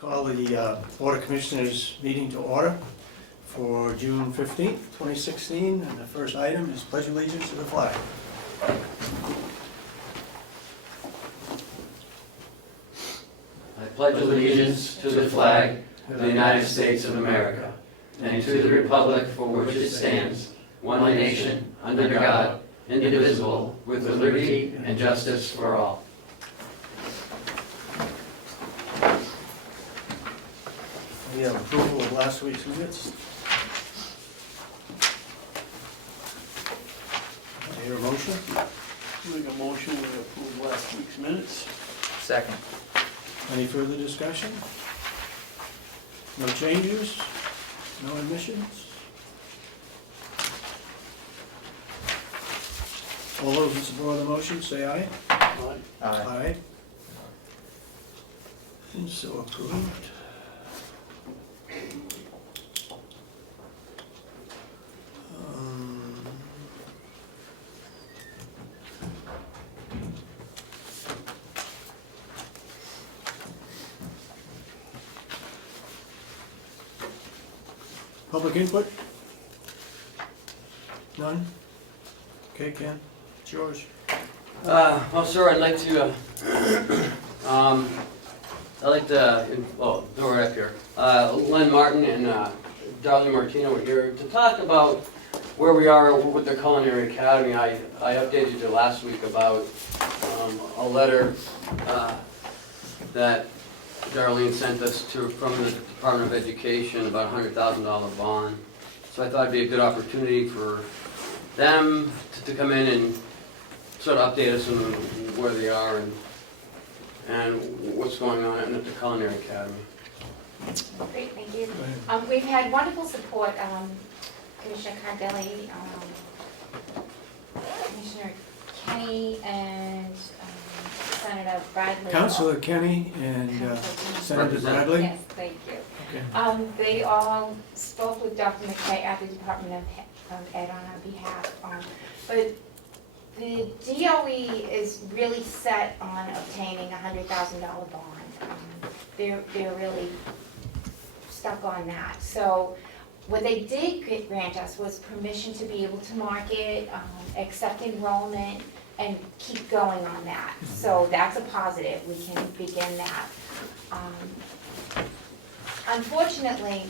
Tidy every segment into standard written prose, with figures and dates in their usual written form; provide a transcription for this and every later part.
Call the Board of Commissioners meeting to order for June 15th, 2016, and the first item is pledge allegiance to the flag. I pledge allegiance to the flag of the United States of America and to the republic for which it stands, one nation, under God, indivisible, with liberty and justice for all. We have approval of last week's minutes. I hear a motion. Make a motion to approve last week's minutes. Second. Any further discussion? No changes? No omissions? All those in support of the motion, say aye. Aye. Aye. And so approved. Public input? None? Okay, Ken, it's yours. Well, sir, I'd like to, throw it up here. Len Martin and Darlene Martino were here to talk about where we are with the Culinary Academy. I updated you last week about a letter that Darlene sent us from the Department of Education about a $100,000 bond. So I thought it'd be a good opportunity for them to come in and sort of update us on where they are and what's going on at the Culinary Academy. Great, thank you. We've had wonderful support, Commissioner Cardelli, Commissioner Kenny, and Senator Bradley. Councilor Kenny and Senator Bradley? Yes, thank you. Okay. They all spoke with Dr. McKay at the Department of Ed on our behalf. But the DOE is really set on obtaining a $100,000 bond. They're really stuck on that. So what they did grant us was permission to be able to market, accept enrollment, and keep going on that. So that's a positive. We can begin that. Unfortunately,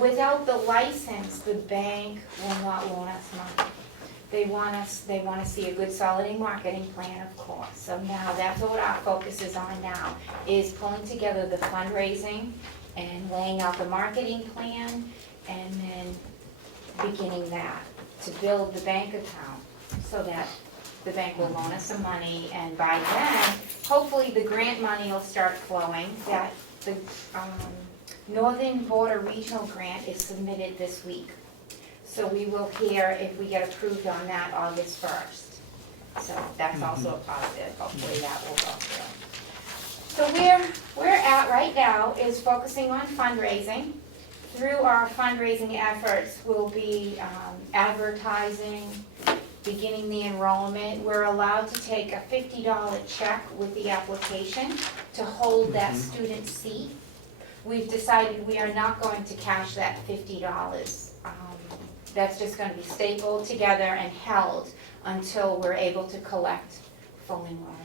without the license, the bank will not loan us money. They want to see a good solid marketing plan, of course. So now that's what our focus is on now, is pulling together the fundraising and laying out the marketing plan, and then beginning that to build the bank account so that the bank will loan us some money, and by then, hopefully the grant money will start flowing. That the Northern Border Regional Grant is submitted this week. So we will hear if we get approved on that August 1st. So that's also a positive. Hopefully that will go through. So where we're at right now is focusing on fundraising. Through our fundraising efforts, we'll be advertising, beginning the enrollment. We're allowed to take a $50 check with the application to hold that student seat. We've decided we are not going to cash that $50. That's just going to be stapled together and held until we're able to collect full enrollment.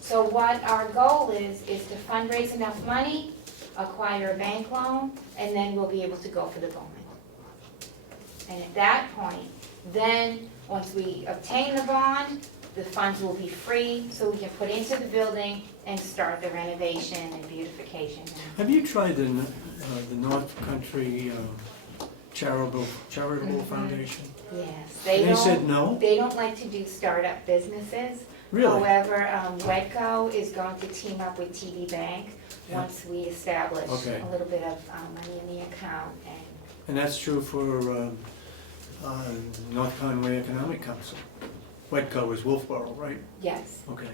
So what our goal is to fundraise enough money, acquire a bank loan, and then we'll be able to go for the bond. And at that point, then once we obtain the bond, the funds will be free, so we can put into the building and start the renovation and beautification. Have you tried the North Country Charitable Foundation? Yes, They said no? They don't like to do startup businesses. Really? However, WEDCO is going to team up with TD Bank once we establish Okay. a little bit of money in the account. And that's true for North Conway Economic Council. WEDCO is Wolfboro, right? Yes. Okay.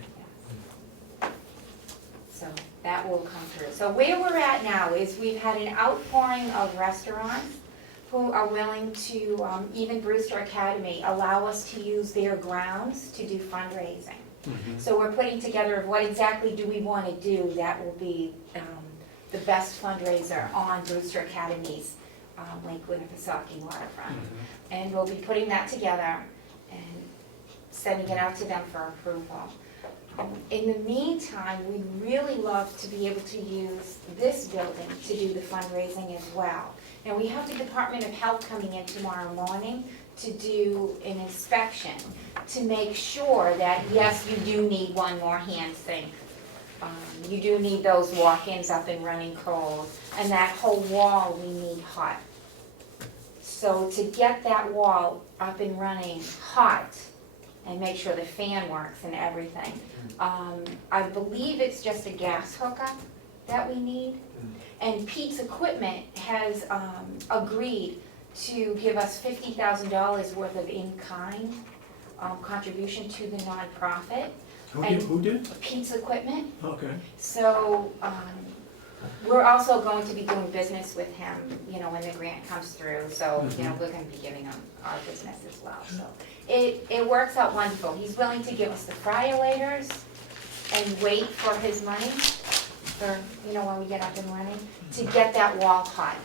So that will come through. So where we're at now is we've had an outpouring of restaurants who are willing to, even Brewster Academy, allow us to use their grounds to do fundraising. So we're putting together what exactly do we want to do that will be the best fundraiser on Brewster Academy's Lakewood and Pasaki waterfront. And we'll be putting that together and sending it out to them for approval. In the meantime, we'd really love to be able to use this building to do the fundraising as well. Now, we have the Department of Health coming in tomorrow morning to do an inspection to make sure that, yes, you do need one more hand sink. You do need those walk-ins up and running cold, and that whole wall we need hot. So to get that wall up and running hot and make sure the fan works and everything, I believe it's just a gas hookup that we need. And Pete's Equipment has agreed to give us $50,000 worth of in-kind contribution to the nonprofit. Who did? Pete's Equipment. Okay. So, we're also going to be doing business with him, you know, when the grant comes through, so, you know, we're gonna be giving him our business as well, so. It works out wonderful. He's willing to give us the fryer-laters and wait for his money, for, you know, when we get up and running, to get that wall hot.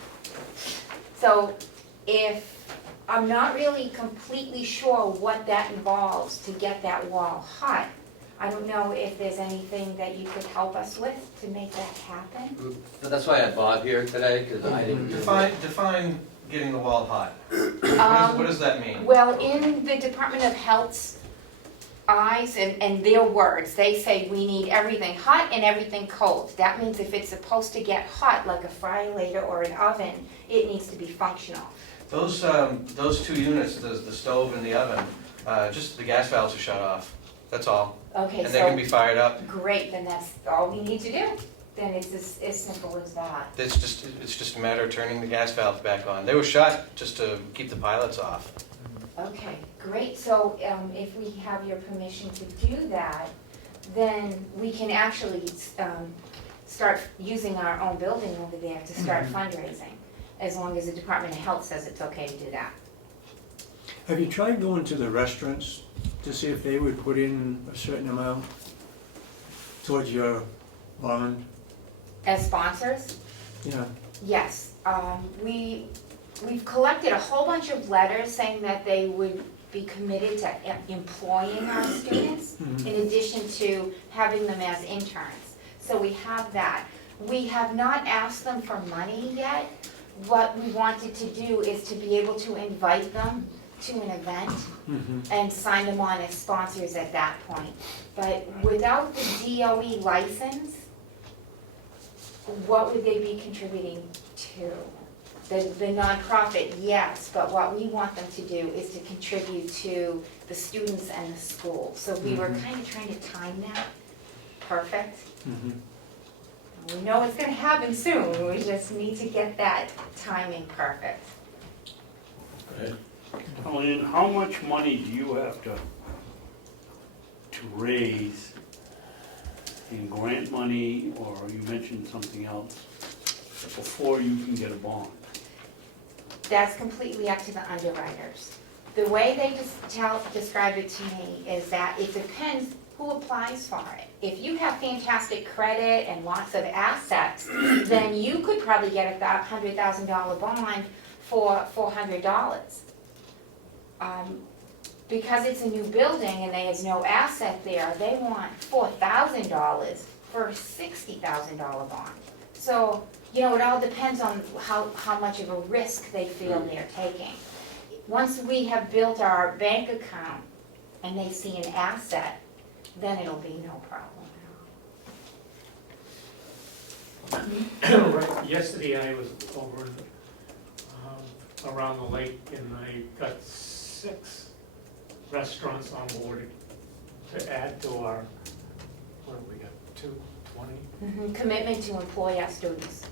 So, I'm not really completely sure what that involves to get that wall hot. I don't know if there's anything that you could help us with to make that happen. But that's why I had Bob here today, because I didn't. Define getting the wall hot. What does that mean? Well, in the Department of Health's eyes and their words, they say we need everything hot and everything cold. That means if it's supposed to get hot, like a fryer-later or an oven, it needs to be functional. Those two units, the stove and the oven, just the gas valves are shut off. That's all. Okay, And they can so, be fired up. great, then that's all we need to do. Then it's as simple as that. It's just a matter of turning the gas valves back on. They were shut just to keep the pilots off. Okay, great. So if we have your permission to do that, then we can actually start using our own building over there to start fundraising, as long as the Department of Health says it's okay to do that. Have you tried going to the restaurants to see if they would put in a certain amount towards your bond? As sponsors, Yeah. yes. We've collected a whole bunch of letters saying that they would be committed to employing our students in addition to having them as interns. So we have that. We have not asked them for money yet. What we wanted to do is to be able to invite them to an event and sign them on as sponsors at that point. But without the DOE license, what would they be contributing to? The nonprofit, yes, but what we want them to do is to contribute to the students and the school. So we were kind of trying to time that perfect. We know it's gonna happen soon, we just need to get that timing perfect. Colleen, how much money do you have to raise in grant money, or you mentioned something else, before you can get a bond? That's completely up to the underwriters. The way they describe it to me is that it depends who applies for it. If you have fantastic credit and lots of assets, then you could probably get a $100,000 bond for $400. Because it's a new building and there's no asset there, they want $4,000 for a $60,000 bond. So, you know, it all depends on how much of a risk they feel they're taking. Once we have built our bank account and they see an asset, then it'll be no problem at all. Right, yesterday I was over around the lake and I got 6 restaurants on board to add to our, what have we got, 220? Commitment to employ our students.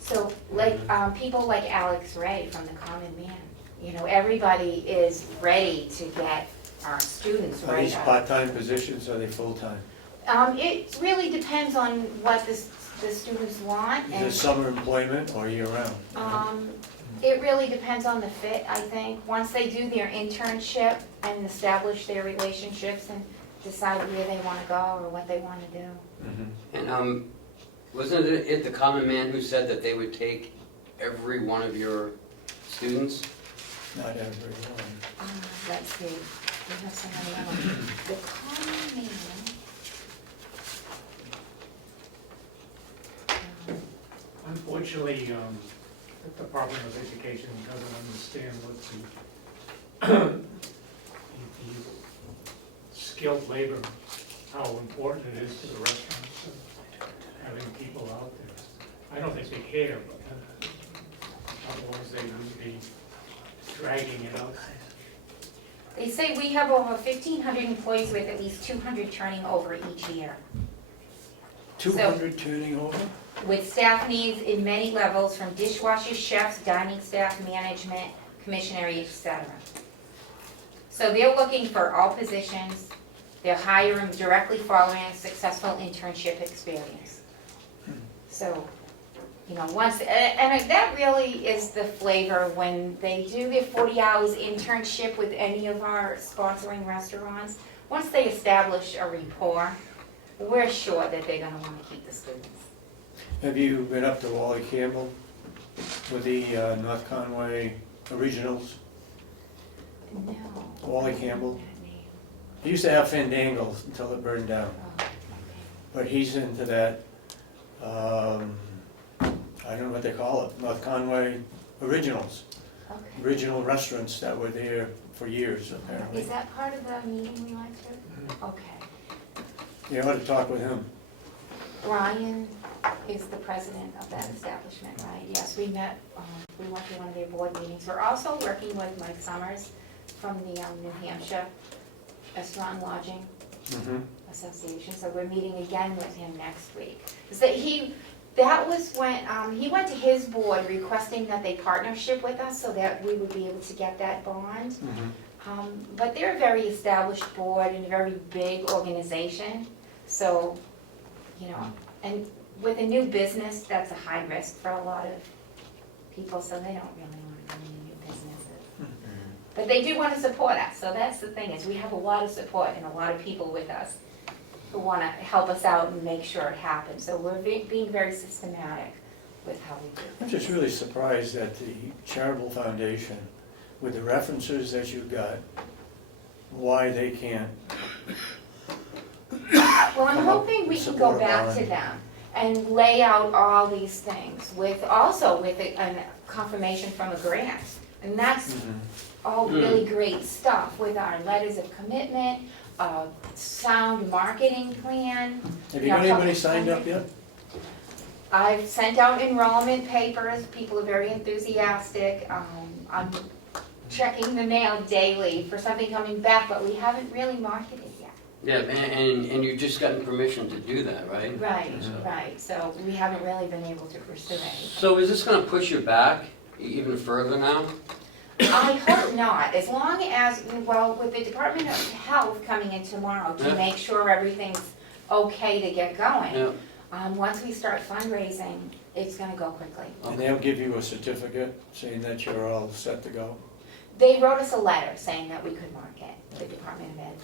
So like, people like Alex Ray from the Common Man, you know, everybody is ready to get our students Are right these up. part-time positions, or are they full-time? It really depends on what the students want. Is it summer employment or year-round? It really depends on the fit, I think. Once they do their internship and establish their relationships and decide where they want to go or what they want to do. And Wasn't it the common man who said that they would take every one of your students? Not everyone. Let's see, we have somebody else. The common man. Unfortunately, the Department of Education doesn't understand what the skilled labor, how important it is to the restaurants and having people out there. I don't think they care, but otherwise they would be dragging it out. They say we have over 1,500 employees with at least 200 turning over each year, 200 turning over? with staff needs in many levels, from dishwashers, chefs, dining staff, management, commissionary, etc. So they're looking for all positions. They're hiring directly following a successful internship experience. So, you know, once, and that really is the flavor when they do their 40 hours internship with any of our sponsoring restaurants. Once they establish a rapport, we're sure that they're gonna wanna keep the students. Have you been up to Wally Campbell with the North Conway Originals? No. Wally Campbell? That name. He used to have Fandangles until it burned down, Oh, okay. but he's into that, I don't know what they call it, North Conway Originals. Okay. Original restaurants that were there for years, apparently. Is that part of the meeting we went to? Okay. You ought to talk with him. Brian is the president of that establishment, right? Yes, we met, we went to one of their board meetings. We're also working with Mike Summers from the New Hampshire Restaurant and Lodging Association, so we're meeting again with him next week. So that was when, he went to his board requesting that they partnership with us so that we would be able to get that bond. But they're a very established board and a very big organization, so, you know, and with a new business, that's a high risk for a lot of people, so they don't really want to go into new businesses. But they do want to support us, so that's the thing, is we have a lot of support and a lot of people with us who want to help us out and make sure it happens. So we're being very systematic with how we do it. I'm just really surprised that the charitable foundation, with the references that you've got, why they can't. Well, I'm Come up hoping we and can go support a back to bond. them and lay out all these things with a confirmation from a grant. And that's all really great stuff with our letters of commitment, sound marketing plan. Have you got anybody signed up yet? I've sent out enrollment papers, people are very enthusiastic. I'm checking the mail daily for something coming back, but we haven't really marketed yet. Yeah, and you've just gotten permission to do that, right? Right, so we haven't really been able to pursue anything. So is this gonna push you back even further now? I hope not, as long as, well, with the Department of Health coming in tomorrow to Yeah. make sure everything's okay to get going. Yeah. Once we start fundraising, it's gonna go quickly. And they'll give you a certificate saying that you're all set to go? They wrote us a letter saying that we could market, the Department of Ed.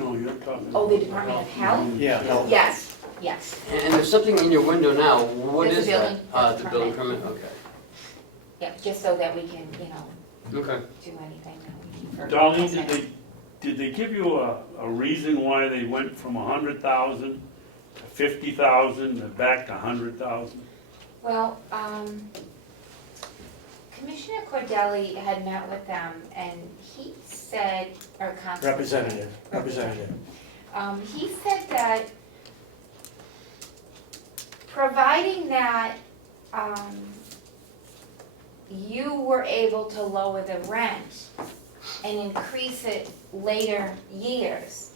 No, you're talking. Oh, the Department of Health? Yeah, health. Yes, yes, And there's something in your window now, what It's a is building that? The building permit. permit, okay. yeah, just so that we can, you know, Okay. do anything that we need for. Darlene, did they give you a reason why they went from 100,000 to 50,000 and back to 100,000? Well, Commissioner Cordelli had met with them and he said, or Representative. He said that providing that, you were able to lower the rent and increase it later years,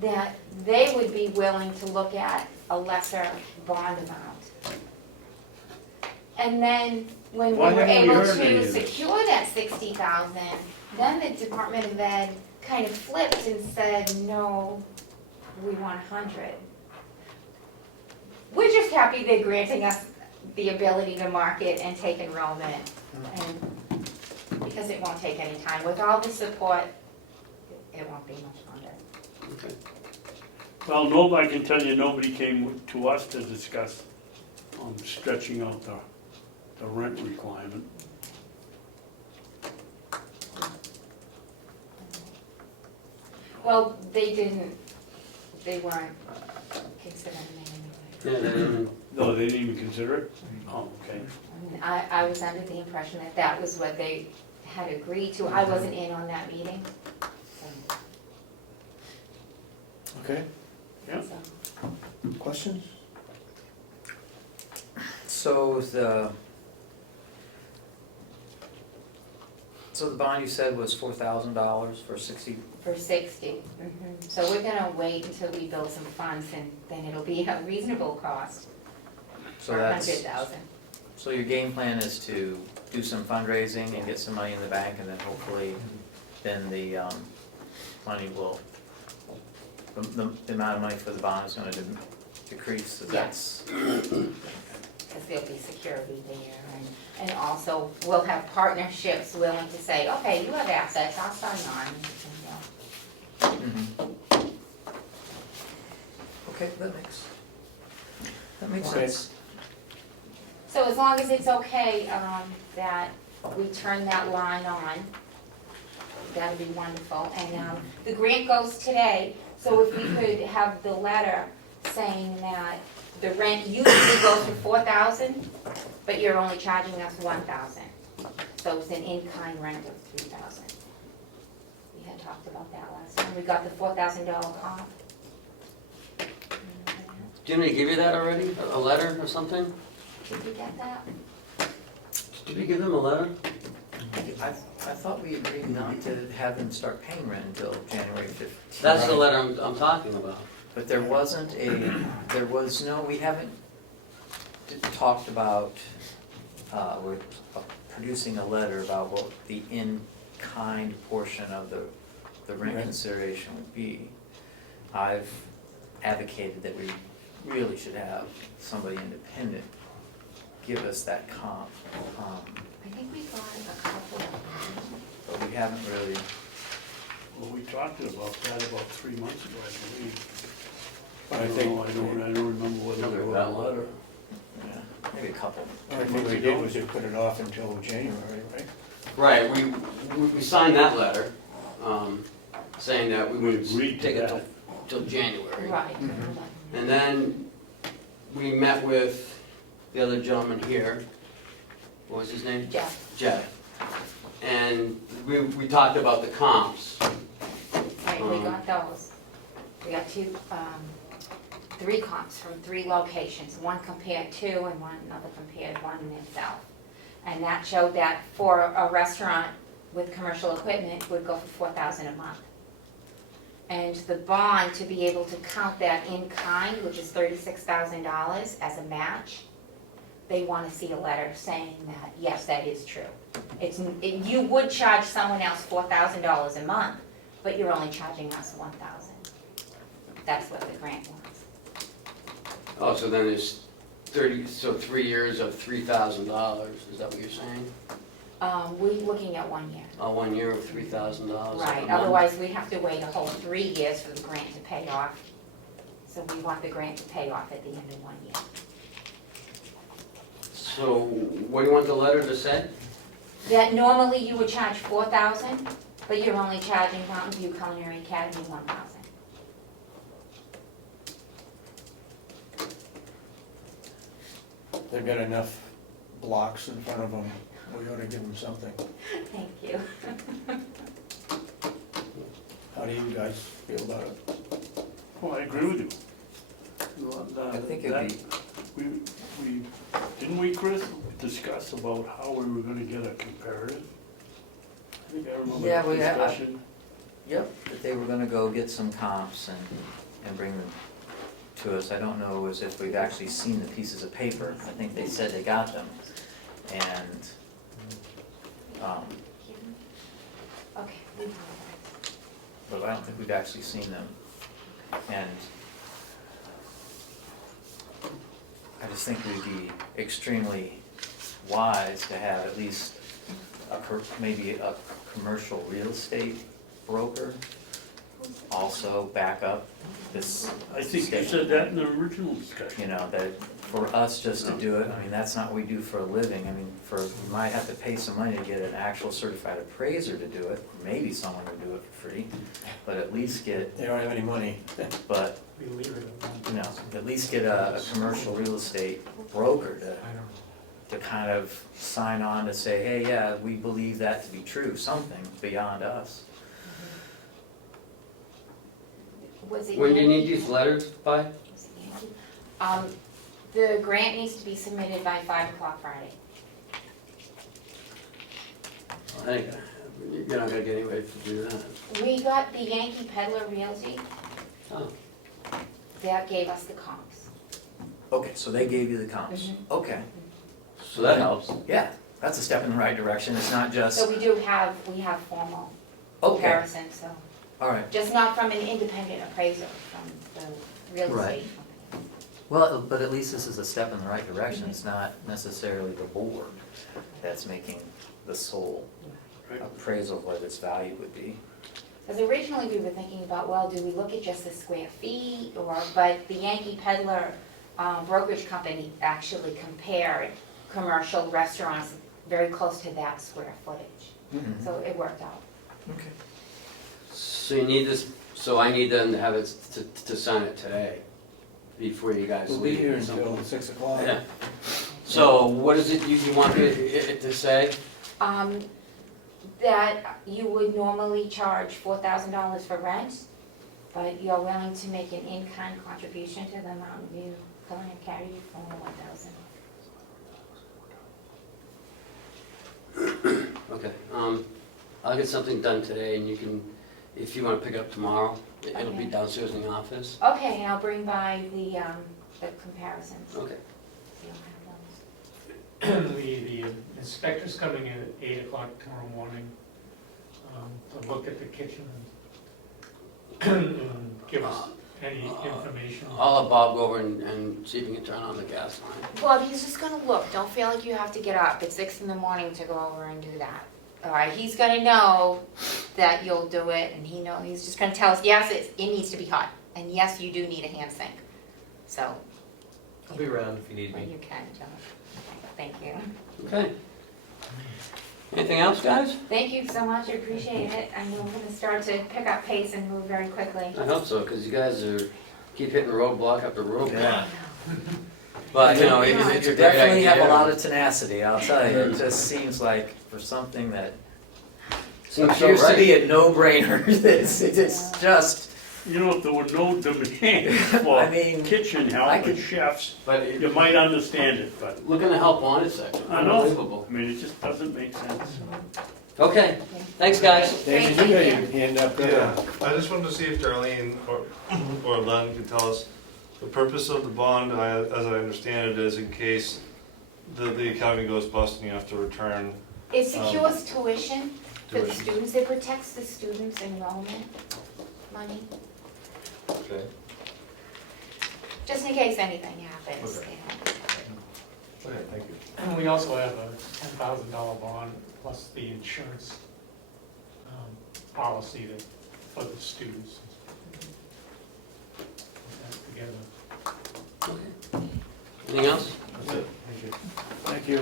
that they would be willing to look at a lesser bond amount. And then when we Why were haven't we able heard any to of this? secure that 60,000, then the Department of Ed kind of flipped and said, no, we want 100. We're just happy they're granting us the ability to market and take enrollment, and because it won't take any time. With all the support, it won't be much longer. Okay. Well, I can tell you, nobody came to us to discuss on stretching out the rent requirement. Well, they weren't considering it anyway. Yeah, they didn't- No, they didn't even consider it? Oh, okay. I mean, I was under the impression that that was what they had agreed to. I wasn't in on that meeting. Okay, Yeah. So, questions? So the bond you said was $4,000 for 60, for 60. So we're gonna wait until we build some funds, and then it'll be a reasonable cost so for that's, 100,000. so your game plan is to do some fundraising and get some money in the bank, and then hopefully then the money will, the amount of money for the bond is gonna decrease, so that's, Because there'll be security there, and also we'll have partnerships willing to say, okay, you have assets, I'll sign on. Mhm. Okay, that makes Okay. sense. So as long as it's okay, that we turn that line on, that'll be wonderful. And, the grant goes today, so if we could have the letter saying that the rent usually goes for 4,000, but you're only charging us 1,000. So it's an in-kind rent of 3,000. We had talked about that last time. We got the $4,000 comp. Didn't they give you that already, a letter or something? Did you get that? Did we give them a letter? I thought we agreed not to have them start paying rent until January 15th. That's the letter I'm talking about. But there wasn't we haven't talked about, we're producing a letter about what the in-kind portion of the rent Right. consideration would be. I've advocated that we really should have somebody independent give us that comp, I think we got a couple of them. but we haven't really, Well, we talked about that about 3 months ago, I believe. I I don't think- know, I don't remember whether Never they wrote got a one. letter. yeah, maybe a couple. The only thing we did was we put it off until January, right? Right, we signed that letter, saying that we We would agreed to take it that. till January. Right. And then we met with the other gentleman here, what was his name? Jeff, Jeff. And we talked about the comps. right, we got those. We got three comps from 3 locations, one compared to and another compared one in itself. And that showed that for a restaurant with commercial equipment would go for 4,000 a month. And the bond, to be able to count that in kind, which is $36,000 as a match, they want to see a letter saying that, yes, that is true. You would charge someone else $4,000 a month, but you're only charging us 1,000. That's what the grant wants. Oh, so then it's 3 years of $3,000, is that what you're saying? We're looking at 1 year. 1 year of $3,000 a Right, month? otherwise we have to wait a whole 3 years for the grant to pay off. So we want the grant to pay off at the end of 1 year. So what do you want the letter to say? That normally you would charge 4,000, but you're only charging Mountain View Culinary Academy 1,000. They've got enough blocks in front of them, we ought to give them something. Thank you. How do you guys feel about it? Well, I agree with you. I think it'd be, Didn't we, Chris, discuss about how we were gonna get a comparative? I think I remember Yeah, that we- discussion. yep, that they were gonna go get some comps and bring them to us. I don't know as if we've actually seen the pieces of paper. I think they said they got them. And, Okay, we apologize. but I don't think we've actually seen them. And I just think we'd be extremely wise to have at least maybe a commercial real estate broker also back up this I think you statement. said that in the original discussion. You know, that for us just to do it, I mean, that's not what we do for a living. I mean, you might have to pay some money to get an actual certified appraiser to do it. Maybe someone would do it for free, but at least get, They don't have any money. but, We leave it at you know, at least get a commercial real estate broker I don't know. to kind of sign on to say, hey, yeah, we believe that to be true, something beyond us. Was it When do you need Yankee? these letters by? Was it Yankee? The grant needs to be submitted by 5 o'clock Friday. I think you're not gonna get anybody to do that. We got the Yankee Peddler Realty, Oh, that gave us the comps. Okay, so they gave you the comps. Mhm. Okay, so that helps. yeah, that's a step in the right direction. It's not So just, we have formal okay, comparison, so, all right. just not from an independent appraiser, from the real Right. estate. Well, but at least this is a step in the right direction. It's not necessarily the board that's making the sole appraisal of what its value would be. Because originally we were thinking about, well, do we look at just the square feet, but the Yankee Peddler brokerage company actually compared commercial restaurants very close to that square footage. So it worked out. Okay. So you need this, so I need them to have it, to sign it today, before you guys We'll leave. be here or something. until 6 o'clock. Yeah. So what is it you want it to say? That you would normally charge $4,000 for rent, but you're willing to make an in-kind contribution to the Mountain View Culinary Academy for $1,000. Okay, I'll get something done today, and you can, if you wanna pick it up tomorrow, it'll be Okay. downstairs in the office. Okay, and I'll bring by the comparisons. Okay. So you'll have those. The inspector's coming in at 8 o'clock tomorrow morning to look at the kitchen and give us any information. I'll have Bob go over and see if he can turn on the gas line. Well, he's just gonna look, don't feel like you have to get up at 6 in the morning to go over and do that. All right, he's gonna know that you'll do it, and he's just gonna tell us, yes, it needs to be hot, and yes, you do need a hand sink. So, I'll be around if you need when me. you can, John. Thank you. Okay. Anything else, guys? Thank you so much, I appreciate it. I know we're gonna start to pick up pace and move very quickly. I hope so, because you guys keep hitting roadblock after roadblock. Yeah. But, you know, Yeah. it's a You great idea. definitely have a lot of tenacity, I'll tell you. It just seems like for something that Seems so appears to right. be a no-brainer, it's just, You know, if there were no demand for I mean, kitchen I help could- and chefs, But you might understand it, but, look in the help wanted section. I know. Unbelievable. I mean, it just doesn't make sense. Okay, thanks, guys. David, you got your hand up. Yeah, I just wanted to see if Darlene or Len could tell us, the purpose of the bond, as I understand it, is in case the academy goes bust and you have to return. It secures tuition for the Tuition. students, it protects the students' enrollment money, Okay. just in case anything happens, Okay. you know. Okay, thank you. And we also have a $10,000 bond plus the insurance policy for the students. Put that together. Anything else? That's it, thank you. Thank you.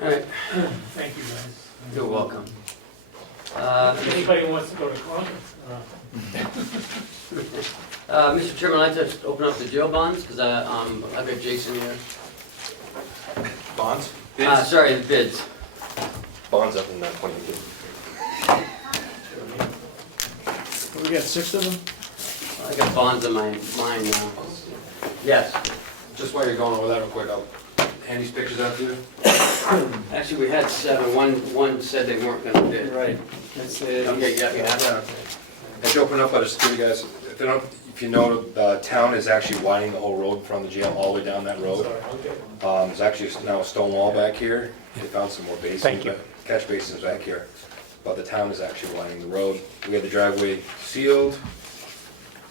All right, Thank you, guys. you're welcome. If anybody wants to go to Columbus, Mr. Chairman, I'd like to open up the jail bonds, because I've got Jason here. Bonds? Sorry, the bids. Bonds up in that point. We got 6 of them? I got bonds in my mind now. Yes, Just while you're going over that real quick, I'll hand these pictures out to you. actually, we had 7. One said they weren't gonna bid. Right. That's Okay, yeah, yeah. As you open up, I'll just give you guys, if you know, the town is actually widening the whole road in front of the jail all the way down that road. There's actually now a stone wall back here. They found some more basins, catch basins back here. But the town is actually widening the road. We had the driveway sealed.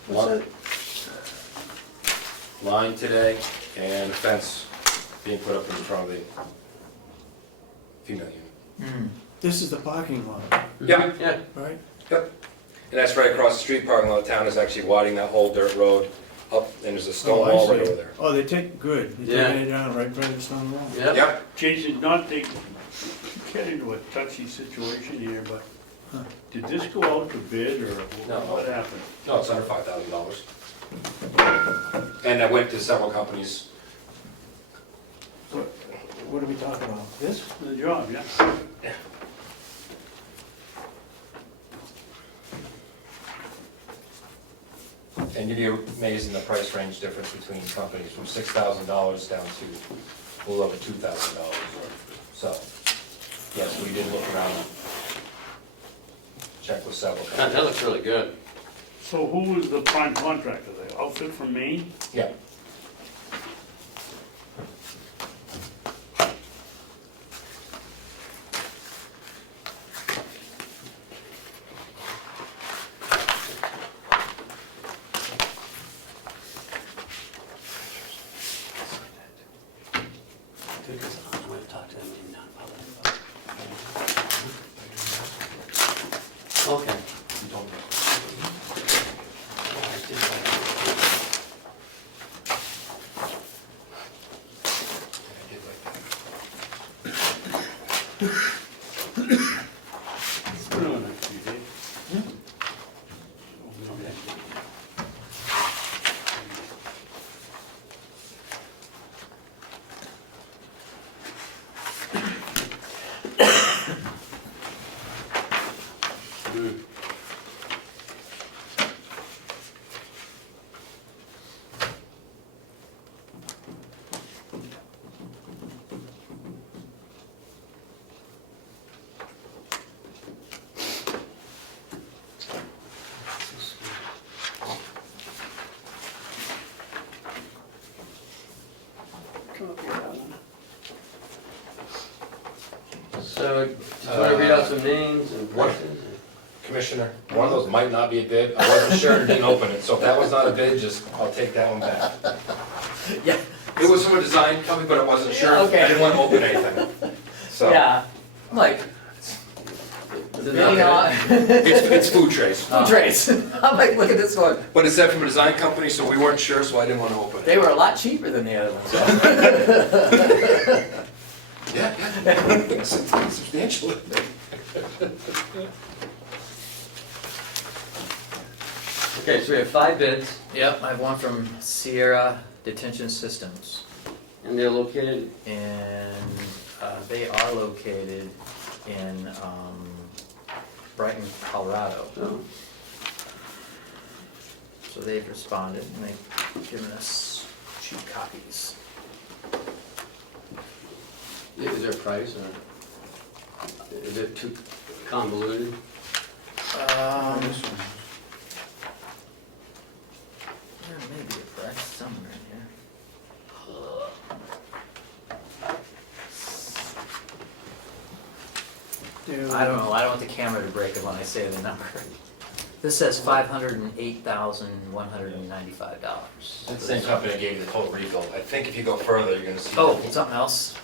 What's that? Lined today, and a fence being put up in front of the female unit. This is the parking lot, Yeah, Yeah, right? and And that's right across the street parking lot. The town is actually widening that whole dirt road up, and there's a stone I wall see. right over there. Oh, they take, good, they're Yeah. taking it down right by the stone wall. Yep. Yep, Jason, not to get into a touchy situation here, but Huh. did this go out to bid or No. what happened? no, it's under $5,000. And I went to several companies. What are we talking about? This? The job, yeah. And you'd be amazed in the price range difference between companies, from $6,000 down to a little over $2,000. So, yes, we did look around, check with several That companies. looks really good. So who was the prime contractor? The outfit from Maine? Yeah. I'm gonna talk to them in non-public. Okay. Put it on next to you, Dave. Okay. Mm. Come up here, Alan. So, just wanna read out some names and places? Commissioner, one of those might not be a bid. I wasn't sure and didn't open it, so if that was not a bid, just, I'll take that one back. Yeah, It was from a design company, but I wasn't sure. Okay. I didn't want to open anything. So, yeah, I'm like, Is it maybe not not. it's food trays. Food trays. I'm like, look at this one. But it said from a design company, so we weren't sure, so I didn't want to open it. They were a lot cheaper than the other ones. Yeah, substantial. Okay, so we have 5 bids, Yep, I have one from Sierra Detention Systems, and they're located, and they are located in Brighton, Colorado. oh, So they've responded, and they've given us cheap copies. is there a price, or is it too convoluted? This one. There may be a price somewhere in here. I don't know, I don't want the camera to break it when I say the number. This says $508,195. It's the same company that gave you the total rebuild. I think if you go further, you're gonna see. Oh, something else?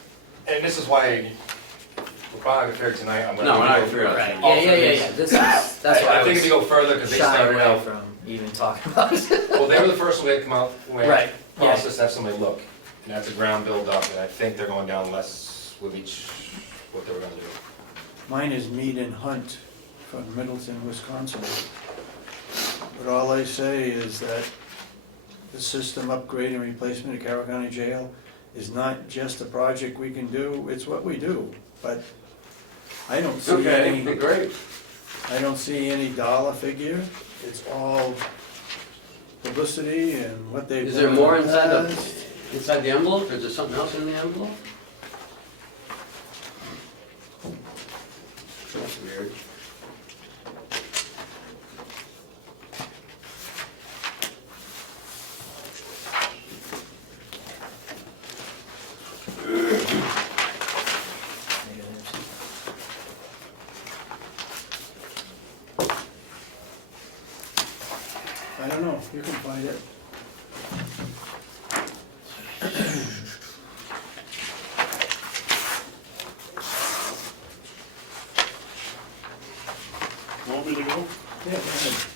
And this is why, we're probably not gonna figure it tonight, I'm gonna. No, we're not go gonna figure it out. Right, all yeah, three. this is, that's why I I think if you was go further, because they shy started away out, from even talking about it. well, they were the first one to come out, when Right, we yeah. process, have somebody look. And that's a ground build up, and I think they're going down less with each, what they were gonna do. Mine is Mead and Hunt from Middleton, Wisconsin. But all I say is that the system upgrade and replacement of Carroll County Jail is not just a project we can do, it's what we do. But I don't see Okay, any, great. I don't see any dollar figure. It's all publicity and what they've done. Is there more in the inside past. inside the envelope, or is there something else in the envelope? That's weird. I don't know, you can find it. Want me to go? Yeah, go ahead.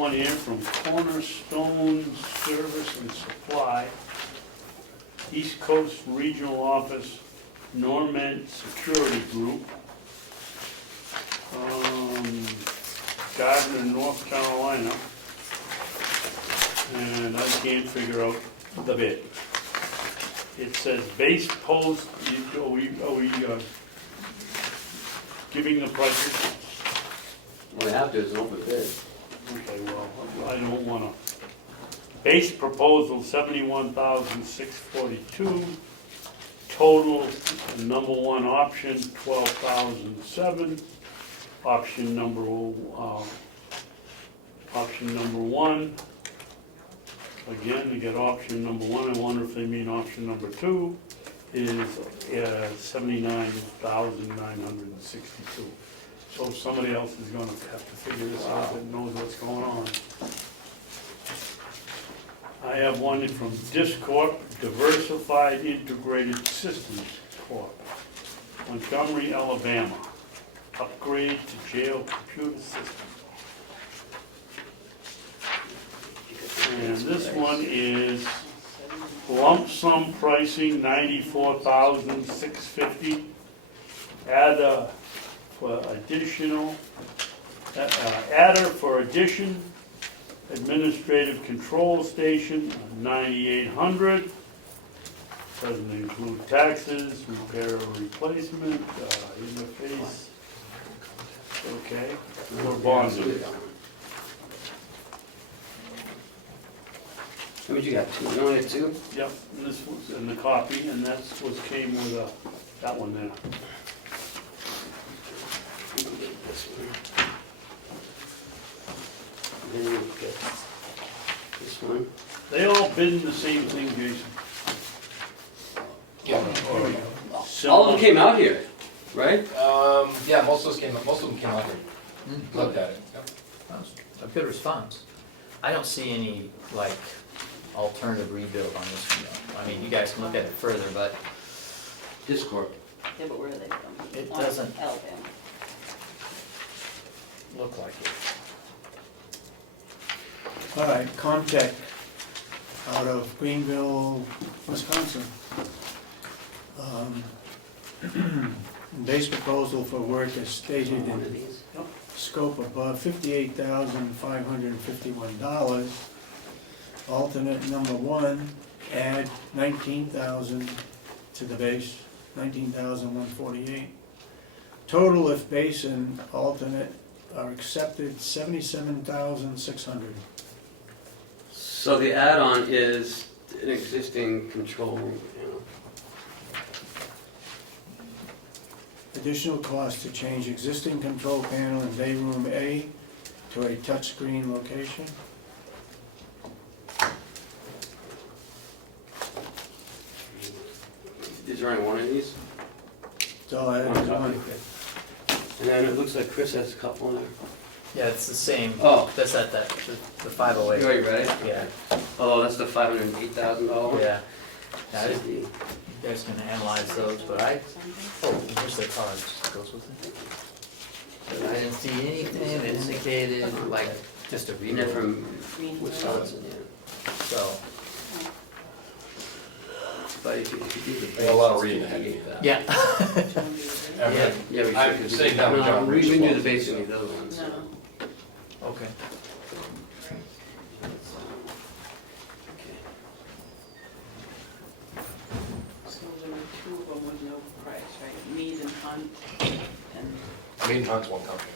one here from Cornerstone Service and Supply, East Coast Regional Office, Normet Security Group, Gardner, North Carolina, and I can't figure out the bid. It says base post, are we giving the prices? All we have to is an open bid. Okay, well, I don't wanna. Base proposal, $71,642. Total, number one option, $12,007. Option number one. Again, to get option number one, I wonder if they mean option number two, is $79,962. So somebody else is gonna have to figure this out that knows what's going on. I have one from Discorp, Diversified Integrated Systems Corp., Montgomery, Alabama. Upgrade to jail computer system. And this one is lump sum pricing, $94,650. Adder for addition, administrative control station, $9,800. Doesn't include taxes, repair or replacement, interface. Okay, we're bonded. How much you got, two? You only had two? Yep, and this was in the copy, and that's what came with that one there. This one. And then you get this one. They all bid the same thing, Jason. Yeah. All of them came out here, right? Yeah, most of them came out here. Looked at it. Yep. That was a good response. I don't see any, like, alternative rebuild on this one, though. I mean, you guys can look at it further, but Discord. Yeah, but where are they from? It On doesn't- Alabama. look like it. All right, Comtech out of Greenville, Wisconsin. Base proposal for work is stated One of in these. scope above, $58,551. Alternate number one, add 19,000 to the base, 19,148. Total if base and alternate are accepted, 77,600. So the add-on is an existing control room, you know. Additional cost to change existing control panel in day room A to a touchscreen location. Is there only one of these? So I One had copy, one. okay. And then it looks like Chris has a couple in there. Yeah, it's the same. Oh. That's at the You 508. already read it? Yeah, Oh, that's the $508,000? yeah. Now, So you guys can analyze those, but oh, here's the cards, goes with it. I didn't see anything that indicated, like, just a And they're rebuild, from Wisconsin, yeah. so. But if you do the They got a lot of base, reading it's ahead of you. $58,000. Yeah. Everett. Yeah, we should. I'm sitting down with John We can do the Rich. base and the other ones. No. Okay. So there were two of them with no price, right? Mead and Hunt and, Main Hunt's one company.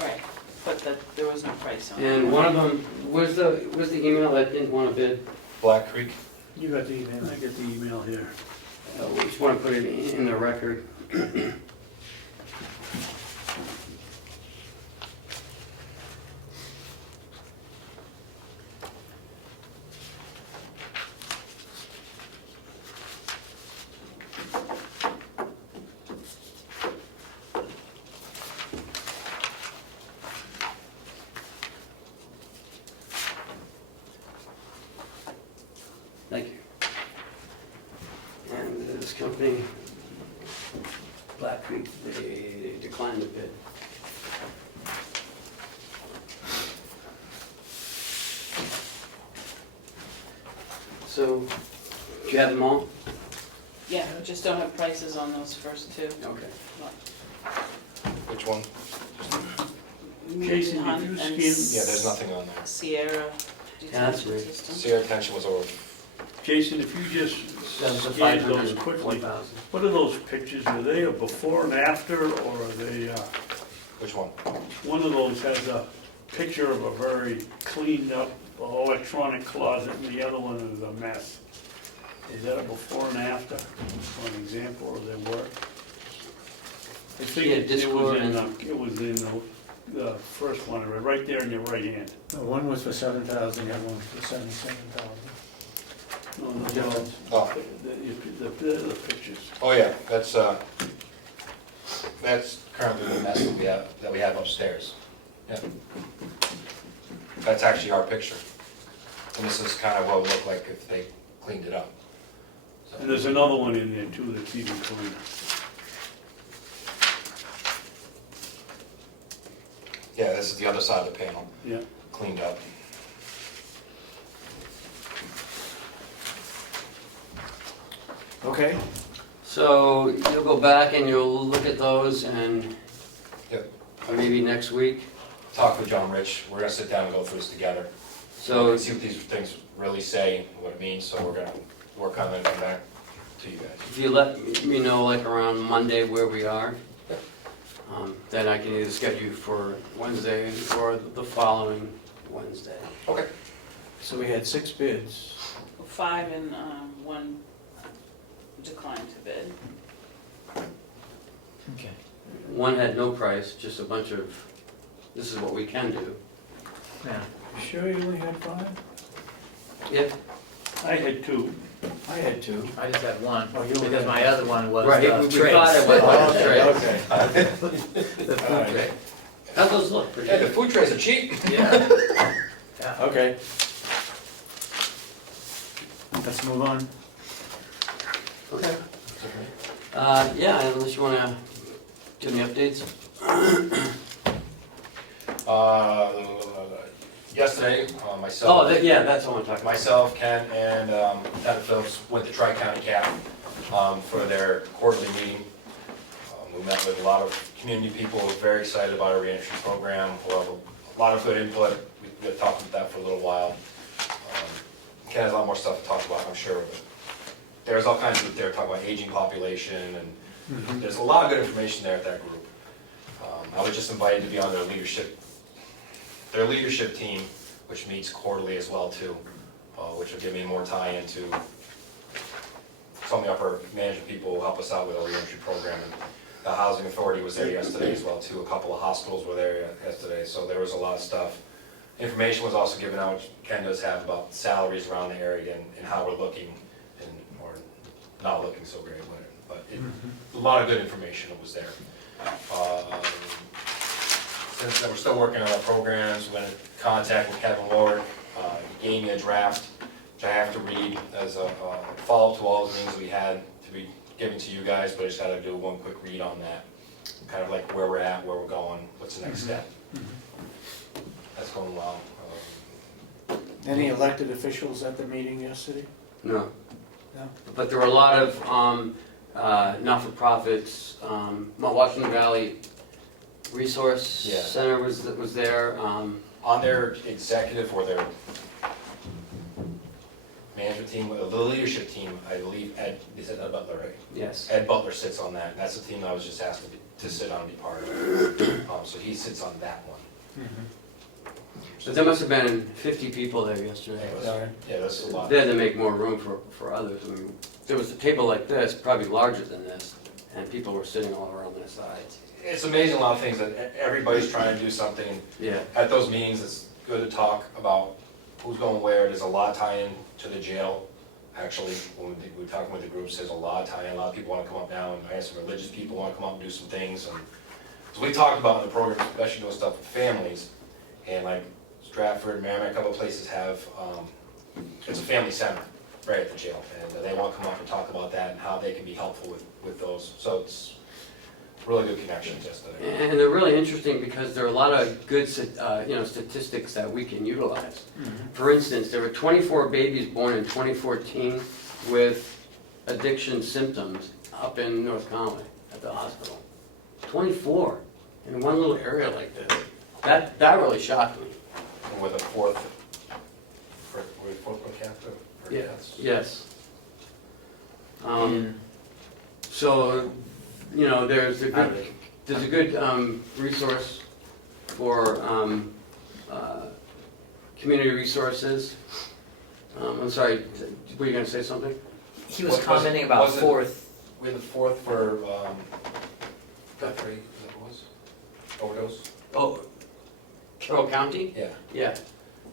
right, but there was no price on it. And one of them, where's the email that didn't want to bid? Black Creek. You got the email, I got the email here. We just want to put it in the record. Thank you. And this company, Black Creek, they declined the bid. So, do you have them all? Yeah, we just don't have prices on those first two. Okay. Which one? Mead Jason, and did Hunt you and scan- Yeah, there's nothing on there. Sierra that's detention great. system. Sierra Tension was over. Jason, if you just That's the scan those 500, quickly, 1,000. what are those pictures? Are they a before and after, or are they, Which one? one of those has a picture of a very cleaned up electronic closet, and the other one is a mess. Is that a before and after, for an example of their work? I think Yeah, it Discord was in, and- it was in the first one, right there in your right hand. No, one was for 7,000, the other one was for 77,000. No, no, no, Difference. Oh, the pictures. oh yeah, that's currently the mess that we have upstairs. Yeah. That's actually our picture. And this is kind of what it would look like if they cleaned it up. So- And there's another one in there too that's even cleaner. Yeah, this is the other side of the panel, Yeah. cleaned up. Okay, So you'll go back and you'll look at those and Yep. maybe next week? Talk with John Rich, we're gonna sit down and go through this together. So, See what these things really say, what it means, so we're gonna work on it and come back to you guys. if you let me know like around Monday where we are, then I can either schedule you for Wednesday or the following Wednesday. Okay. so we had 6 bids. 5 and one declined to bid. Okay. One had no price, just a bunch of, this is what we can do. Yeah. You sure you only had 5? Yep. I had 2. I had 2. I just had one, Oh, you only because had my other one was Right, the we trace. thought it was Oh, the trace. okay. The food tray. How'd those look? Pretty Yeah, the good. food trays are cheap. Yeah. Yeah. Okay. Let's move on. Okay. Yeah, unless you wanna give me updates? Yesterday, myself. Oh, yeah, that's what I'm talking about. Myself, Ken, and Lieutenant Phillips went to Tri-County Cap for their quarterly meeting. We met with a lot of community people who are very excited about our reentry program. We'll have a lot of good input. We had talked about that for a little while. Ken has a lot more stuff to talk about, I'm sure. But there's all kinds of, they're talking about aging population, and there's a lot of good information there at that group. I was just invited to be on their leadership team, which meets quarterly as well too, which will give me more tie into some of the upper management people who help us out with our reentry program. And the housing authority was there yesterday as well too. A couple of hospitals were there yesterday, so there was a lot of stuff. Information was also given out, which Ken does have, about salaries around the area and how we're looking, or not looking so great, but a lot of good information was there. Since then, we're still working on our programs. We're in contact with Kevin Ward. He gave me a draft, which I have to read as a follow-up to all the meetings we had to be given to you guys, but I just had to do one quick read on that. Kind of like where we're at, where we're going, what's the next step. That's going well. Any elected officials at the meeting yesterday? No. No? But there were a lot of not-for-profits, Mount Washington Valley Resource Yeah. Center was there. On their executive or their management team, the leadership team, I believe Ed, is it Ed Butler, right? Yes. Ed Butler sits on that. That's the team I was just asked to sit on and be part of. So he sits on that one. But there must have been 50 people there yesterday. Yeah, that's a lot. They had to make more room for others. I mean, there was a table like this, probably larger than this, and people were sitting all around their sides. It's amazing a lot of things that everybody's trying to do something. Yeah. At those meetings, it's good to talk about who's going where. There's a lot of tie-in to the jail. Actually, when we're talking with the groups, there's a lot of tie-in. A lot of people want to come up now, and I have some religious people want to come up and do some things. And so we talked about in the program, especially doing stuff with families, and like Stratford, Merrimack, a couple of places have, it's a family center right at the jail, and they want to come up and talk about that and how they can be helpful with those. So it's really good connections yesterday. And they're really interesting because there are a lot of good, statistics that we can utilize. For instance, there were 24 babies born in 2014 with addiction symptoms up in North Conway at the hospital. 24 in one little area like this. That really shocked me. And with a fourth per capita? Per Yeah, deaths. yes. In- So, there's a good resource for community resources. I'm sorry, were you gonna say something? He was Was it- commenting about was it- fourth, We had the fourth for, Guthrie, is that what it was? Overdose? Oh, Carroll County? Yeah. Yeah.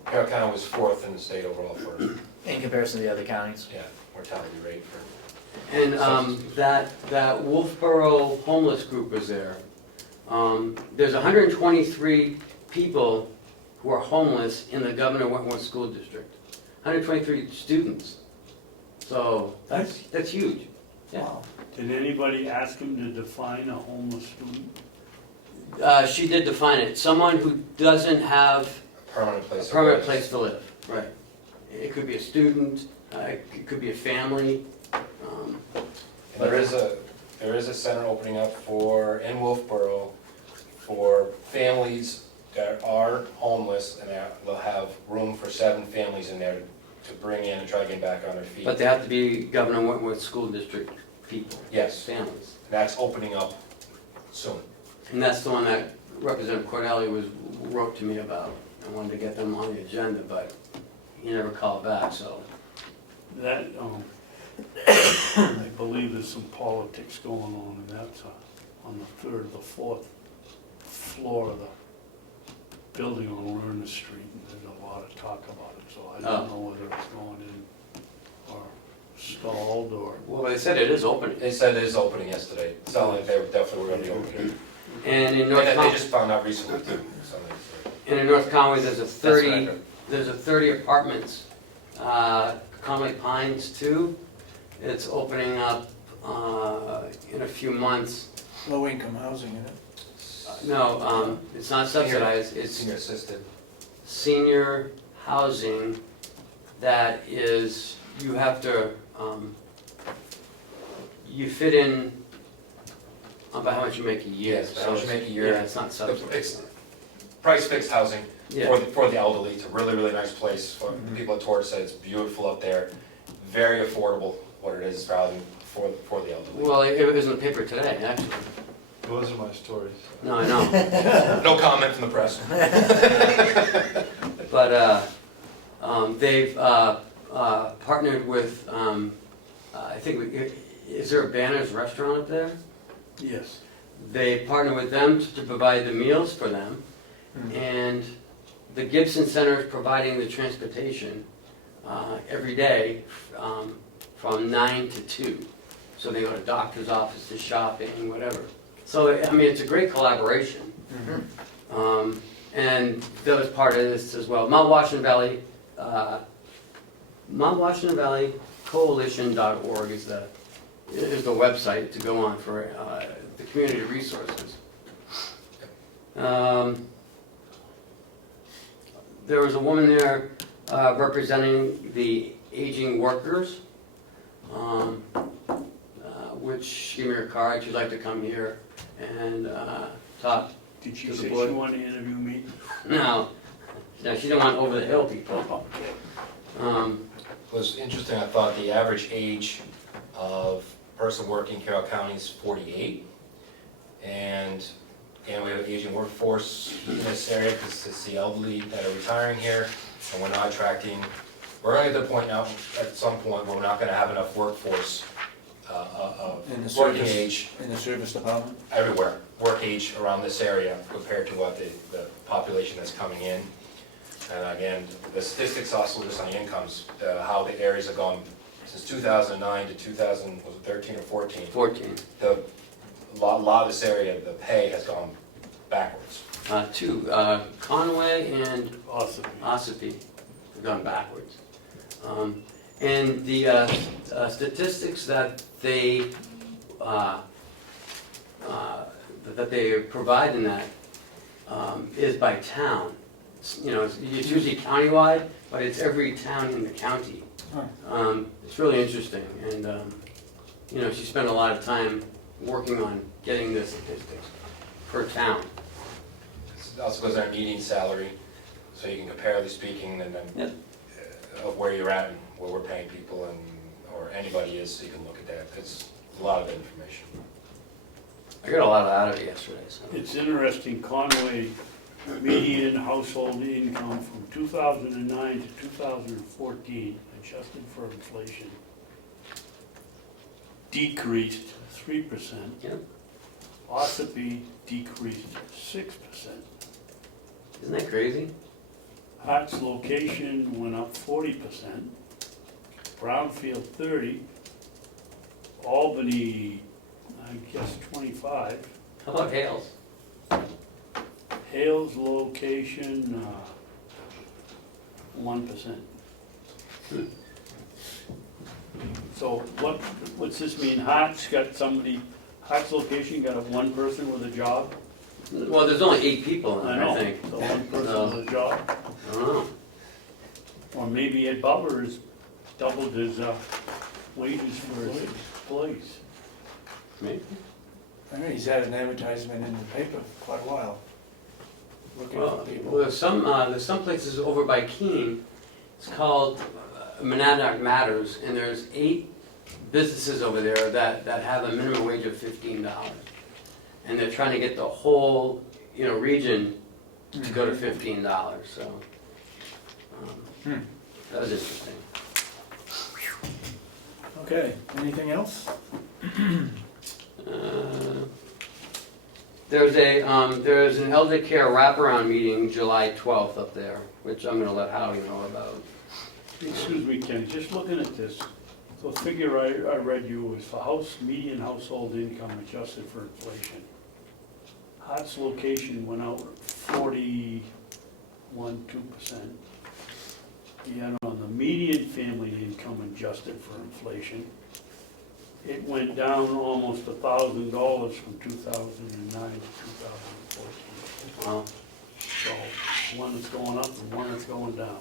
Carroll County was fourth in the state overall for, in comparison to the other counties. yeah, mortality rate for. And that Wolfboro homeless group was there. There's 123 people who are homeless in the Governor Wentworth School District. 123 students. So that's huge. Yeah. Wow. Did anybody ask him to define a homeless student? She did define it. Someone who doesn't have Permanent place. a permanent place to live. Right. It could be a student. It could be a family. And there is a center opening up in Wolfboro for families that are homeless, and they'll have room for 7 families in there to bring in and try to get back on their feet. But they have to be Governor Wentworth School District people. Yes, Families. that's opening up soon. And that's the one that Representative Cordelli wrote to me about. I wanted to get them on the agenda, but he never called back, so. That, I believe there's some politics going on, and that's on the 3rd or the 4th floor of the building on Lerner Street, and there's a lot of talk about it, so I don't know whether it's going in or stalled or. Well, they said it is opening. They said it is opening yesterday. It sounded like they definitely were gonna be opening. And in And North they Conway, just found out recently too. Somebody said. and in North Conway, there's a That's what I 30, heard. there's a 30 apartments. Conway Pines 2, it's opening up in a few months. Low income housing in it. No, it's not subsidized, it's Senior assisted. senior housing that is, you have to, you fit in about how much you make a year. Yes, how So much you it's- make a year. Yeah, it's not subsidized. It's price fixed housing Yeah, for the elderly. It's a really, really nice place. For Mm-hmm. people at Torch said it's beautiful up there. Very affordable, what it is for housing for the elderly. well, it was in the paper today, actually. It wasn't my story. No, I know. No comment from the press. But they've partnered with, I think, is there a Banner's restaurant up there? Yes. They partner with them to provide the meals for them, and the Gibson Center is providing the transportation every day from 9 to 2. So they go to doctor's offices, shopping, whatever. So, I mean, it's a great collaboration. And that was part of this as well. Mount Washington Valley Coalition.org is the website to go on for the community resources. There was a woman there representing the aging workers, which gave me her card. She'd like to come here and talk. Did she To the say she board. wanted to interview me? No, she didn't want over the hill people. It was interesting, I thought the average age of person working in Carroll County is 48. And we have an aging workforce in this area because it's the elderly that are retiring here. And we're not attracting, we're going to the point now, at some point, where we're not going to have enough workforce In the of working service. age In the service department? everywhere, work age around this area compared to what the population that's coming in. And again, the statistics also just on the incomes, how the areas have gone since 2009 to 2013 or 14. 14. A lot of this area, the pay has gone backwards. Two, Conway and Awesome. Ossipee have gone backwards. And the statistics that they that they provide in that is by town. It's usually countywide, but it's every town in the county. It's really interesting, and she spent a lot of time working on getting the statistics per town. It also goes on our median salary, so you can comparatively speaking, and then of where you're at and where we're paying people, and or anybody is, so you can look at that. It's a lot of information. I got a lot out of it yesterday. So. It's interesting, Conway median household income from 2009 to 2014, adjusted for inflation, decreased 3%. Yep. Ossipee decreased 6%. Isn't that crazy? Hart's location went up 40%. Brownfield 30. Albany, I guess 25. How about Hales? Hales location, 1%. So what's this mean? Hart's location got one person with a job? Well, there's only 8 people in it, I think. So one person with a job? I don't know. Or maybe Ed Butler has doubled his wages for his employees. Maybe. I know he's had an advertisement in the paper for quite a while. Looking Well, for people. there's some places over by Keene. It's called Monadnock Matters, and there's 8 businesses over there that have a minimum wage of $15, and they're trying to get the whole region to go to $15. So that was interesting. Okay, anything else? There's an elder care wraparound meeting July 12th up there, which I'm going to let Howie know about. Excuse me, Ken, just looking at this, the figure I read you was for median household income adjusted for inflation. Hart's location went out 41.2%. Yet on the median family income adjusted for inflation, it went down almost $1,000 from 2009 to 2014. Well, So one that's going up and one that's going down.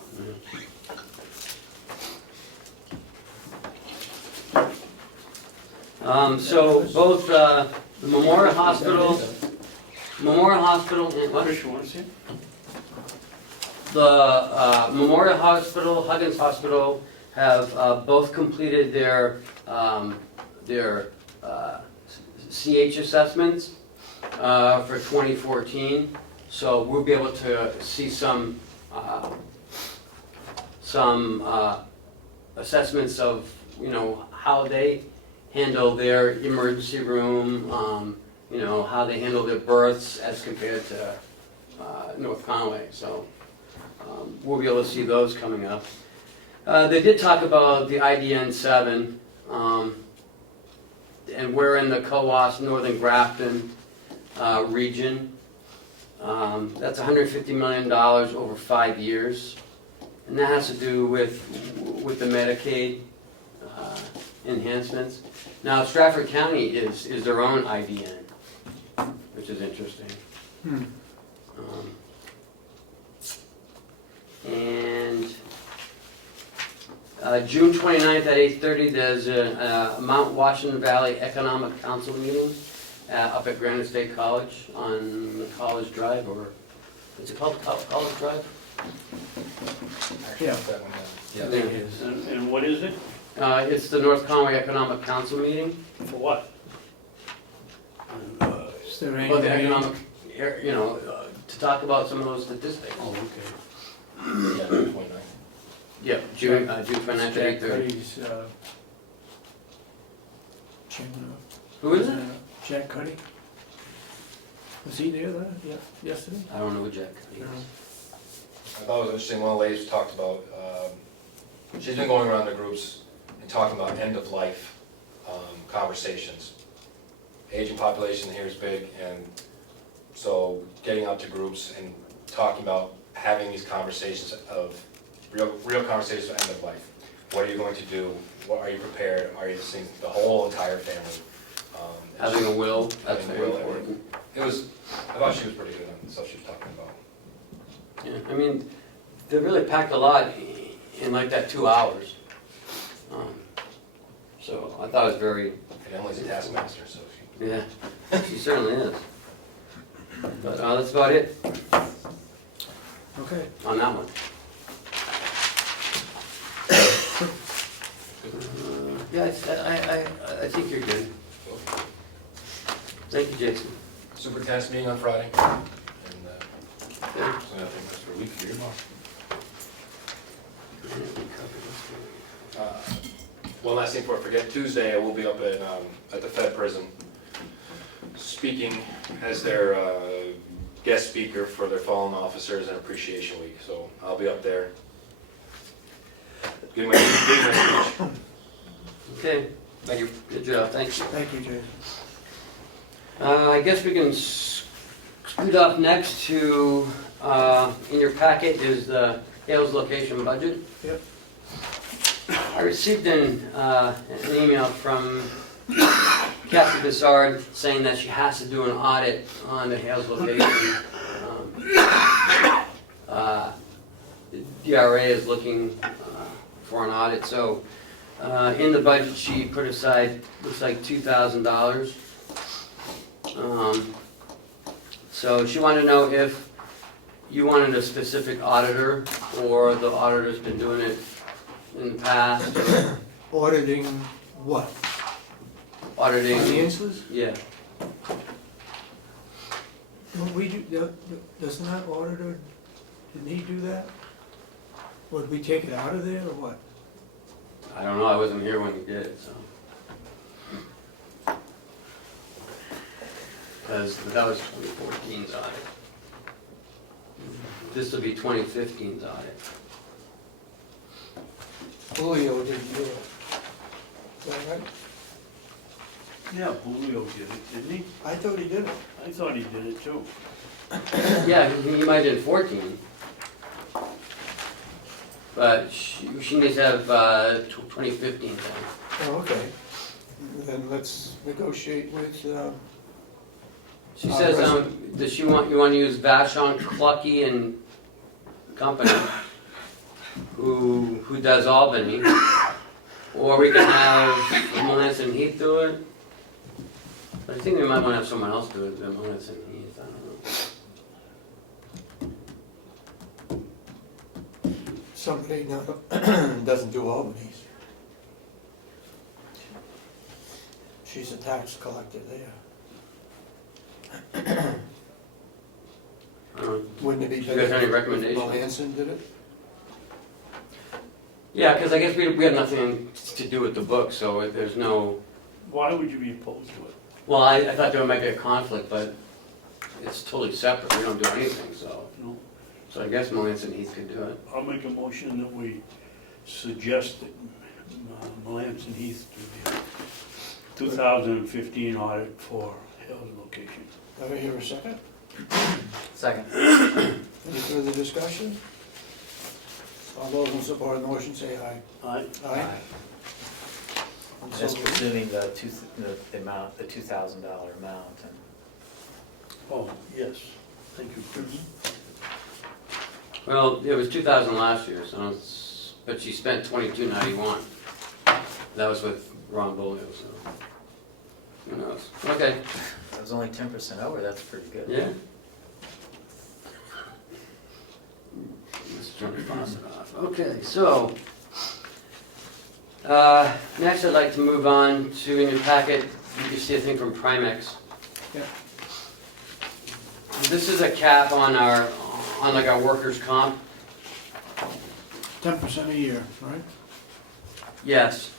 so both the Memorial Hospital and what? Chris, you want to see it? The Memorial Hospital, Huggins Hospital have both completed their CH assessments for 2014. So we'll be able to see some assessments of how they handle their emergency room, how they handle their births as compared to North Conway. So we'll be able to see those coming up. They did talk about the IDN 7, and we're in the COAS Northern Grafton region. That's $150 million over 5 years, and that has to do with the Medicaid enhancements. Now Stratford County is their own IDN, which is interesting. And June 29th at 8:30, there's a Mount Washington Valley Economic Council meeting up at Granite State College on College Drive, or is it called College Drive? Yeah. That one down. I think it is. And what is it? It's the North Conway Economic Council meeting. For what? Is there Well, the any- economic, to talk about some of those statistics. Oh, okay. Yeah, 29. Yeah, June 29th at Jack 8:30. Cuddy's, chairman Who is of, it? Jack Cuddy? Was he there yesterday? I don't know who Jack is. I thought it was interesting, one of the ladies talked about, she's been going around the groups and talking about end-of-life conversations. Aging population here is big, and so getting out to groups and talking about having these conversations of, real conversations of end of life. What are you going to do? What are you prepared? Are you seeing the whole entire family? Having a will, that's Having a very will, important. I thought she was pretty good on the stuff she was talking about. Yeah, I mean, they really packed a lot in like that 2 hours. So I thought it was very, And Emily's a taskmaster, so she. yeah, she certainly is. But that's about it Okay. on that one. Yeah, I think you're good. Thank you, Jason. Super task meeting on Friday. And, so I think that's for a week here. One last thing before I forget, Tuesday I will be up at the Fed prison speaking as their guest speaker for their fallen officers and appreciation week. So I'll be up there giving my speech. Okay, thank you. Good job, thanks. Thank you, Jason. I guess we can scoot up next to, in your packet is the Hales location budget. Yep. I received an email from Kathy Bizard saying that she has to do an audit on the Hales location. The DRA is looking for an audit, so in the budget she put aside, looks like $2,000. So she wanted to know if you wanted a specific auditor, or the auditor's been doing it in the past, or Auditing what? auditing. Finances? Yeah, What we do, doesn't that auditor, didn't he do that? Would we take it out of there or what? I don't know, I wasn't here when he did it, so. Because that was 2014's audit. This will be 2015's audit. Julio didn't do it. Is that right? Yeah, Julio did it, didn't he? I thought he did it. I thought he did it too. Yeah, he might have done 14. But she needs to have 2015 then. Oh, okay. Then let's negotiate with, She says, does you want to use Vashon, Clucky and Company, who does Albany, or we can have Melanson Heath do it. But I think we might want to have someone else do it than Melanson Heath, I don't know. somebody no, doesn't do Albany's. She's a tax collector there. Wouldn't it be You better guys have any if recommendations? Melanson did it? Yeah, because I guess we have nothing to do with the book, so there's no, Why would you be opposed to it? well, I thought there might be a conflict, but it's totally separate, we don't do anything, so. No. So I guess Melanson Heath could do it. I'll make a motion that we suggest that Melanson Heath do the 2015 audit for Hales location. Do I hear a second? Second. Any further discussion? All those in support of the motion say aye. Aye. Aye. And so That's presuming the amount, the $2,000 amount. And Oh, yes. Thank you, Chris. Well, it was 2,000 last year, so but she spent 2291. That was with Ron Bolio, so who knows? Okay, That was only 10% over, that's pretty good. yeah. Let's turn the faucet off. Okay, so next I'd like to move on to, in your packet, you see a thing from Primex. Yeah. This is a cap on our workers' comp. 10% a year, right? Yes.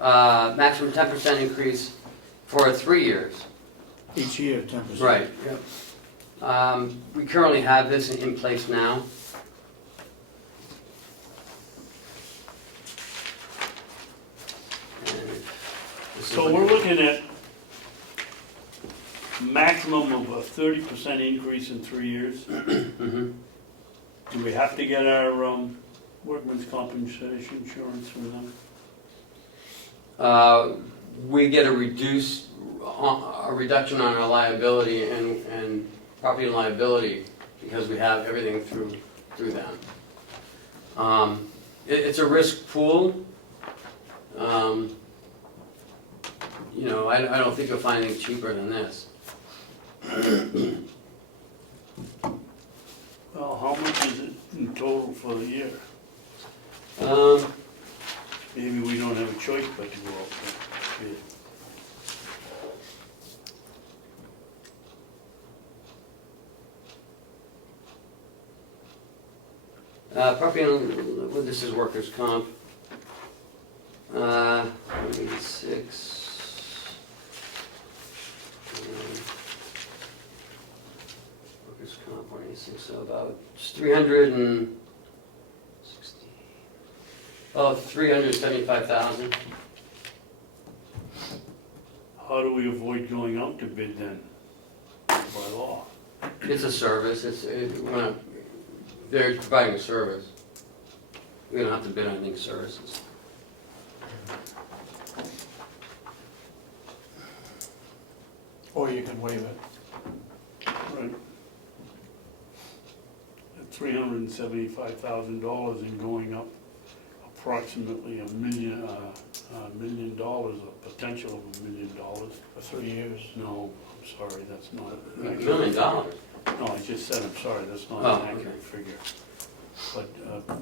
Maximum 10% increase for 3 years. Each year, 10%. Right, yep. We currently have this in place now. And this is So what- we're looking at maximum of a 30% increase in 3 years. Mhm. Do we have to get our workman's compensation insurance from them? We get a reduced a reduction on our liability and property and liability because we have everything through them. It's a risk pool. You know, I don't think you'll find anything cheaper than this. Well, how much is it in total for the year? Maybe we don't have a choice but to go out for bid. Property, well, this is workers' comp. 86. Workers' comp, 186, so about 360. Oh, 375,000. How do we avoid going out to bid then, by law? It's a service, they're providing a service. We don't have to bid on any services. Or you can waive it. Right. At $375,000 and going up approximately $1 million, a potential of $1 million. For 3 years. No, I'm sorry, that's not. $1 million. No, I just said, I'm sorry, that's not Oh, an accurate okay. figure. But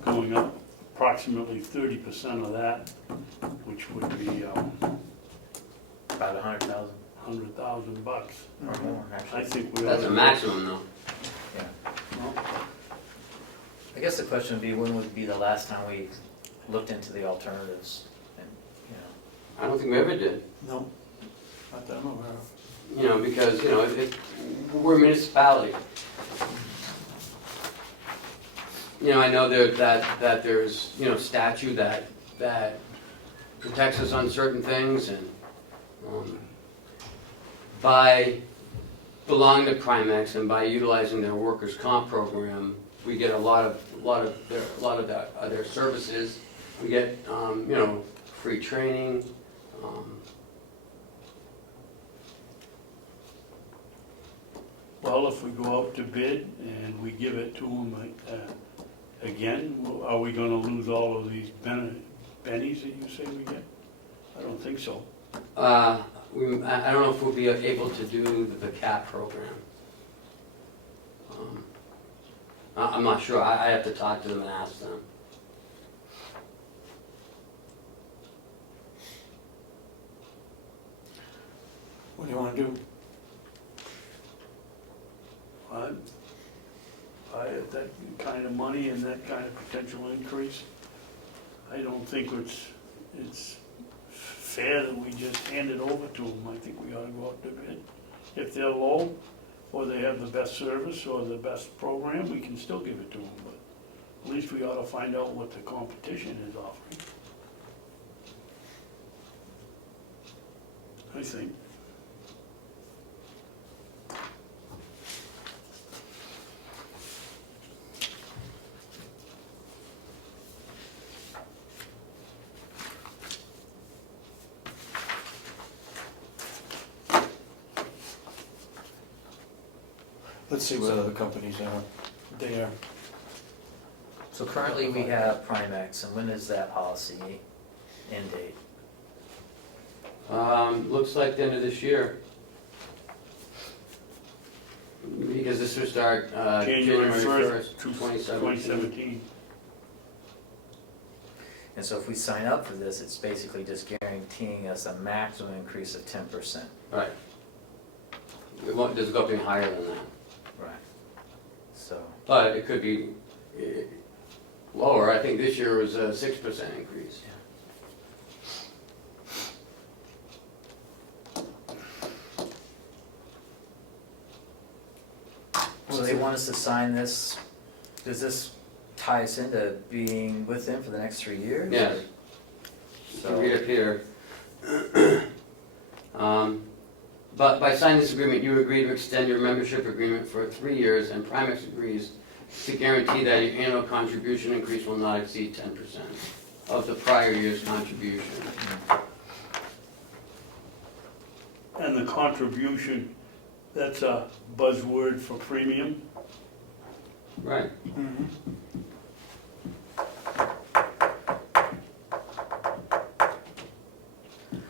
going up approximately 30% of that, which would be About 100,000 $100,000. or more, I actually. think we ought That's to. a maximum though. I guess the question would be, when would be the last time we looked into the alternatives? And, you know, I don't think we ever did. No, not that I'm aware of. You know, because, you know, we're a municipality. You know, I know that there's, you know, statute that protects us on certain things, and by belonging to Primex and by utilizing their workers' comp program, we get a lot of their services. We get, you know, free training. Well, if we go out to bid and we give it to them again, are we gonna lose all of these bennies that you say we get? I don't think so. I don't know if we'll be able to do the CAP program. I'm not sure. I have to talk to them and ask them. What do you wanna do? I at that kind of money and that kind of potential increase, I don't think it's fair that we just hand it over to them. I think we ought to go out to bid. If they're low, or they have the best service or the best program, we can still give it to them, but at least we ought to find out what the competition is offering. I think. Let's see what other companies are there. so currently we have Primex, and when is that policy end date? Looks like the end of this year. Because this would start January 1st, 2017. 2017. And so if we sign up for this, it's basically just guaranteeing us a maximum increase of 10%. Right. It won't just go up any higher than that. Right. So, But it could be lower. I think this year was a 6% increase. so they want us to sign this, does this tie us into being with them for the next 3 years? Yes. So, So read up here. But by signing this agreement, you agree to extend your membership agreement for 3 years, and Primex agrees to guarantee that your annual contribution increase will not exceed 10% of the prior year's contribution. And the contribution, that's a buzzword for premium. Right. Mhm.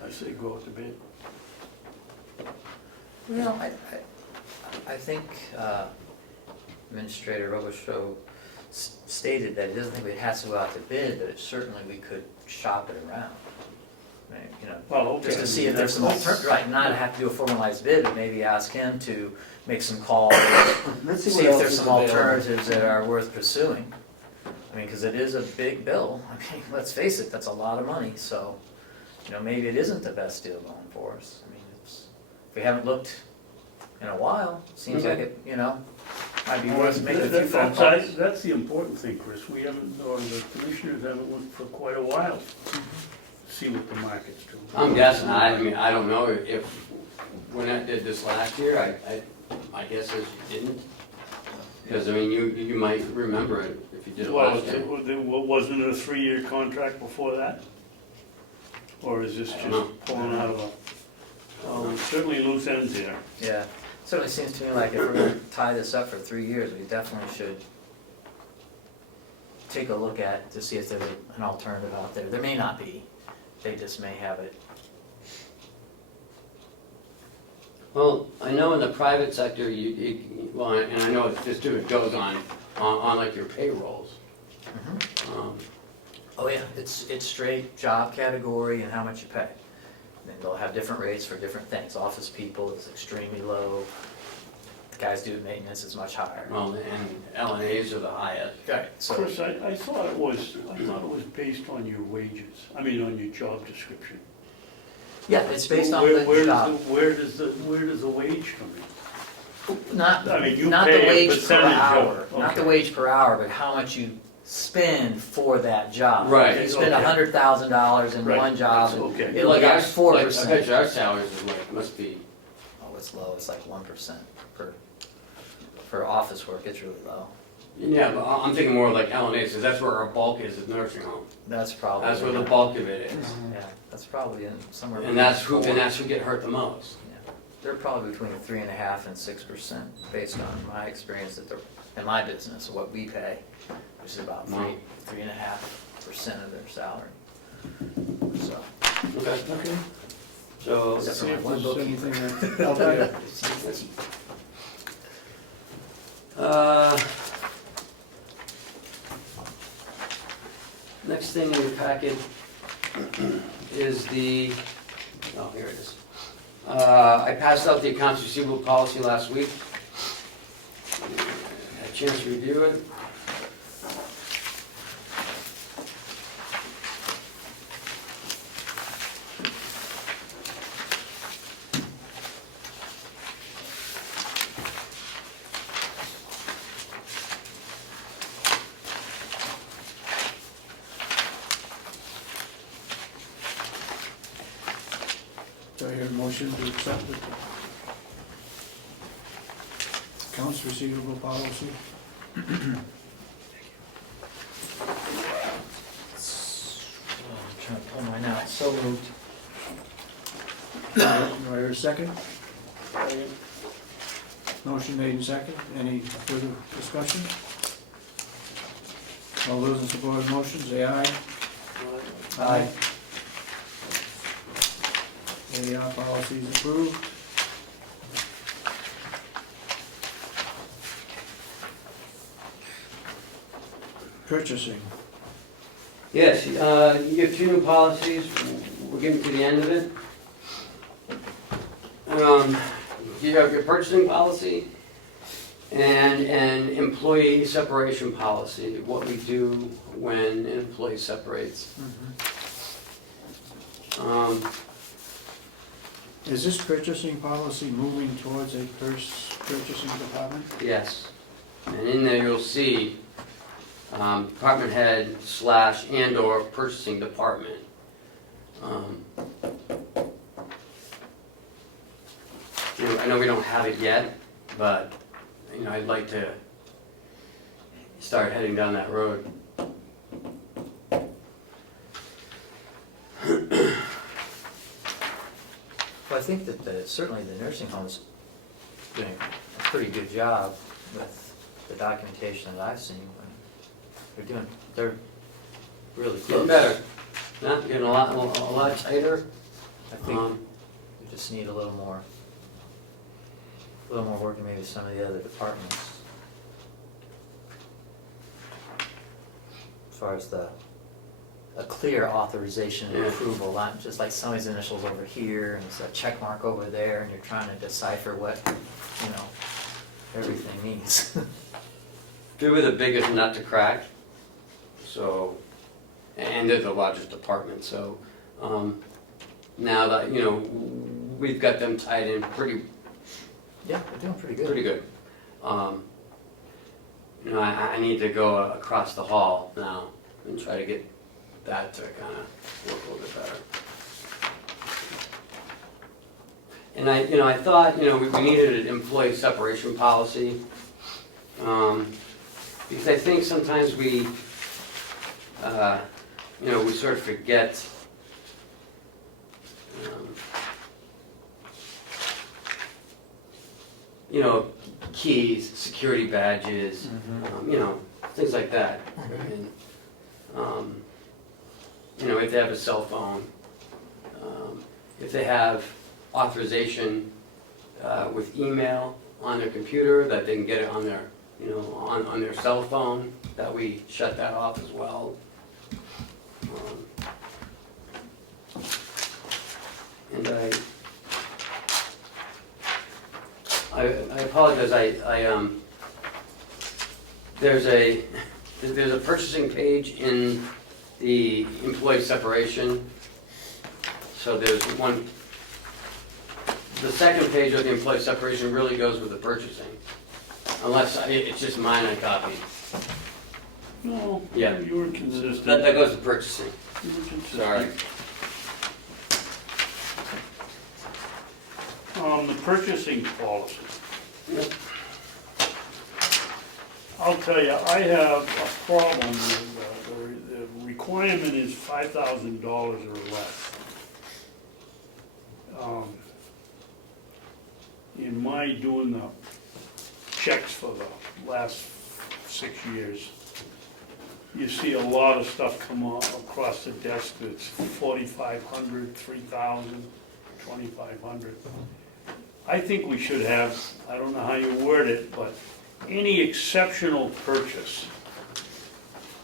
I say go out to bid. Well, I think Administrator Robichaud stated that he doesn't think it has to go out to bid, but it certainly we could shop it around. I mean, you know, Well, okay. just to see if there's some alternatives, right, not have to do a formalized bid, but maybe ask him to make some calls, Let's see what if else there's is some available. alternatives that are worth pursuing. I mean, because it is a big bill, I mean, let's face it, that's a lot of money, so, you know, maybe it isn't the best deal going for us. I mean, it's, if we haven't looked in a while, seems like it, you know, might be worth making a few phone calls. That's the important thing, Chris. We haven't, or the commissioners haven't looked for quite a while to see what the market's doing. I'm guessing, I mean, I don't know if, when I did this last year, I guess as you didn't. Because, I mean, you might remember it if you did it Well, last year. wasn't it a 3-year contract before that? Or is this just No. pulling out of a, well, certainly loose ends here. Yeah, certainly seems to me like if we're gonna tie this up for 3 years, we definitely should take a look at to see if there's an alternative out there. There may not be, they just may have it. Well, I know in the private sector, well, and I know this too, it goes on like your payrolls. Oh yeah, it's straight job category and how much you pay. And then they'll have different rates for different things. Office people is extremely low. The guys do maintenance is much higher. Well, and L&As are the highest. Right, so, Chris, I thought it was based on your wages, I mean, on your job description. yeah, it's based on Where the job. Where does the wage come in? Not, I mean, you not the pay a wage per percentage of- hour, not the okay. wage per hour, but how much you spend for that job. Right. If you spend Okay. $100,000 in Right, one job, that's okay. it'll get 4%. I bet you our salaries is like, must be, Oh, it's low, it's like 1% for office work, it's really low. yeah, but I'm thinking more like L&As, because that's where our bulk is nursing home. That's probably. That's where the bulk of it is. Yeah, that's probably in somewhere. And that's who, between and 4. that's who get hurt the most. Yeah. They're probably between 3.5% and 6%, based on my experience in my business, what we pay, which is about Wow. 3.5% of their salary. So. Okay. Okay. So, Except for See my if one there's bookkeeper. anything out there. Next thing in your packet is oh, here it is. I passed out the accounts receivable policy last week. Had a chance to review it. Do I hear a motion to accept the accounts receivable policy? I'm trying to pull mine out, so moved. Do I hear a second? Motion made and second. Any further discussion? All those in support of the motion, say aye. Aye. AR policy is approved. Purchasing. Yes, you have 2 new policies. We're getting to the end of it. You have your purchasing policy and an employee separation policy, what we do when an employee separates. Is this purchasing policy moving towards a purchasing department? Yes, and in there you'll see department head / and/or purchasing department. You know, I know we don't have it yet, but you know, I'd like to start heading down that road. Well, I think that certainly the nursing home's doing a pretty good job with the documentation that I've seen. They're really close. Getting better, yeah, getting a lot tighter. I think we just need a little more work in maybe some of the other departments. As far as a clear authorization and Yeah. approval, not just like somebody's initials over here and it's a check mark over there and you're trying to decipher what, everything means. They were the biggest nut to crack, so, and they're the largest department, so, now that, we've got them tied in pretty Yeah, they're doing pretty good. pretty good. I need to go across the hall now and try to get that to kind of work a little bit better. And I thought, we needed an employee separation policy, because I think sometimes we sort of forget, keys, security badges, things like that. And, if they have a cell phone, if they have authorization with email on their computer, that they can get it on their, on their cell phone, that we shut that off as well. And I apologize, there's a purchasing page in the employee separation. So there's one, the second page of the employee separation really goes with the purchasing. Unless, it's just mine I copied. No, Yeah. you were consistent. That goes with purchasing, You were consistent. sorry. The purchasing policy. Yep. I'll tell you, I have a problem with, the requirement is $5,000 or less. In my doing the checks for the last 6 years, you see a lot of stuff come across the desk that's 4,500, 3,000, 2,500. I think we should have, I don't know how you word it, but any exceptional purchase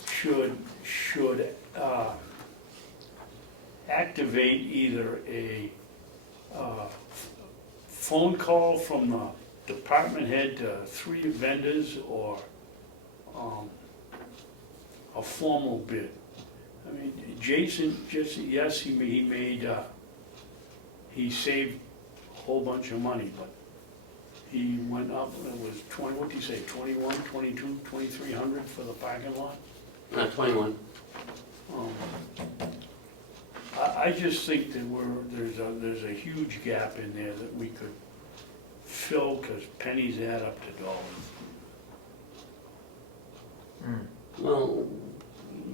should activate either a phone call from the department head to 3 vendors or a formal bid. I mean, Jason, yes, he saved a whole bunch of money, but he went up, it was 20, what'd you say, 21, 22, 2,300 for the parking lot? 21. I just think that there's a huge gap in there that we could fill, because pennies add up to dollars. Well,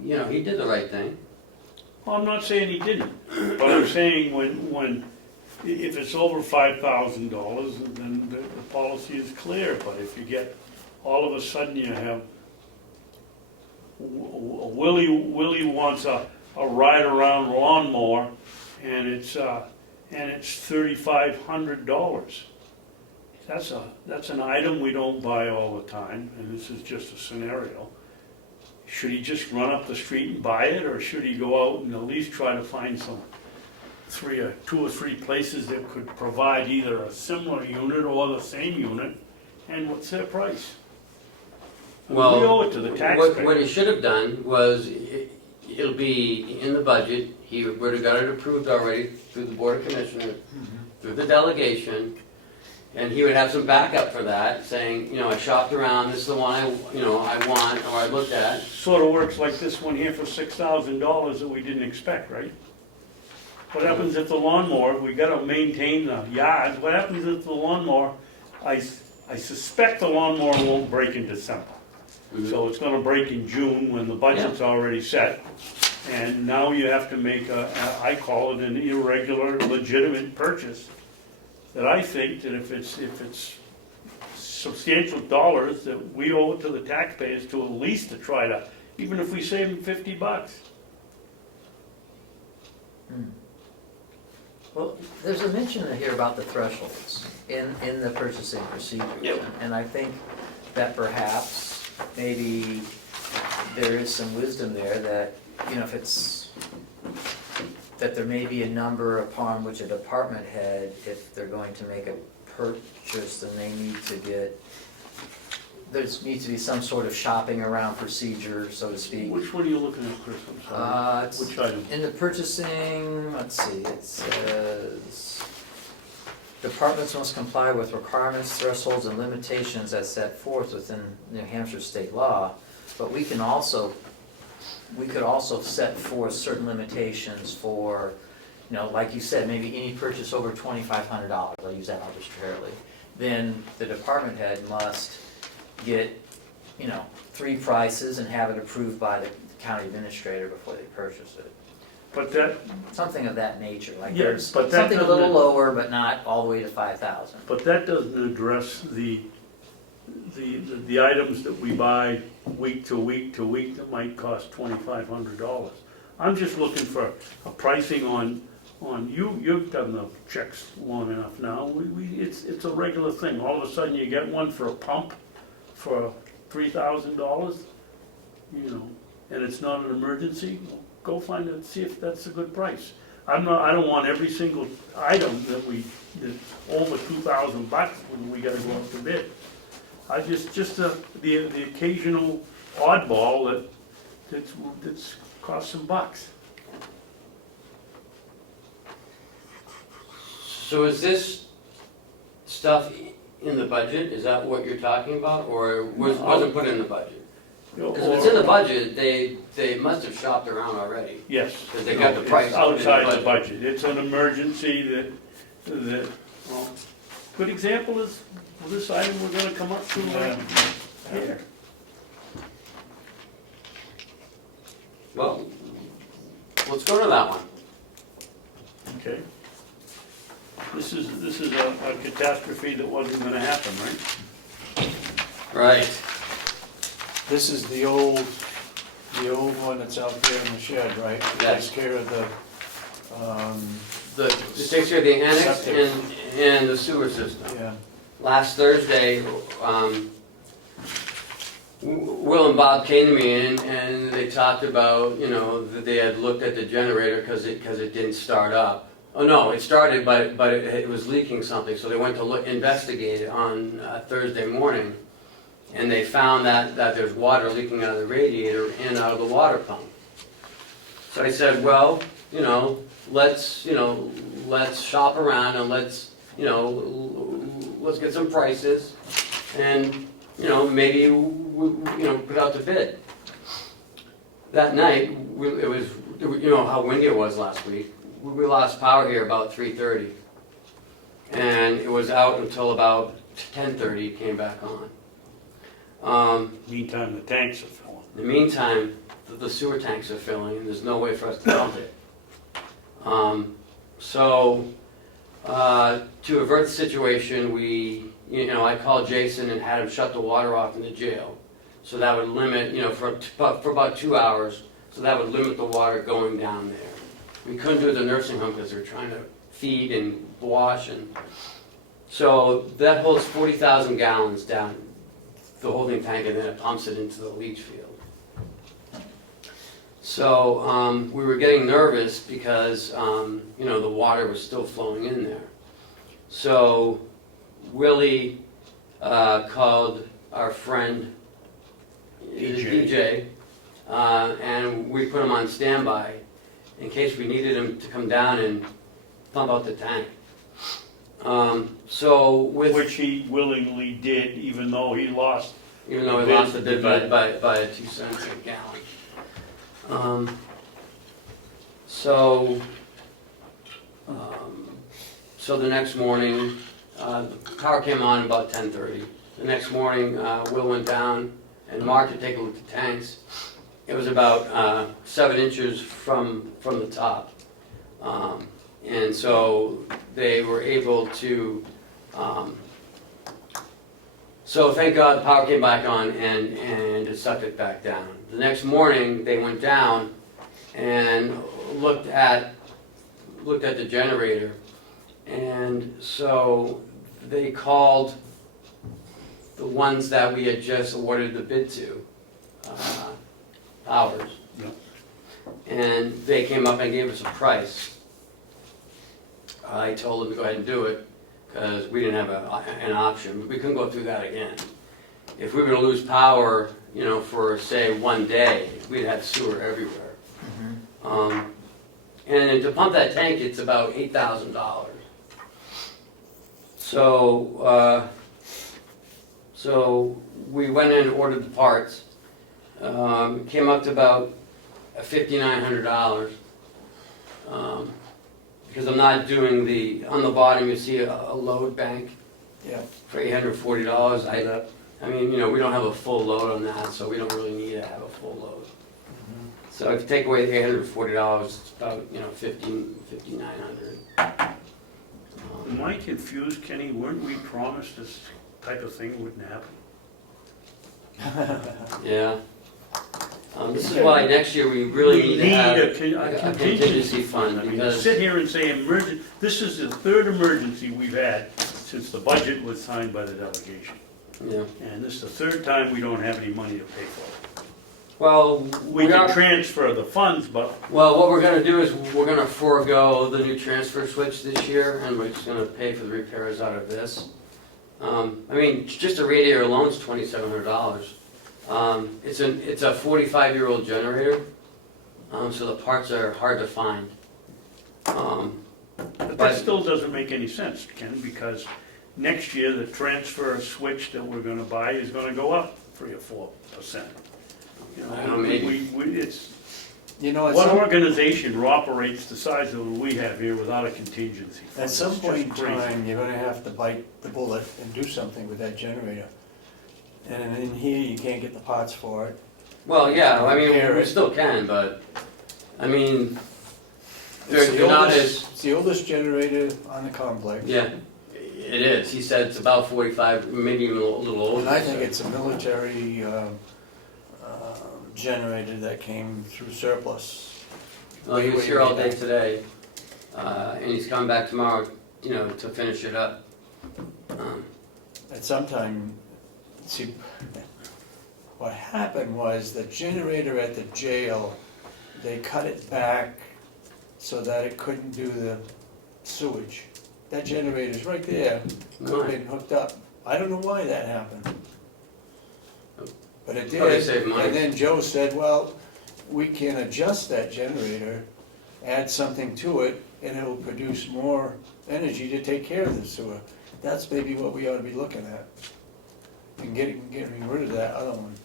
he did the right thing. Well, I'm not saying he didn't, but I'm saying if it's over $5,000, then the policy is clear, but if you get, all of a sudden you have, Willie wants a ride-around lawnmower, and it's $3,500. That's an item we don't buy all the time, and this is just a scenario. Should he just run up the street and buy it, or should he go out and at least try to find some 2 or 3 places that could provide either a similar unit or the same unit, and what's their price? Well, we owe it to the taxpayer. What he should have done was, it'll be in the budget, he would have got it approved already through the Board of Commissioners, through the delegation, and he would have some backup for that, saying, I shopped around, this is the one I want, or I looked at. Sort of works like this one here for $6,000 that we didn't expect, right? What happens if the lawnmower, we gotta maintain the yard, what happens if the lawnmower, I suspect the lawnmower won't break in December. So it's gonna break in June when the budget's already set. And now you have to make I call it an irregular legitimate purchase that I think that if it's substantial dollars, that we owe it to the taxpayers to at least to try to, even if we save them $50. Well, there's a mention here about the thresholds in the purchasing procedures. Yep. And I think that perhaps maybe there is some wisdom there that, you know, if it's, that there may be a number upon which a department head, if they're going to make a purchase, then they need to get, there needs to be some sort of shopping around procedure, so to speak. Which one are you looking at, Chris? I'm sorry. It's Which item? in the purchasing, let's see, it says, departments must comply with requirements, thresholds, and limitations as set forth within New Hampshire state law, but we could also set forth certain limitations for, you know, like you said, maybe any purchase over $2,500, I'll use that arbitrarily, then the department head must get, you know, 3 prices and have it approved by the county administrator before they purchase it. But that, Something of that nature, like Yes, there's but that something a little doesn't- lower, but not all the way to 5,000. but that doesn't address the items that we buy week to week to week that might cost $2,500. I'm just looking for a pricing on you've done the checks long enough now. It's a regular thing. All of a sudden you get one for a pump for $3,000, you know, and it's not an emergency. Go find it, see if that's a good price. I don't want every single item that's over $2,000 when we gotta go up to bid. I just the occasional oddball that's cost some bucks. So is this stuff in the budget? Is that what you're talking about, or wasn't put in the budget? Because if it's in the budget, they must have shopped around already. Yes. Because they got the price It's put in the outside the budget. budget. It's an emergency that, well, good example is this item we're gonna come up to right here. Well, let's go to that one. Okay. This is a catastrophe that wasn't gonna happen, right? Right. This is the old one that's out there in the shed, right? Yes. Takes care of the, It takes care of the annex Septic. and the sewer system. yeah. Last Thursday, Will and Bob came to me and they talked about, you know, that they had looked at the generator because it didn't start up. Oh no, it started, but it was leaking something, so they went to investigate it on Thursday morning, and they found that there's water leaking out of the radiator and out of the water pump. So I said, well, you know, let's shop around and let's get some prices, and you know, maybe put out the bid. That night, it was, you know how windy it was last week. We lost power here about 3:30, and it was out until about 10:30. It came back on. Meantime, the tanks are filling. In the meantime, the sewer tanks are filling, and there's no way for us to dump it. To avert the situation, I called Jason and had him shut the water off in the jail. So that would limit, for about 2 hours, so that would limit the water going down there. We couldn't do the nursing home because they're trying to feed and wash, and so that holds 40,000 gallons down the holding tank, and then it pumps it into the leach field. So we were getting nervous because the water was still flowing in there. So Willie called our friend DJ, and we put him on standby in case we needed him to come down and pump out the tank. Which he willingly did, even though he lost. Even though we lost the bid by 2 cents a gallon. So the next morning, the power came on about 10:30. The next morning, Will went down and Mark to take a look at the tanks. It was about 7 inches from the top. And so they were able to, so thank God the power came back on and it sucked it back down. The next morning, they went down and looked at the generator. And so they called the ones that we had just awarded the bid to, ours. Yep. And they came up and gave us a price. I told them to go ahead and do it, because we didn't have an option. We couldn't go through that again. If we were to lose power, you know, for say 1 day, we'd have sewer everywhere. And to pump that tank, it's about $8,000. So we went in and ordered the parts. It came up to about $5,900. Because I'm not doing on the bottom you see a load bank Yeah. for $840. I mean, you know, we don't have a full load on that, so we don't really need to have a full load. So if you take away the $840, it's about, you know, $5,900. Am I confused, Kenny? Weren't we promised this type of thing wouldn't happen? Yeah. This is why next year we really need to have a a contingency fund, I mean, to because, sit here and say this is the third emergency we've had since the budget was signed by the delegation. yeah. And this is the third time we don't have any money to pay for it. Well, We can transfer the funds, but well, what we're gonna do is we're gonna forego the new transfer switch this year, and we're just gonna pay for the repairs out of this. I mean, just a radiator alone is $2,700. It's a 45-year-old generator, so the parts are hard to find. But that still doesn't make any sense, Ken, because next year, the transfer switch that we're gonna buy is gonna go up 3 or 4%. You I don't know, maybe. It's, You know, what organization operates the size of what we have here without a contingency fund? at some It's point in just crazy. time, you're gonna have to bite the bullet and do something with that generator. And in here, you can't get the parts for it. Well, yeah, I mean, Repair we it. still can, but, I mean, It's they're not it's the oldest generator on the complex. yeah, it is. He said it's about 45, maybe even a little older. And I think it's a military generator that came through surplus. Well, he was here all day today, and he's coming back tomorrow, you know, to finish it up. At some time, see, what happened was the generator at the jail, they cut it back so that it couldn't do the sewage. That generator's right there, could have been hooked up. I don't know why that happened. But it Probably did, save money. and then Joe said, well, we can adjust that generator, add something to it, and it'll produce more energy to take care of the sewer. That's maybe what we ought to be looking at, and getting rid of that other one.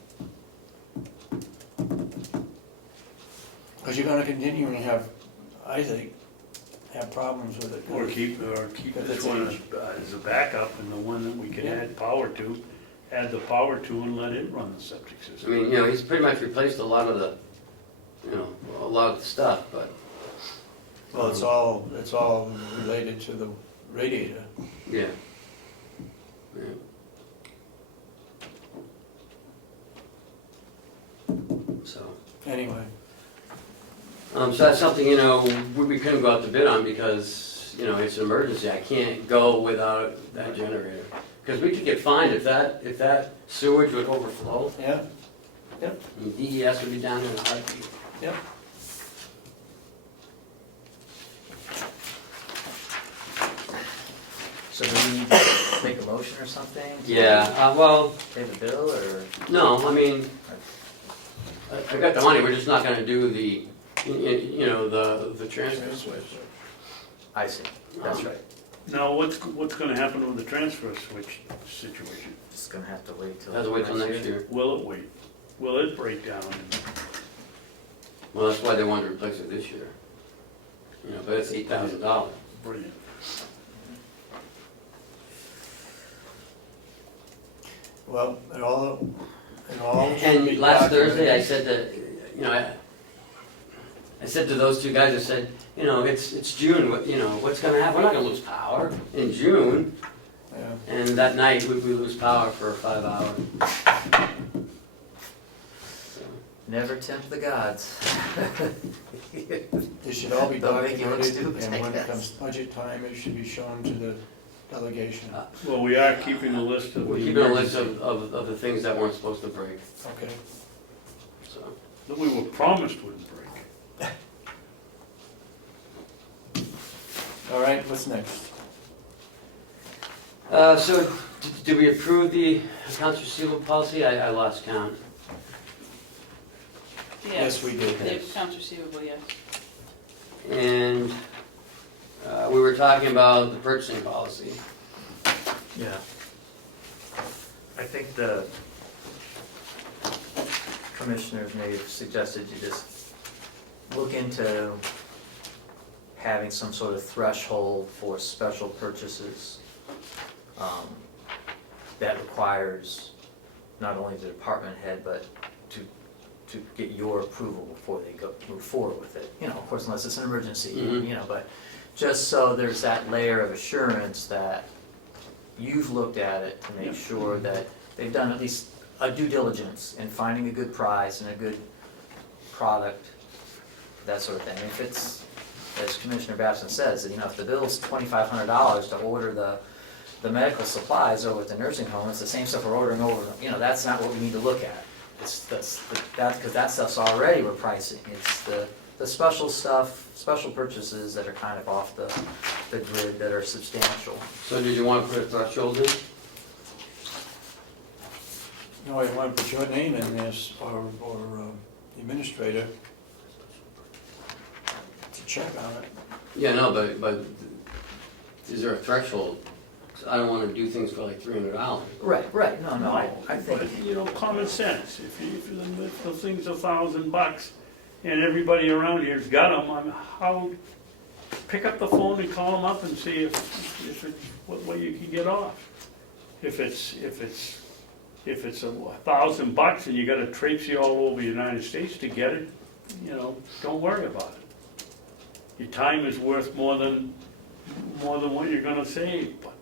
Because you're gonna continue to have, I think, have problems with it. Or keep If this it's one aged. as a backup and the one that we can Yeah. add power to, add the power to and let it run the septic I system. mean, you know, he's pretty much replaced a lot of the, you know, a lot of the stuff, but, Well, it's all related to the radiator. yeah. Yeah. So, Anyway, so that's something, you know, we couldn't go out to bid on because, you know, it's an emergency. I can't go without that generator. Because we could get fined if that sewage would overflow, yeah, and DES would be down there in a heartbeat. yep. So do we need to make a motion or something? Yeah, well, Pay the bill, or? no, I mean, I got the money, we're just not gonna do the, you know, the transfer switch. I see, that's right. Now, what's gonna happen with the transfer switch situation? Just gonna have to wait till. Have to wait till next year. Will it wait? Will it break down? Well, that's why they wanted to replace it this year. You know, but it's $8,000. Brilliant. Well, it all should be And last documented. Thursday, I said that, you know, I said to those two guys, I said, you know, it's June, what's gonna happen? We're not gonna lose power in June. Yeah. And that night, we lose power for 5 hours. Never tempt the gods. They should all be They'll make you look documented, stupid, and I when it guess. comes budget time, it should be shown to the delegation. Well, we are keeping a list of the We're keeping a list emergency of the things that weren't supposed to break, Okay. so. that we were promised wouldn't break. All right, what's next? So, did we approve the accounts receivable policy? I lost count. Yes, we did. The accounts receivable, yes. And we were talking about the purchasing policy. Yeah. I think the commissioners may have suggested you just look into having some sort of threshold for special purchases that requires not only the department head, but to get your approval before they move forward with it. You know, of course, unless it's an emergency, Mhm. you know, but just so there's that layer of assurance that you've looked at it to make sure that they've done at least a due diligence in finding a good price and a good product, that sort of thing. If it's, as Commissioner Babson says, you know, if the bill's $2,500 to order the medical supplies over at the nursing home, it's the same stuff we're ordering over, you know, that's not what we need to look at. Because that stuff's already we're pricing. It's the special stuff, special purchases that are kind of off the grid that are substantial. So did you want to put a threshold in? No, I want to put your name in this, or the administrator, to check on it. Yeah, no, but is there a threshold? 'Cause I don't want to do things for like $300. Right, no, I think, But, you know, common sense, if the thing's $1,000 and everybody around here's got them, pick up the phone and call them up and see if it's, what you can get off. If it's $1,000 and you gotta traipse all over the United States to get it, you know, don't worry about it. Your time is worth more than what you're gonna save. But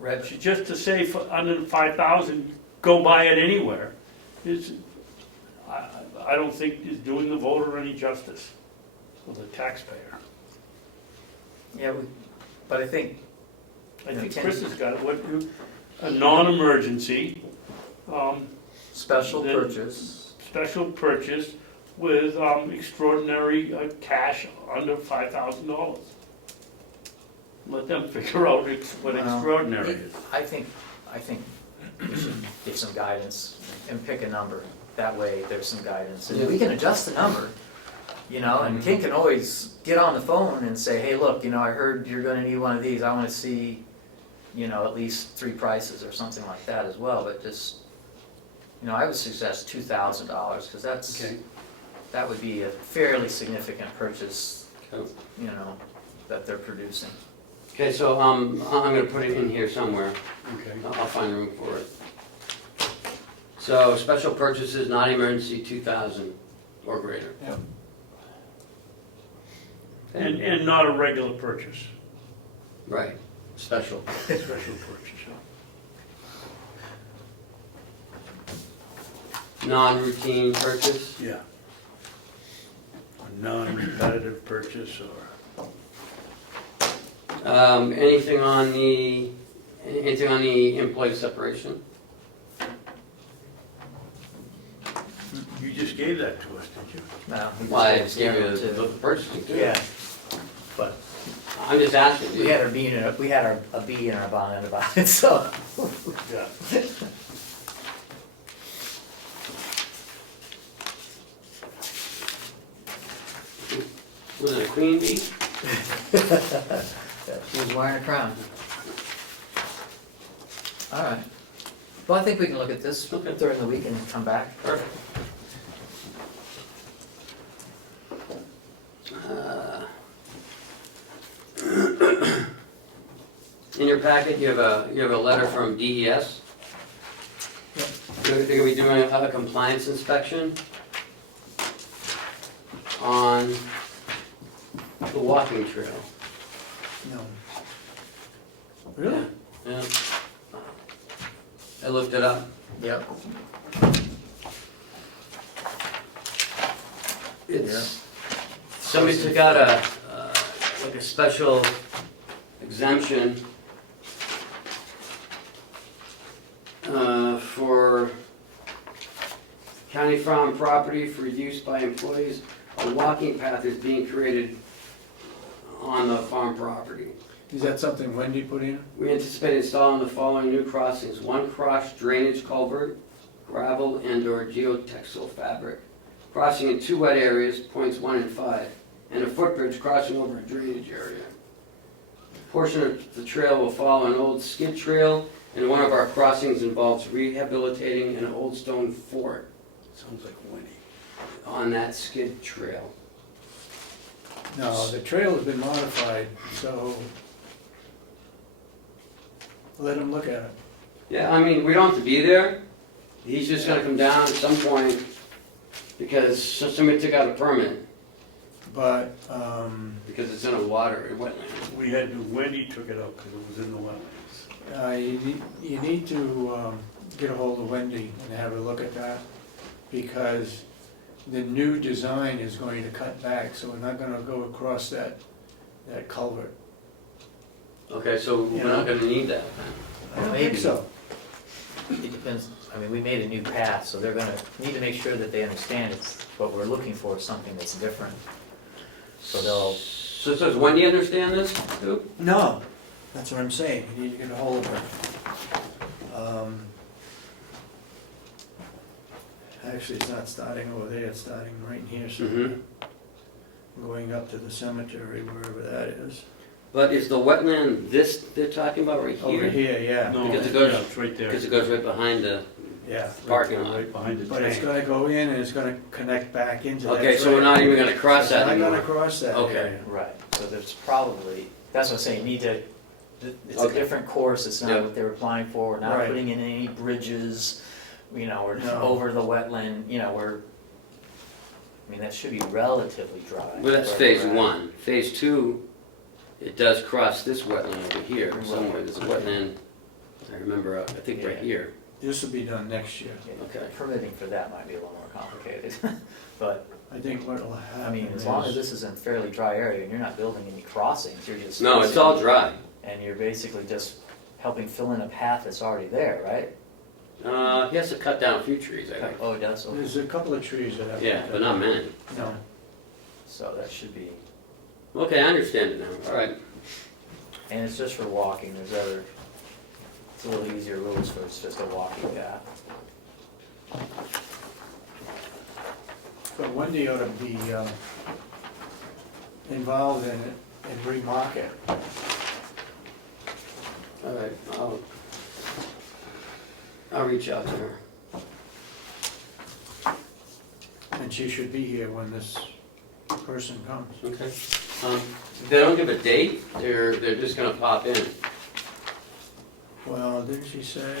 Reg, just to say for under 5,000, go buy it anywhere, I don't think is doing the voter any justice, or the taxpayer. yeah, but I think, I think Chris has got it, a non-emergency, special Then- purchase, special purchase with extraordinary cash under $5,000. Let them figure out what Well, extraordinary is. I think we should give some guidance and pick a number. That way, there's some guidance. And we can adjust the number, you know, and King can always get on the phone and say, hey, look, you know, I heard you're gonna need one of these. I wanna see, you know, at least 3 prices or something like that as well. But just, you know, I would suggest $2,000, because Okay. that would be a fairly significant purchase, Okay. you know, that they're producing. Okay, so I'm gonna put it in here somewhere. Okay. I'll find room for it. So special purchases, not emergency, 2,000 or greater. Yeah. And not a regular purchase, Right, special. special purchase. Non-routine purchase, Yeah. A non-repetitive purchase or. anything on the employee separation? You just gave that to us, did you? No, we Well, I just gave you to- the purchasing too. Yeah, but I'm just asking. we had a bee in our bonnet about it, so. Yeah. Was it a queen bee? She was wearing a crown. All right. Well, I think we can look at this during the week and come back. Perfect. In your packet, you have a letter from DES. They're gonna be doing a compliance inspection on the walking trail. No. Really? Yeah. I looked it up. Yep. It's, somebody took out a, like a special exemption for county farm property for use by employees. A walking path is being created on the farm property. Is that something Wendy put in? We anticipate installing the following new crossings: one cross drainage culvert, gravel and/or geotextile fabric, crossing in 2 wet areas, points 1 and 5, and a footbridge crossing over a drainage area. A portion of the trail will follow an old skid trail, and one of our crossings involves rehabilitating an old stone fort Sounds like Winnie. on that skid trail. No, the trail has been modified, so let him look at it. Yeah, I mean, we don't have to be there. He's just gonna come down at some point because somebody took out a permit But, because it's in a water, a wetland. We had to, Wendy took it out because it was in the wetlands. you need to get a hold of Wendy and have a look at that, because the new design is going to cut back, so we're not gonna go across that culvert. Okay, so we're not gonna need that then. I don't think so. It depends, I mean, we made a new path, so they're gonna need to make sure that they understand it's, what we're looking for is something that's different. So they'll, So does Wendy understand this too? No, that's what I'm saying, you need to get a hold of her. Actually, it's not starting over there, it's starting right here, so going up to the cemetery, wherever that is. But is the wetland this they're talking about right here? Over here, yeah, No, Because it goes- yeah, it's right there. Because it goes right behind the yeah. parking lot. Right behind the But it's tank. gonna go in and it's gonna connect back into that Okay, so we're trail. not even gonna cross that It's not anymore. gonna cross that Okay. area. right, so there's probably, that's what I'm saying, you need to, it's a Okay. different course, it's not Yep. what they were applying for, we're not Right. putting in any bridges, you know, we're No. over the wetland, you know, we're, I mean, that should be relatively dry. Well, that's where phase we're at. 1. Phase 2, it does cross this wetland over here somewhere. There's a wetland, I remember, I think right Yeah. here. This will be done next year. Yeah, Okay. Permitting for that might be a little more complicated, but, I think what'll happen I mean, as long as this is in a fairly dry area and you're not building any crossings, you're just. No, it's all dry. And you're basically just helping fill in a path that's already there, right? He has to cut down a few trees, I think. Oh, it does, okay. There's a couple of trees that have. Yeah, but not many. No. So that should be, Okay, I understand it now. All right. and it's just for walking, there's other, it's a little easier rules for it's just a walking path. But Wendy ought to be involved in it and remark it. All right, I'll reach out to her. And she should be here when this person comes. Okay. They don't give a date, they're just gonna pop in. Well, didn't she say,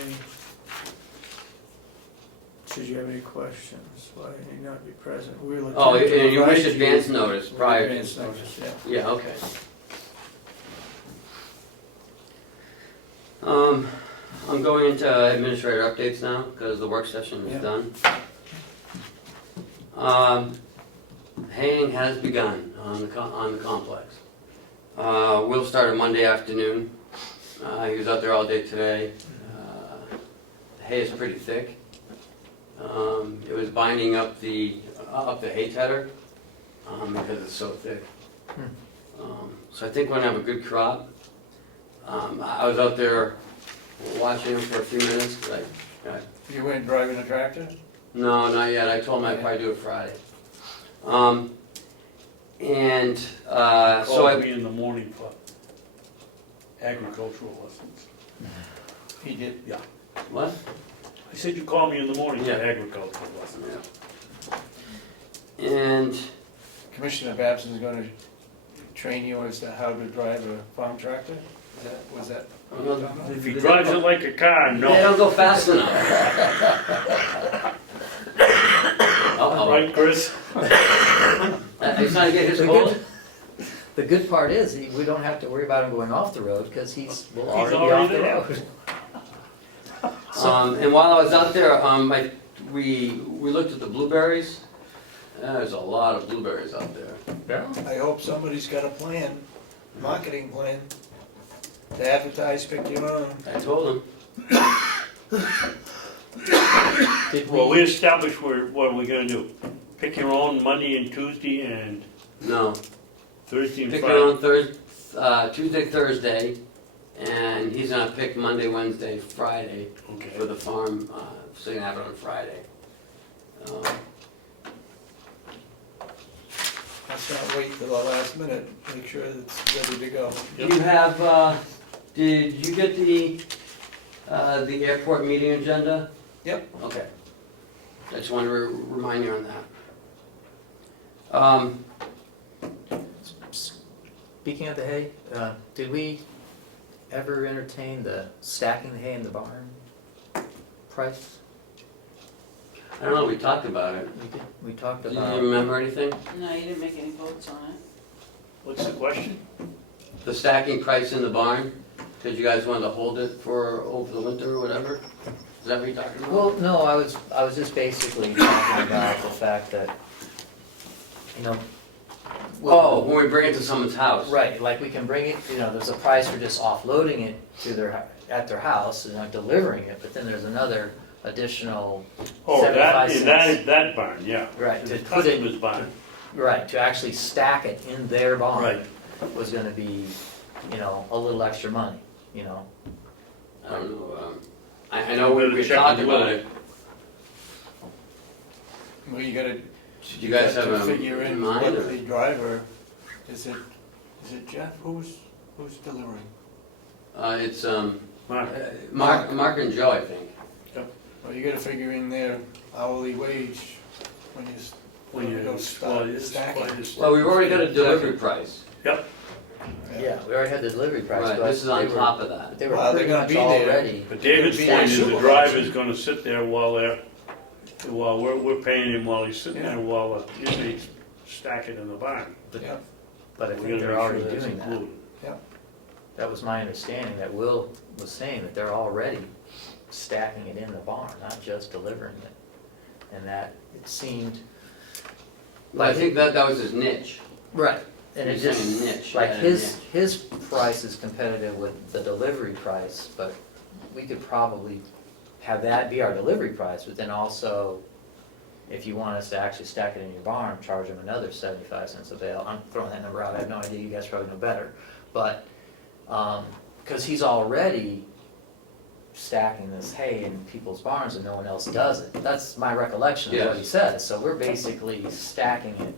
should you have any questions? Why did he not be present? We'll Oh, attempt to and you wish provide advance notice prior to. Advance notice, yeah. Yeah, okay. I'm going into administrator updates now, because the work session is Yeah. done. Haying has begun on the complex. We'll start on Monday afternoon. He was out there all day today. The hay is pretty thick. It was binding up the hay tedder, because it's so thick. So I think we're gonna have a good crop. I was out there watching him for a few minutes, but You went driving a tractor? no, not yet. I told him I'd probably do it Friday. So Called me in the morning for agricultural lessons. He did. Yeah. what? I said you called me in the morning for Yeah. agricultural lessons. And Commissioner Babson is gonna train you as to how to drive a farm tractor? Was that? If he drives it like a car, they no. don't go fast enough. Uh-oh. Right, Chris? He's trying to get his quote? The The good part is, we don't have to worry about him going off the road, because will already be already off the there. road. And while I was out there, we looked at the blueberries. There's a lot of blueberries out there. Yeah. I hope somebody's got a plan, marketing plan, to advertise, pick your own. I told him. Did Well, we established what are we gonna do? Pick your own Monday and Tuesday and No, Thursday and pick Friday? it on Tuesday, Thursday, and he's gonna pick Monday, Wednesday, Friday for Okay. the farm, so you can have it on Friday. Let's not wait till the last minute, make sure it's ready to go. Do you have, did you get the airport meeting agenda? Yep. Okay. I just wanted to remind you on that. Speaking of the hay, did we ever entertain the stacking the hay in the barn price? I don't know, we talked about it. We did, we talked Do about. you remember anything? No, you didn't make any votes on it. What's the question? The stacking price in the barn? Because you guys wanted to hold it for over the winter or whatever? Is that what you're talking about? Well, no, I was just basically talking about the fact that, you know. Oh, when we bring it to someone's house? Right, like we can bring it, there's a price for just offloading it to at their house and not delivering it, but then there's another additional Oh, 75 cents. that barn, yeah. Right, The to put it, customer's barn. right, to actually stack it in their barn Right. was gonna be, a little extra money, I don't know, I know we Better check talked with about Will. it. Well, you gotta, Did you guys have to a figure in mind what or? the driver, is it Jeff, who's delivering? It's, Mark. Mark and Joe, I think. Well, you gotta figure in their hourly wage when you go start stacking. Well, we've already got a delivery price. Yeah, we already had the delivery price, Right, but this is on they were- top of that. They were Well, they're pretty gonna much be there. already. But David's Be point is the supervisor. driver's gonna sit there while we're paying him while he's sitting there while the inmates stack it in the barn. Yeah, But I We think gotta they're make sure already that's doing that. included. That was my understanding, that Will was saying that they're already stacking it in the barn, not just delivering it. And that it seemed. But I think that was his niche. Right. And it He's just, saying niche, like yeah, his price is competitive with the delivery price, but we could probably have that be our delivery price, but then also, if you want us to actually stack it in your barn, charge them another 75 cents a bale. I'm throwing that number out, I have no idea, you guys probably know better. But, cause he's already stacking this hay in people's barns and no one else does it. That's my recollection of what he Yes. says, so we're basically stacking it,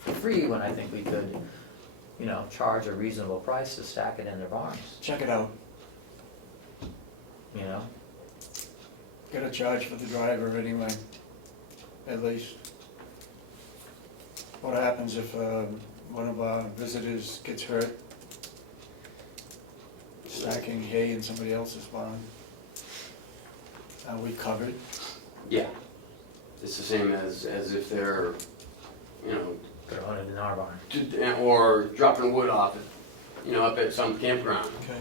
for free when I think we could, charge a reasonable price to stack it in their barns, check it out, get a charge for the driver anyway, at least. What happens if one of our visitors gets hurt stacking hay in somebody else's barn? Are we covered? Yeah. It's the same as if they're, throwing it in our barn. or dropping wood off it, up at some campground. Okay.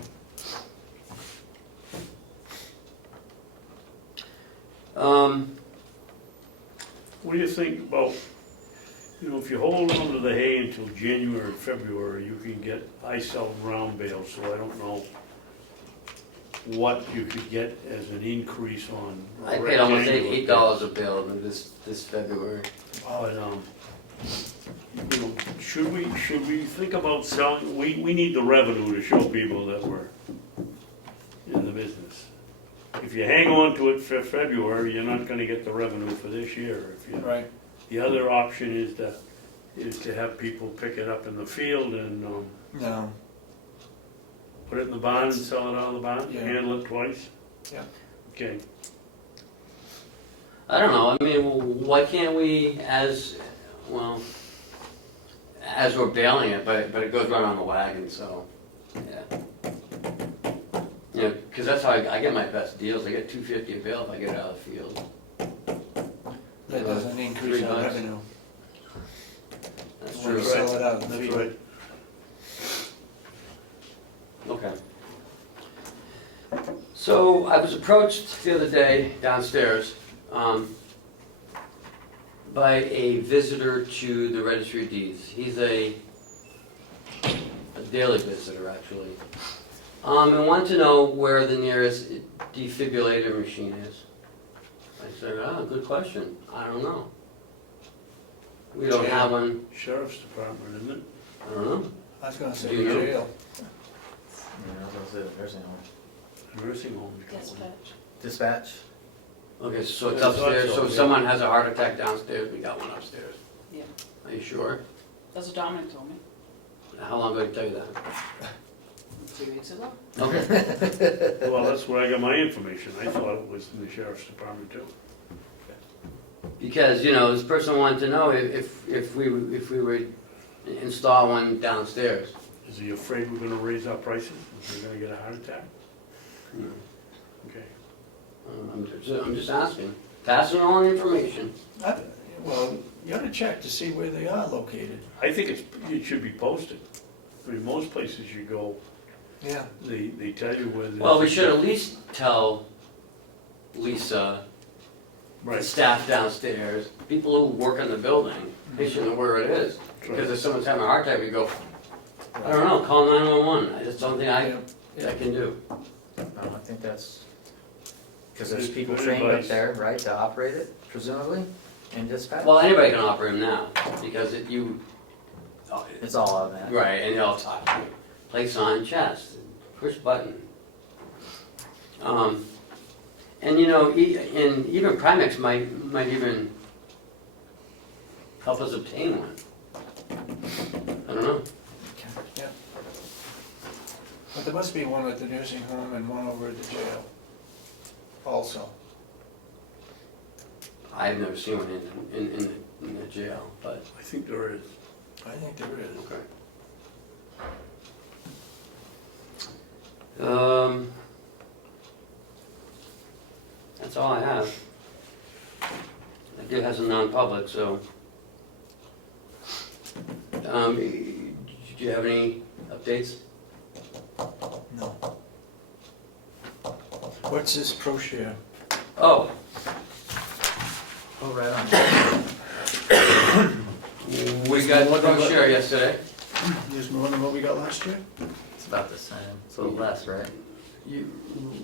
What do you think about, if you hold on to the hay until January, February, you can get, I sell round bales, so I don't know what you could get as an increase on. I paid almost rectangular $8 a bale this February. But, should we think about selling, we need the revenue to show people that we're in the business. If you hang on to it for February, you're not gonna get the revenue for this year. Right. The other option is to have people pick it up in the field and, No, put it in the barn and sell it out of the barn, Yeah. handle it twice? Yeah. Okay. I don't know, I mean, why can't we, as we're baling it, but it goes right on the wagon, so, yeah. Because that's how I get my best deals, I get $2.50 a bale if I get it out of the field. that doesn't increase our $3. revenue. That's when you That's sell right. it out in the That's field. right. Okay. So I was approached the other day downstairs by a visitor to the Registry of Deeds. He's a daily visitor, actually. And wanted to know where the nearest defibrillator machine is. I said, good question. I don't know. We don't Jail. have one. Sheriff's Department, isn't it? I don't know. I was gonna say Do you know? jail. You know, those are nursing home. Nursing home. Dispatch. Dispatch? Okay, so it's I thought upstairs, so, so if yeah. someone has a heart attack downstairs, we got one upstairs. Yeah. Are you sure? That's what Dominic told me How long ago did I tell you that? 3 weeks ago. Okay. Well, that's where I got my information. I thought it was in the Sheriff's Department too. Because, this person wanted to know if we would install one downstairs. Is he afraid we're gonna raise our prices? Is he gonna get a heart attack? Okay. I'm just asking, passing on information. Well, you ought to check to see where they are located. I think it should be posted. I mean, most places you go, Yeah. they tell you where. Well, we should at least tell Lisa, the Right. staff downstairs, people who work in the building, they should know where it is. Because if someone's having a heart attack, we go, I don't know, call 911. That's something I can do. I think that's, because there's Good- people good trained up advice. there, right, to operate it, presumably, in dispatch? Well, anybody can operate them now, because It's all on that. right, and they'll talk, place on chest, push button. And and even Primex might even help us obtain one. I don't know. But there must be one at the nursing home and one over at the jail also. I've never seen one in the jail, but, I think there is. I think there is. okay. That's all I have. I did have some non-public, so. Did you have any updates? No. What's this pro share? Oh, Oh, right on. we got one share yesterday. Use more than what we got last year? It's about the same, it's a little less, right?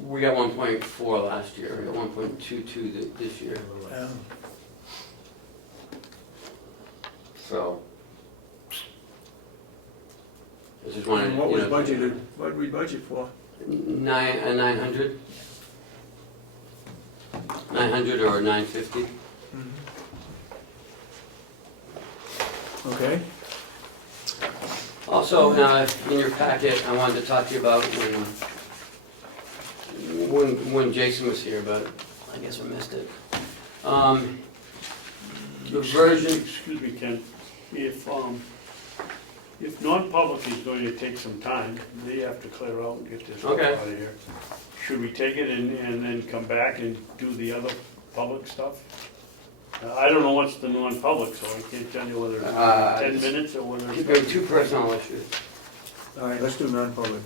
We got 1.4 last year, we got 1.22 this year, Yeah. so. I just wanted, And what was budgeted, what did we budget for? 900? 900 or 950? Okay. Also, in your packet, I wanted to talk to you about when Jason was here, but I guess I missed it. The version, Excuse me, Ken, if non-public is going to take some time, they have to clear out and get this stuff Okay. out of here. Should we take it and then come back and do the other public stuff? I don't know what's the non-public, so I can't tell you whether it's 10 minutes or whether there are it's... 2 personal issues, All right, let's do non-public.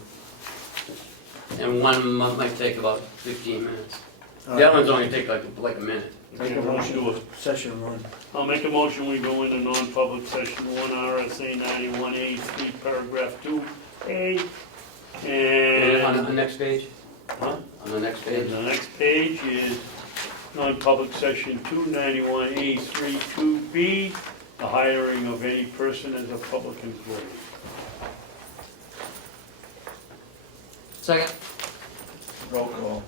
and one might take about 15 minutes. All The right. other one's only take like a minute. Make a motion, session one. I'll make a motion, we go into non-public session 1 RSA 91A 3 paragraph 2A. And on the And, next page? huh? On the next And page? the next page is non-public session 291A 2B, the hiring of any person as a public employee. Second? Roll call.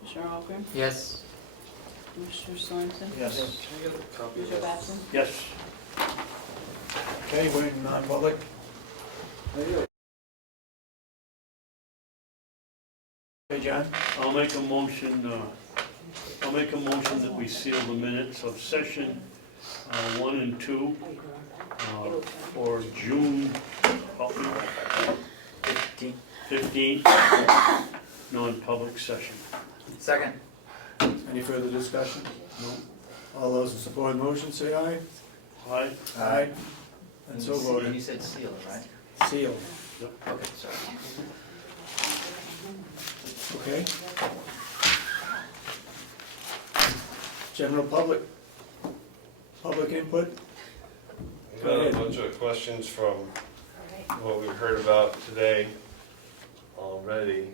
Commissioner Ahlgren, Yes. Commissioner Sorensen, Yes. Commissioner Babson. Yes. Okay, we're in non-public. Hey, John? I'll make a motion that we seal the minutes of session 1 and 2 for June 15th, non-public session. Second? Any further discussion? No. All those in support of the motion, say aye. Aye. Aye. And so And voted. you said seal, right? Sealed. Okay, sorry. Okay. General public. Public input? I got a bunch of questions from what we heard about today already.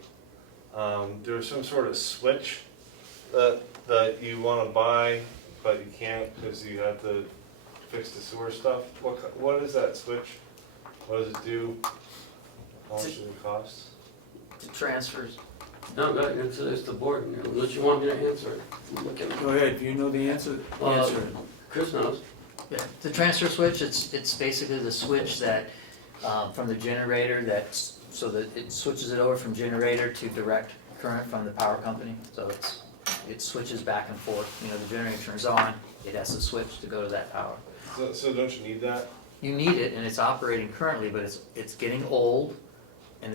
There was some sort of switch that you want to buy, but you can't because you have to fix the sewer stuff. What is that switch? What does it do? How much does it cost? The transfers, No, go ahead, it's the board, unless you want me to answer it. Look at me. Go ahead, if you know the answer, answer it. Chris knows. yeah, the transfer switch, it's basically the switch that, from the generator so that it switches it over from generator to direct current from the power company. So it switches back and forth, the generator turns on, it has to switch to go to that power. So don't you need that? You need it, and it's operating currently, but it's getting old, and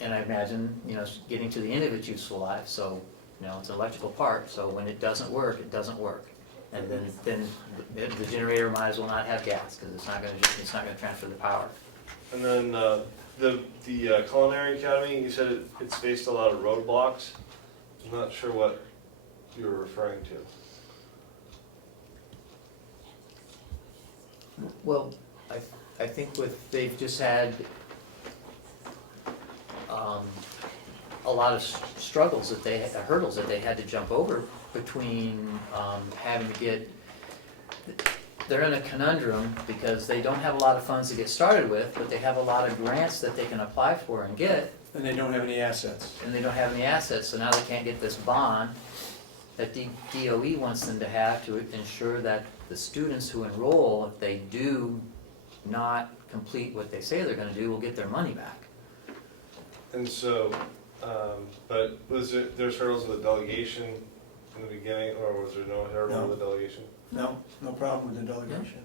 and I imagine, it's getting to the end of its useful life, so, it's an electrical part, so when it doesn't work, it doesn't work. And then the generator might as well not have gas, because it's not gonna transfer the power. And then the Culinary Academy, you said it's faced a lot of roadblocks. I'm not sure what you were referring to. Well, I think they've just had a lot of struggles hurdles that they had to jump over between having to get, they're in a conundrum because they don't have a lot of funds to get started with, but they have a lot of grants that they can apply for and get, And they don't have any assets. and they don't have any assets, so now they can't get this bond that DOE wants them to have to ensure that the students who enroll, if they do not complete what they say they're gonna do, will get their money back. And so, but there's hurdles with the delegation in the beginning, or was there no hurdle with the delegation? No, no problem with the delegation.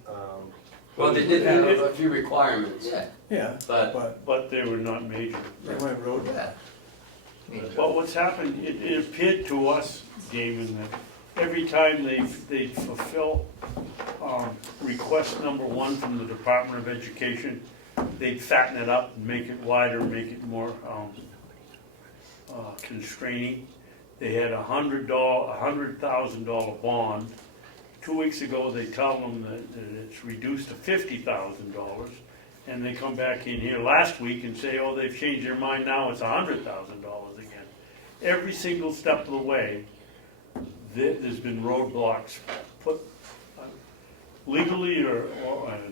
Well, they did have a few requirements, Yeah, but But they were not major. they went road. Yeah. I mean, But what's happened, it appeared to us, Damon, that every time they fulfill request number one from the Department of Education, they'd fatten it up and make it wider, make it more constraining. They had $100,000 bond. 2 weeks ago, they tell them that it's reduced to $50,000. And they come back in here last week and say, oh, they've changed their mind, now it's $100,000 again. Every single step of the way, there's been roadblocks put legally or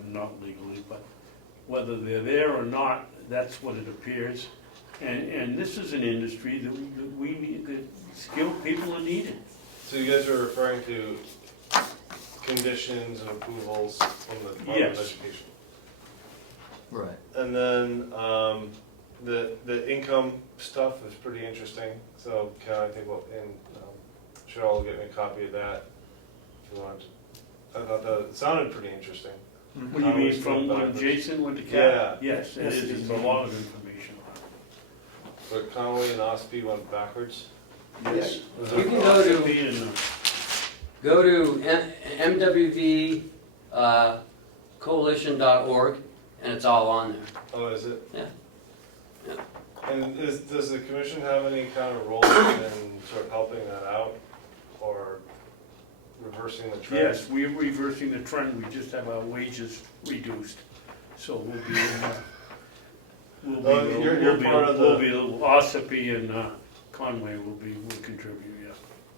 not legally, but whether they're there or not, that's what it appears. And this is an industry that we need, that skilled people are needed. So you guys are referring to conditions and approvals from the Department of Yes. Education? Right. And then the income stuff is pretty interesting, so I think should all get me a copy of that if you want. I thought that it sounded pretty interesting. What do you mean, from when Jason went to Cal? Yes, it is, it's a lot of information on But Conway and Ossipee went backwards. it. Yes. You can go to- go to mwcoalition.org, and it's all on there. Oh, is it? Yeah. Yeah. And does the commission have any kind of role in sort of helping that out, or reversing the trend? Yes, we're reversing the trend, we just have our wages reduced, so we'll be, Ossipee and Conway will contribute,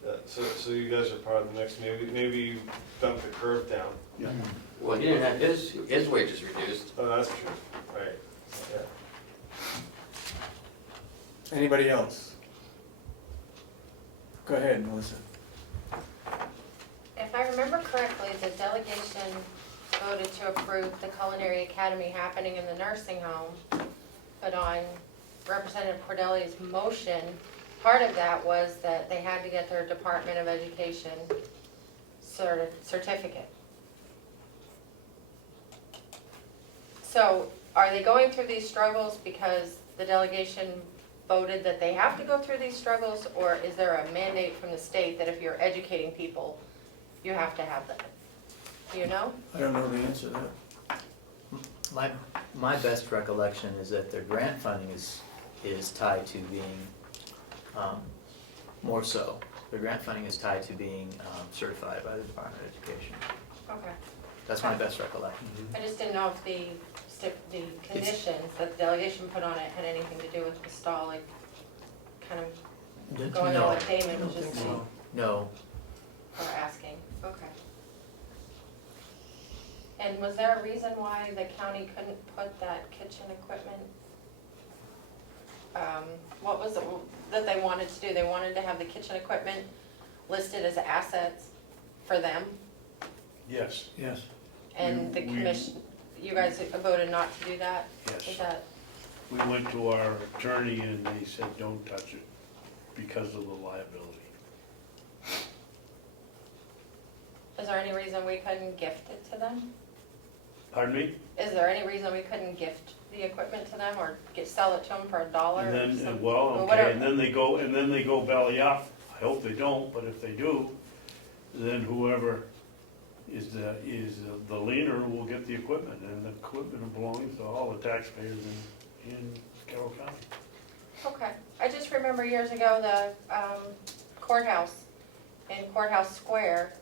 yeah. So you guys are part of the next, maybe you dump the curve down. Yeah. Well, he didn't have his wages reduced. Oh, that's true, right, yeah. Anybody else? Go ahead, Melissa. If I remember correctly, the delegation voted to approve the Culinary Academy happening in the nursing home, but on Representative Cordelli's motion, part of that was that they had to get their Department of Education certificate. So are they going through these struggles because the delegation voted that they have to go through these struggles, or is there a mandate from the state that if you're educating people, you have to have that? Do you know? I don't know the answer to that. My best recollection is that their grant funding is tied to being, more so. Their grant funding is tied to being certified by the Department of Education. Okay. That's my best recollection. I just didn't know if the conditions that the delegation put on it had anything to do with the stall, like, kind of going on with payment, was just saying, No, or asking, okay. And was there a reason why the county couldn't put that kitchen equipment? What was it that they wanted to do? They wanted to have the kitchen equipment listed as assets for them? Yes, Yes. And the We- commission, you guys voted not to do that? yes. Is that, We went to our attorney and they said, don't touch it because of the liability. is there any reason we couldn't gift it to them? Pardon me? Is there any reason we couldn't gift the equipment to them or sell it to them for $1 or And then, something? well, Or okay, whatever. and then they go belly up. I hope they don't, but if they do, then whoever is the leaner will get the equipment, and the equipment belongs to all the taxpayers in Carroll County. Okay, I just remember years ago, the courthouse in Courthouse Square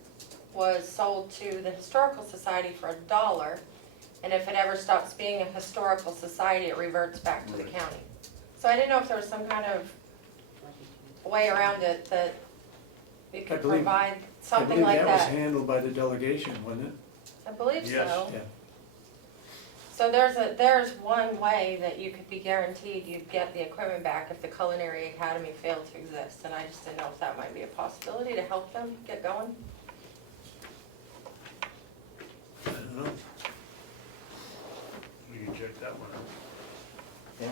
was sold to the Historical Society for $1, and if it ever stops being a historical society, it reverts back to the Right. county. So I didn't know if there was some kind of way around it that you could believe- provide I something believe like that was that. handled by the delegation, wasn't it? I believe Yes. so. Yeah. So there's one way that you could be guaranteed you'd get the equipment back if the Culinary Academy failed to exist, and I just didn't know if that might be a possibility to help them get going. I don't know. We can check that one out. yeah,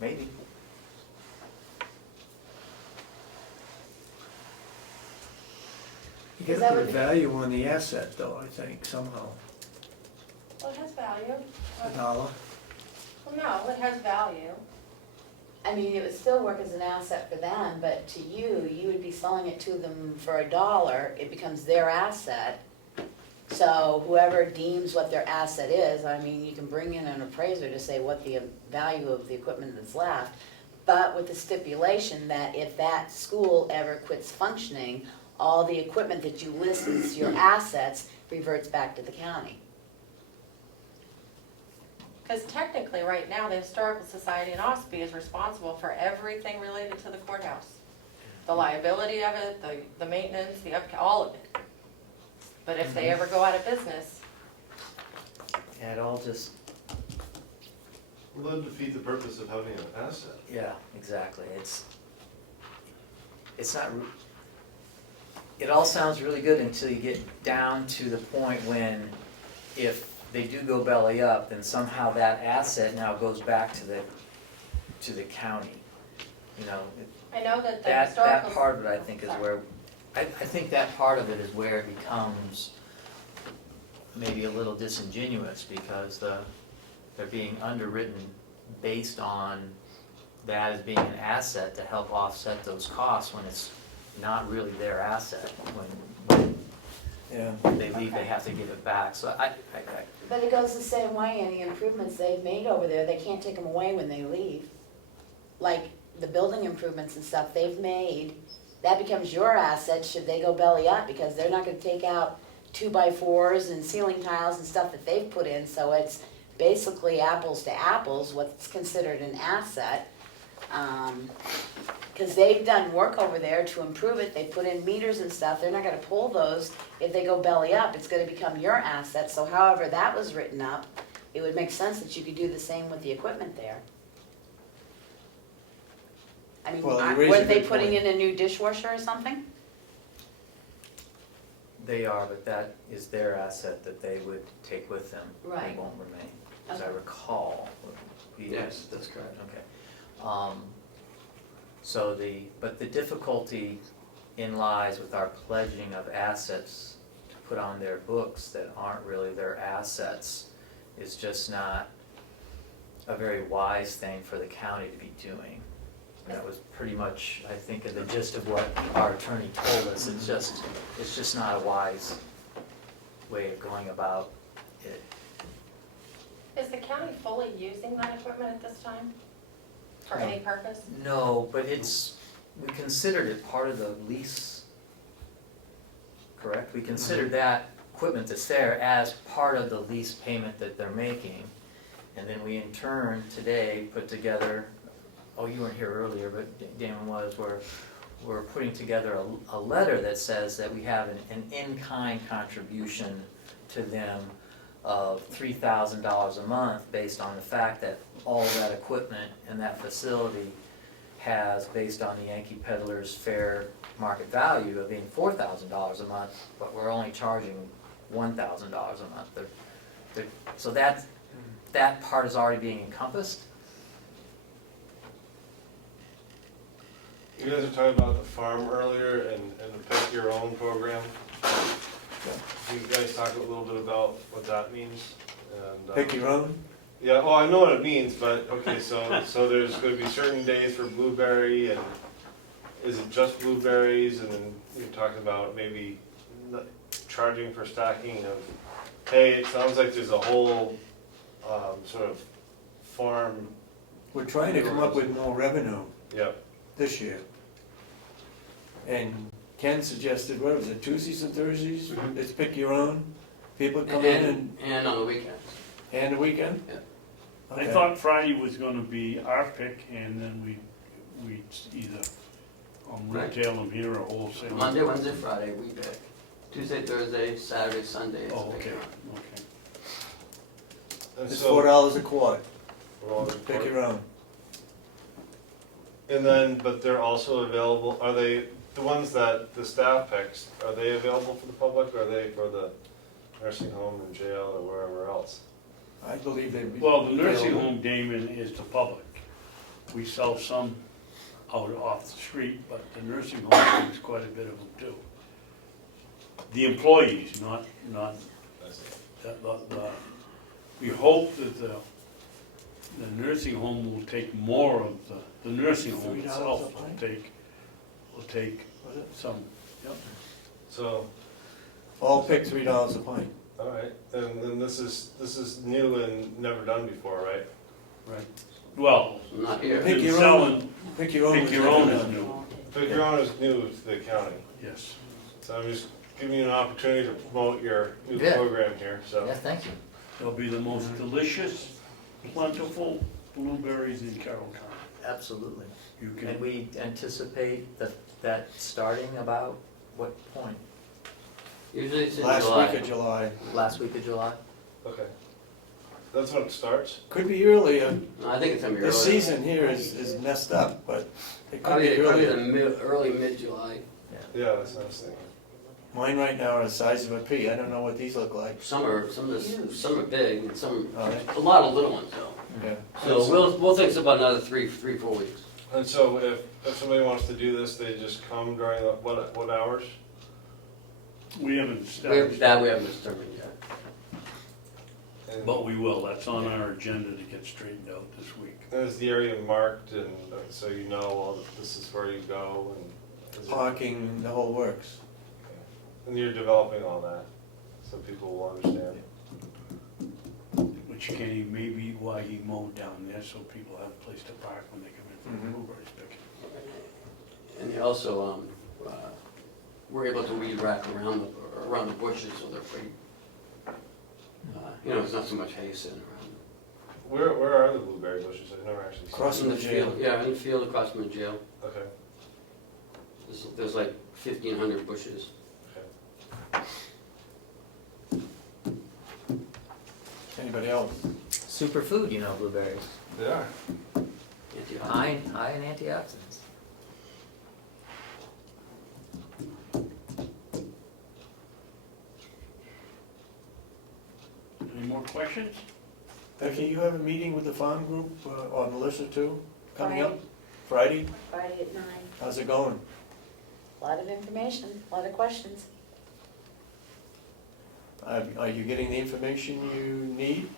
maybe. You Is gotta that put a what- value on the asset though, I think, somehow. Well, it has value. $1. Well, no, it has value. I mean, it would still work as an asset for them, but to you, you would be selling it to them for $1, it becomes their asset. So whoever deems what their asset is, I mean, you can bring in an appraiser to say what the value of the equipment that's left, but with the stipulation that if that school ever quits functioning, all the equipment that you list as your assets reverts back to the county. Because technically, right now, the Historical Society in Ossipee is responsible for everything related to the courthouse. The liability of it, the maintenance, all of it. But if they ever go out of business, Yeah, it all just, Well, that'd defeat the purpose of having an asset. yeah, exactly, it's not, it all sounds really good until you get down to the point when if they do go belly up, then somehow that asset now goes back to the county. You know, I know that the that historical. part of it, I think, is Sorry. where, I think that part of it is where it becomes maybe a little disingenuous, because they're being underwritten based on that as being an asset to help offset those costs when it's not really their asset. When Yeah. they leave, they have to give it back, so But it goes the same way, any improvements they've made over there, they can't take them away when they leave. Like the building improvements and stuff they've made, that becomes your asset should they go belly up, because they're not gonna take out 2x4s and ceiling tiles and stuff that they've put in, so it's basically apples to apples, what's considered an asset. Cause they've done work over there to improve it, they put in meters and stuff, they're not gonna pull those if they go belly up, it's gonna become your asset, so however that was written up, it would make sense that you could do the same with the equipment there. I mean, Well, you raise a weren't they good putting point. in a new dishwasher or something? they are, but that is their asset that they would take with them. Right. They won't remain, as I Okay. recall. Yes, that's correct. Okay. So but the difficulty in lies with our pledging of assets to put on their books that aren't really their assets is just not a very wise thing for the county to be doing. And that was pretty much, I think, the gist of what our attorney told us, it's just not a wise way of going about it. Is the county fully using that equipment at this time? For any purpose? No, but we considered it part of the lease, correct? We considered that equipment that's there as part of the lease payment that they're making. And then we in turn today put together, oh, you weren't here earlier, but Damon was, we're putting together a letter that says that we have an in-kind contribution to them of $3,000 a month based on the fact that all of that equipment in that facility has, based on the Yankee Peddler's fair market value of being $4,000 a month, but we're only charging $1,000 a month. So that part is already being encompassed. You guys were talking about the farm earlier and the pick your own program. Can you guys talk a little bit about what that means? And, Pick your own? yeah, well, I know what it means, but, okay, so there's gonna be certain days for blueberry, and is it just blueberries? And then you're talking about maybe charging for stacking of hay. It sounds like there's a whole, sort of farm, We're trying to come up with more revenue yep, this year. And Ken suggested, what was it, Tuesdays and Thursdays? Mhm. It's pick your own. People come in And on the weekends. and the weekend? Yeah. I Okay. thought Friday was gonna be our pick, and then we'd either retail them here or wholesale. Monday, Wednesday, Friday, we pick. Tuesday, Thursday, Saturday, Sunday is Oh, the okay, big one. okay. and It's so. $4 a quart. we're all Pick your own. And then, but they're also available, are they, the ones that the staff picks, are they available for the public, or are they for the nursing home and jail or wherever else? I believe they'd be. Well, the nursing available. home, Damon, is the public. We sell some out off the street, but the nursing home takes quite a bit of them too. The employees, not, we hope that the nursing home will take more of the nursing home $3 itself a pint? will take Was it? some, yep. So, All pick $3 a pint. all right, and this is new and never done before, right? Right. Well, Not here. Pick been your selling, own. Pick your own. pick was your never own done. is new, But your own is new to the county, yes. so I'm just giving you an opportunity to promote your new Yeah. program here, so. Yeah, thank you. They'll be the most delicious, plentiful blueberries in Carroll County. Absolutely. You And can, we anticipate that starting about what point? Usually it's in Last July. week of July. Last week of July? Okay. That's when it starts? Could be earlier. No, I think it's gonna be early. This season here is messed up, but it could Probably, be probably earlier. early, mid-July. Yeah, that's what I was thinking. Mine right now are the size of a pea. I don't know what these look like. Some are big and some, Are they? a lot of little ones though. Yeah. So we'll think it's about another 4 weeks. And so if somebody wants to do this, they just come during what hours? we haven't established, We haven't determined yet. And but we will, that's on our agenda to get straightened out this week. is the area marked, and so you know, well, this is where you go, and is it- Parking, the whole works. and you're developing all that, so people will understand. Which Kenny, maybe why he mowed down there, so people have a place to park when they come in from Mhm. the blueberries picking. And they also, we're able to weed rack around the bushes, so they're pretty, there's not so much hay sitting around. Where are the blueberry bushes? I've never actually seen. Across In from the the jail. field, yeah, in the field across from the jail. Okay, There's like 1,500 bushes. okay. Anybody else? Superfood, blueberries. They are. High in antioxidants. Any more questions? Becky, you have a meeting with the farm group on Melissa too, coming up? Friday? Friday at 9. How's it going? A lot of information, a lot of questions. Are you getting the information you need?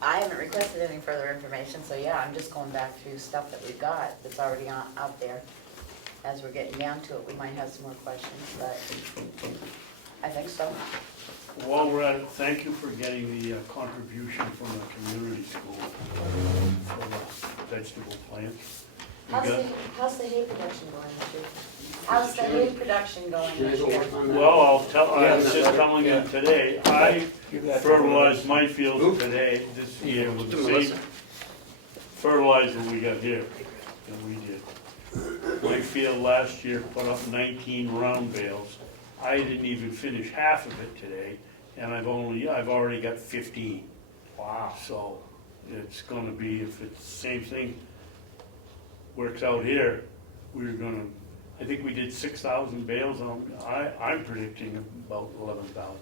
I haven't requested any further information, so yeah, I'm just going back through stuff that we've got that's already out there. as we're getting down to it, we might have some more questions, but I think so. While we're at it, thank you for getting the contribution from the community school for the vegetable plants. We got- How's the hay production going this year? How's the hay production going Can I this go year? work on that? Well, I was Yeah. just telling you today, I Give that to fertilized my fields today, this year, with To the Melissa. same fertilizer we got here that we did. My field last year put up 19 round bales. I didn't even finish half of it today, and I've already got 15. Wow. So it's gonna be, if it's the same thing works out here, we're gonna, I think we did 6,000 bales, I'm predicting about 11,000.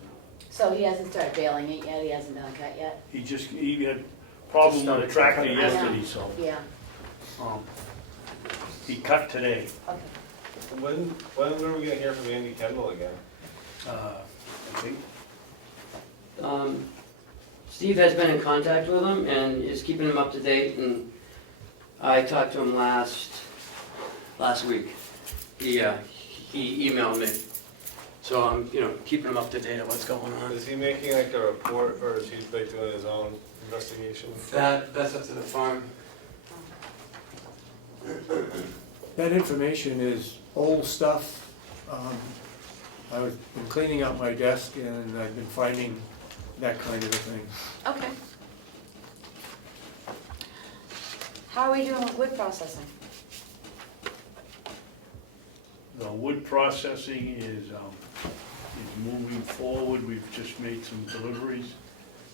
So he hasn't started baling it yet, he hasn't done a cut yet? He had problem with a tractor yesterday, so, Yeah, he cut today. okay. When are we gonna hear from Andy Kendall again? I think, Steve has been in contact with him and is keeping him up to date, and I talked to him last week. He emailed me, so I'm, keeping him up to date on what's going on. Is he making like a report, or is he like doing his own investigation? That's up to the farm. That information is old stuff. I've been cleaning out my desk and I've been finding that kind of a thing. Okay. How are we doing with wood processing? the wood processing is moving forward. We've just made some deliveries.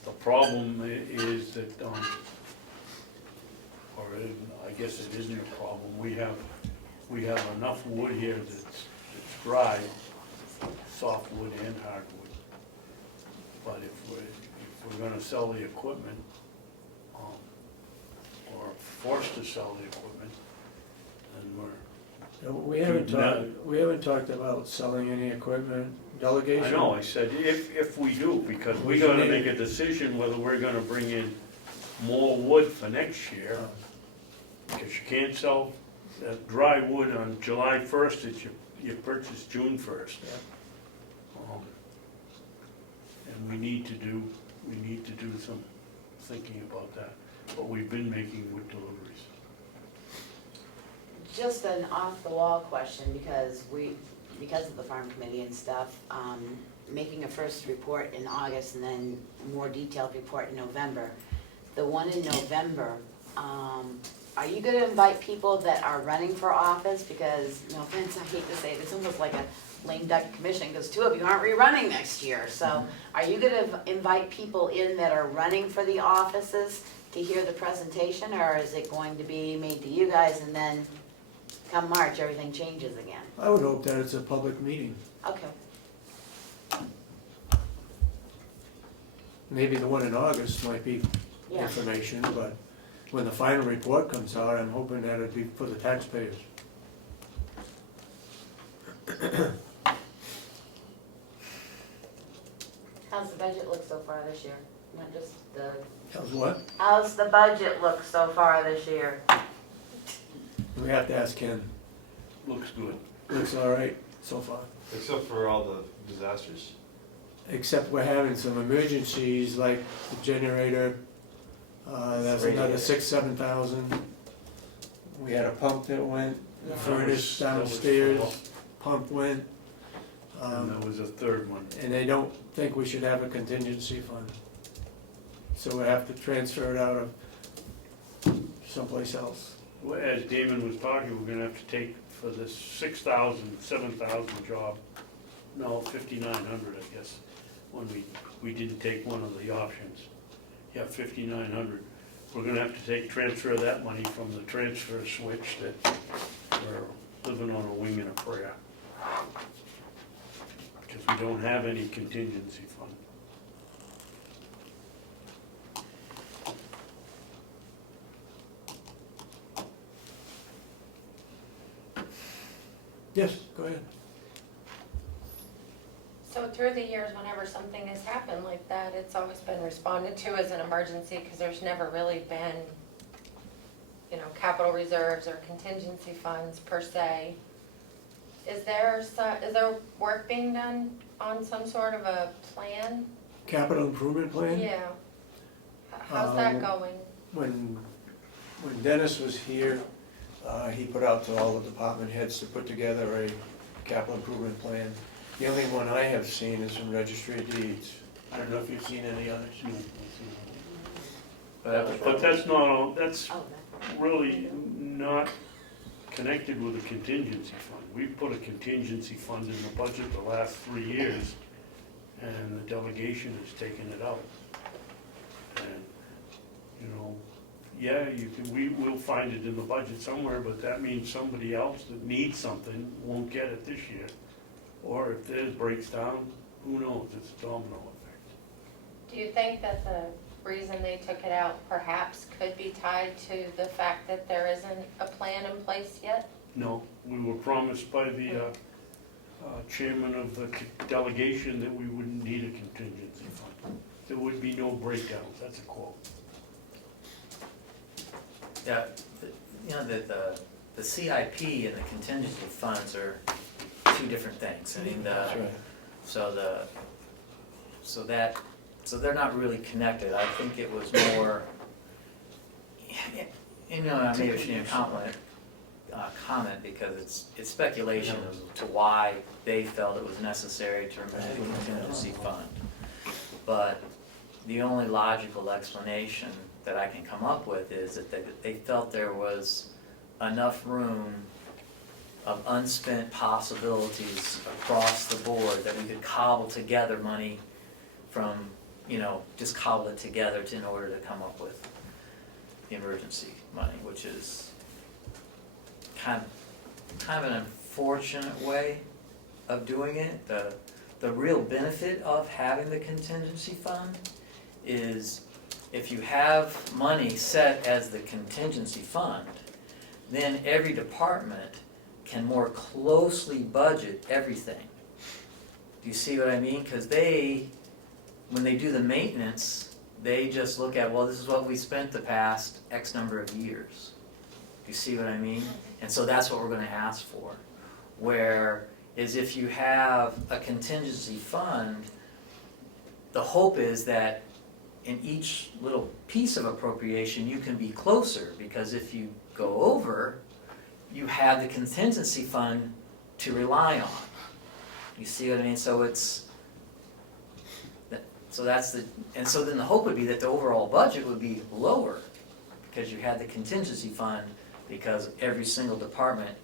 The problem is that, or I guess it isn't a problem, we have enough wood here that's dry, softwood and hardwood. But if we're gonna sell the equipment, or forced to sell the equipment, then We haven't talked about selling any equipment. Delegation? I know, I said if we do, because we gotta make a decision whether we're gonna bring in more wood for next year. Because you can't sell dry wood on July 1st, it's you purchase June 1st. And we need to do some thinking about that, but we've been making wood deliveries. Just an off-the-wall question, because of the farm committee and stuff, making a first report in August and then more detailed report in November. The one in November, are you gonna invite people that are running for office? Because, no offense, I hate to say it, it's almost like a lame duck commission, because two of you aren't rerunning next year. So are you gonna invite people in that are running for the offices to hear the presentation, or is it going to be made to you guys and then come March, everything changes again? I would hope that it's a public meeting. Okay, Maybe the one in August might be yeah. information, but when the final report comes out, I'm hoping that it'd be for the taxpayers. How's the budget look so far this year? Not just the, How's what? how's the budget look so far this year? We have to ask Ken. Looks good. Looks all right so far. Except for all the disasters. Except we're having some emergencies like the generator, that's another 6,000-7,000. We had a pump that went, the furnace That was downstairs, full. pump went. And there was a third one. And they don't think we should have a contingency fund. So we have to transfer it out of someplace else. Well, as Damon was talking, we're gonna have to take for this 6,000, 7,000 job, no, 5,900, I guess, when we didn't take one of the options. Yeah, 5,900. We're gonna have to transfer that money from the transfer switch that we're living on a wing and a prayer. Because we don't have any contingency fund. Yes, go ahead. So through the years, whenever something has happened like that, it's always been responded to as an emergency, because there's never really been, capital reserves or contingency funds per se. is there work being done on some sort of a plan? Capital improvement plan? Yeah. How's that going? When Dennis was here, he put out to all the department heads to put together a capital improvement plan. The only one I have seen is from Registry of Deeds. I don't know if you've seen any others. But that's not all, that's Oh, really not connected with a contingency fund. We've put a contingency fund in the budget the last 3 years, and the delegation has taken it out. And, you know, yeah, you can, we will find it in the budget somewhere, but that means somebody else that needs something won't get it this year. Or if theirs breaks down, who knows, it's a domino effect. Do you think that the reason they took it out perhaps could be tied to the fact that there isn't a plan in place yet? No, we were promised by the chairman of the delegation that we wouldn't need a contingency fund. There would be no breakdowns, that's a quote. Yeah, you know, the CIP and the contingency funds are two different things. I mean, That's right. so they're not really connected. I think it was more, you know, maybe I shouldn't comment because it's speculation as to why they felt it was necessary to remove the contingency fund. But the only logical explanation that I can come up with is that they felt there was enough room of unspent possibilities across the board that we could cobble together money from, you know, just cobble it together in order to come up with the emergency money, which is kind of an unfortunate way of doing it. The real benefit of having the contingency fund is if you have money set as the contingency fund, then every department can more closely budget everything. Do you see what I mean? Because when they do the maintenance, they just look at, well, this is what we spent the past X number of years. Do you see what I mean? And so that's what we're going to ask for. Whereas if you have a contingency fund, the hope is that in each little piece of appropriation, you can be closer, because if you go over, you have the contingency fund to rely on. You see what I mean? So then the hope would be that the overall budget would be lower because you had the contingency fund, because every single department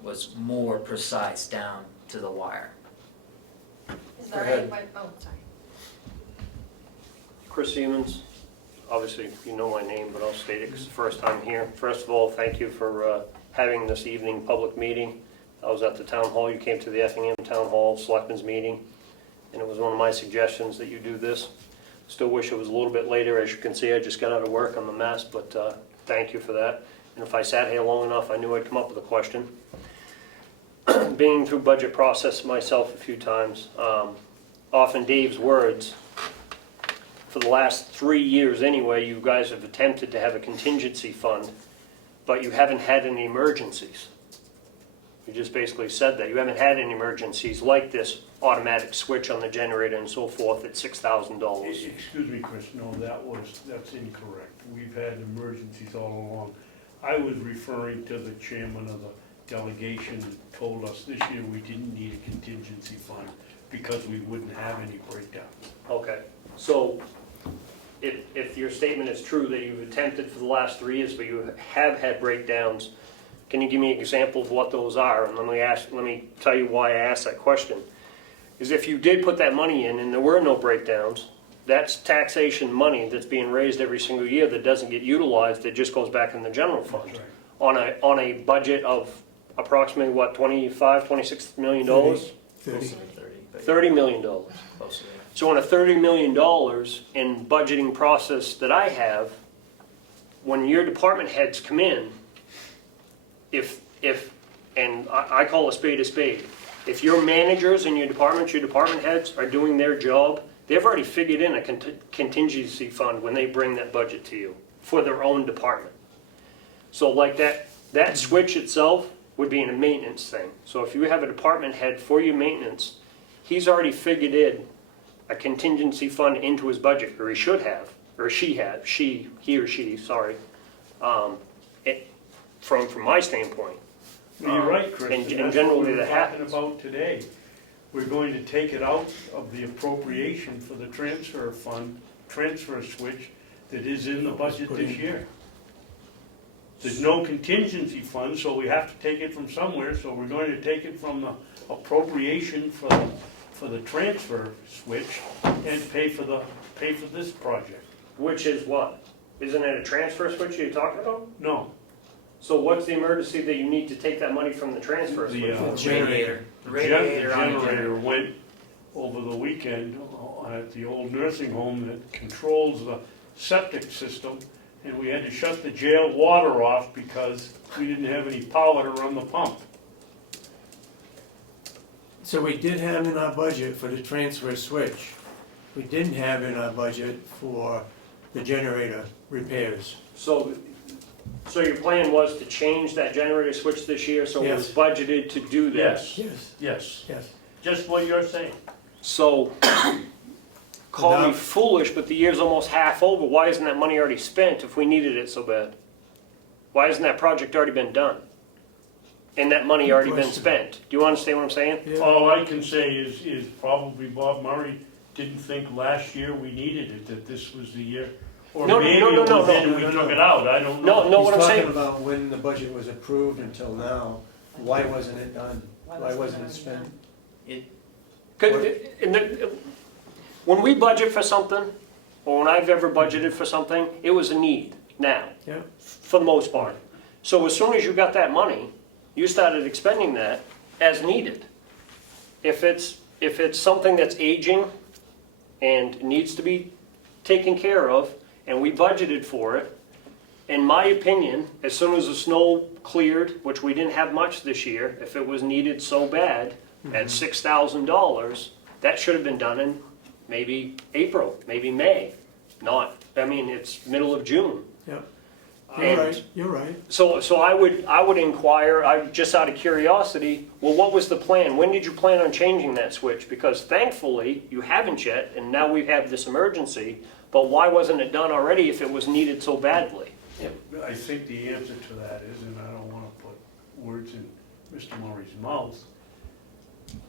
was more precise down to the wire. Is there Go ahead. any way, oh, sorry. Chris Siemens, obviously you know my name, but I'll state it because it's the first time here. First of all, thank you for having this evening public meeting. I was at the town hall, you came to the Effingham Town Hall Selectmen's meeting, and it was one of my suggestions that you do this. Still wish it was a little bit later. As you can see, I just got out of work, I'm a mess, but thank you for that. And if I sat here long enough, I knew I'd come up with a question. Being through budget process myself a few times, often Dave's words, for the last 3 years anyway, you guys have attempted to have a contingency fund, but you haven't had any emergencies. You just basically said that. You haven't had any emergencies like this automatic switch on the generator and so forth at $6,000. Excuse me, Chris, no, that's incorrect. We've had emergencies all along. I was referring to the chairman of the delegation that told us this year we didn't need a contingency fund because we wouldn't have any breakdowns. Okay, so if your statement is true that you've attempted for the last 3 years, but you have had breakdowns, can you give me an example of what those are? And let me tell you why I asked that question. Is if you did put that money in and there were no breakdowns, that's taxation money that's being raised every single year that doesn't get utilized, that just goes back in the general fund. That's right. On a budget of approximately what, $26 million? 30. $30 million. Close to that. So on a $30 million in budgeting process that I have, when your department heads come in, and I call a spade, if your managers and your department heads are doing their job, they've already figured in a contingency fund when they bring that budget to you for their own department. So like that switch itself, would be in a maintenance thing. So if you have a department head for your maintenance, he's already figured in a contingency fund into his budget, or he should have, or he or she, sorry. From my standpoint. You're right, Chris, And and that's what generally we were that talking happens. about today. We're going to take it out of the appropriation for the transfer fund, transfer switch that is in the budget this year. There's no contingency fund, so we have to take it from somewhere, so we're going to take it from the appropriation for the transfer switch and pay for this project. Which is what? Isn't it a transfer switch you're talking about? No, So what's the emergency that you need to take that money from the transfer The, switch? Radiator. the Radiator on the generator went over the weekend at the old nursing home that controls the septic system, and we had to shut the jail water off because we didn't have any power to run the pump. So we did have in our budget for the transfer switch. We didn't have in our budget for the generator repairs. So your plan was to change that generator switch this year, so it was Yes. budgeted to do this? Yes, Yes, yes. just what you're saying. So, call Now- me foolish, but the year's almost half over. Why isn't that money already spent if we needed it so bad? Why hasn't that project already been done? And that money Good already been question. spent? Do you understand what I'm saying? Yeah. All I can say is probably Bob Murray didn't think last year we needed it, that this was the year. Or No, no, maybe no, no, it no, was then and no, we no, took no. it out, I don't know. No, what I'm He's saying, talking about when the budget was approved until now. Why wasn't it done? Why wasn't it spent? when we budget for something, or when I've ever budgeted for something, it was a need now, Yeah. for the most part. So as soon as you got that money, you started expending that as needed. If it's something that's aging and needs to be taken care of, and we budgeted for it, in my opinion, as soon as the snow cleared, which we didn't have much this year, if it was needed so bad, at $6,000, that should have been done in maybe April, maybe May. It's middle of June. Yep. And- You're right, you're right. So I would inquire, just out of curiosity, well, what was the plan? When did you plan on changing that switch? Because thankfully, you haven't yet, and now we have this emergency, but why wasn't it done already if it was needed so badly? I think the answer to that is, and I don't want to put words in Mr. Murray's mouth,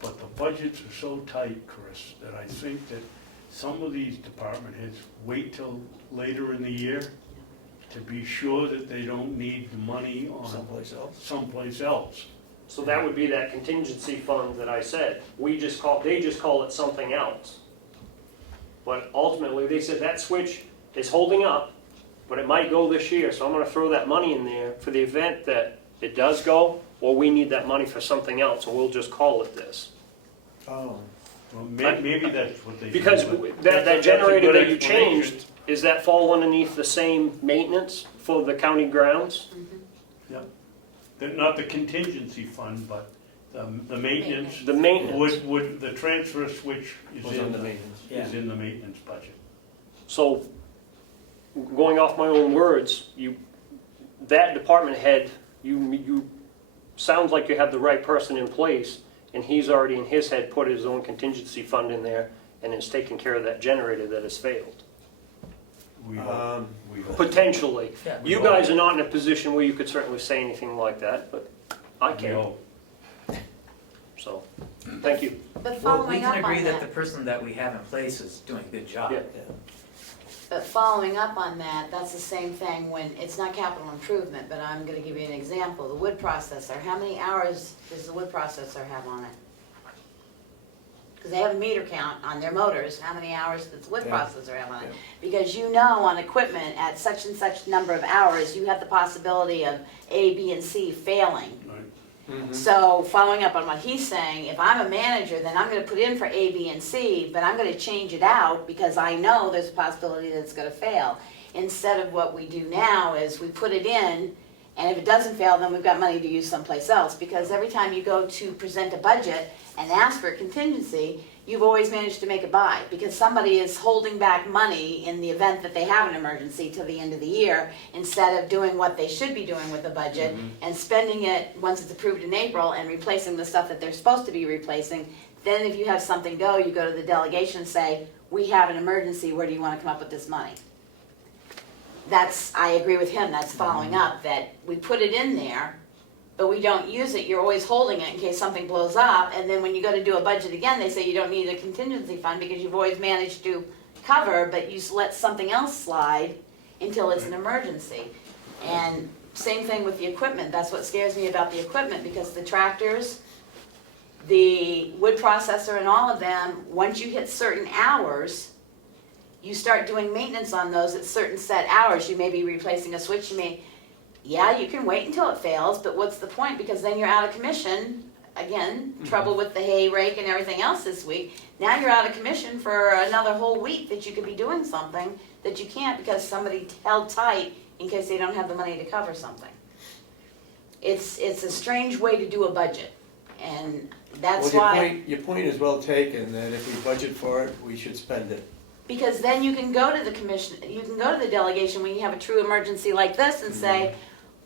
but the budgets are so tight, Chris, that I think that some of these department heads wait till later in the year to be sure that they don't need the money on someplace else. So that would be that contingency fund that I said. They just call it something else. But ultimately, they said that switch is holding up, but it might go this year, so I'm gonna throw that money in there for the event that it does go, or we need that money for something else, and we'll just call it this. Oh, Well, maybe that's what they do. Because but that that's a generator good that you explanation. changed, is that fall underneath the same maintenance for the county grounds? Not the contingency fund, but the maintenance. The maintenance. Would, the transfer switch is was in on the the, maintenance. is in the maintenance budget. So, going off my own words, that department head, you sounds like you have the right person in place, and he's already in his head put his own contingency fund in there and is taking care of that generator that has failed. We hope, we hope. Potentially. Yeah. You guys are not in a position where you could certainly say anything like that, but I We can. hope. So, thank you. But Well, we following up can on agree that that, the person that we have in place is doing a good job. Yeah. but following up on that, that's the same thing when, it's not capital improvement, but I'm gonna give you an example. The wood processor, how many hours does the wood processor have on it? Because they have a meter count on their motors, how many hours does the wood Yeah. processor have on it? Because you know on equipment, at such and such number of hours, you have the possibility of A, B, and C failing. So following up on what he's saying, if I'm a manager, then I'm gonna put in for A, B, and C, but I'm gonna change it out because I know there's a possibility that it's gonna fail. Instead of what we do now is we put it in, and if it doesn't fail, then we've got money to use someplace else. Because every time you go to present a budget and ask for a contingency, you've always managed to make it by, because somebody is holding back money in the event that they have an emergency till the end of the year, instead of doing what they should be doing with the budget, and spending it once it's approved in April, and replacing the stuff that they're supposed to be replacing. Then if you have something go, you go to the delegation and say, we have an emergency, where do you wanna come up with this money? That's, I agree with him, that's following up, that we put it in there, but we don't use it, you're always holding it in case something blows up, and then when you go to do a budget again, they say you don't need a contingency fund because you've always managed to cover, but you let something else slide until it's an emergency. And same thing with the equipment, that's what scares me about the equipment, because the tractors, the wood processor and all of them, once you hit certain hours, you start doing maintenance on those at certain set hours. You may be replacing a switch, you can wait until it fails, but what's the point? Because then you're out of commission. Again, trouble with the hay rake and everything else this week. Now you're out of commission for another whole week that you could be doing something that you can't because somebody held tight in case they don't have the money to cover something. It's a strange way to do a budget, and that's why. Your point is well taken, that if we budget for it, we should spend it. Because then you can go to the commission, you can go to the delegation when you have a true emergency like this and say,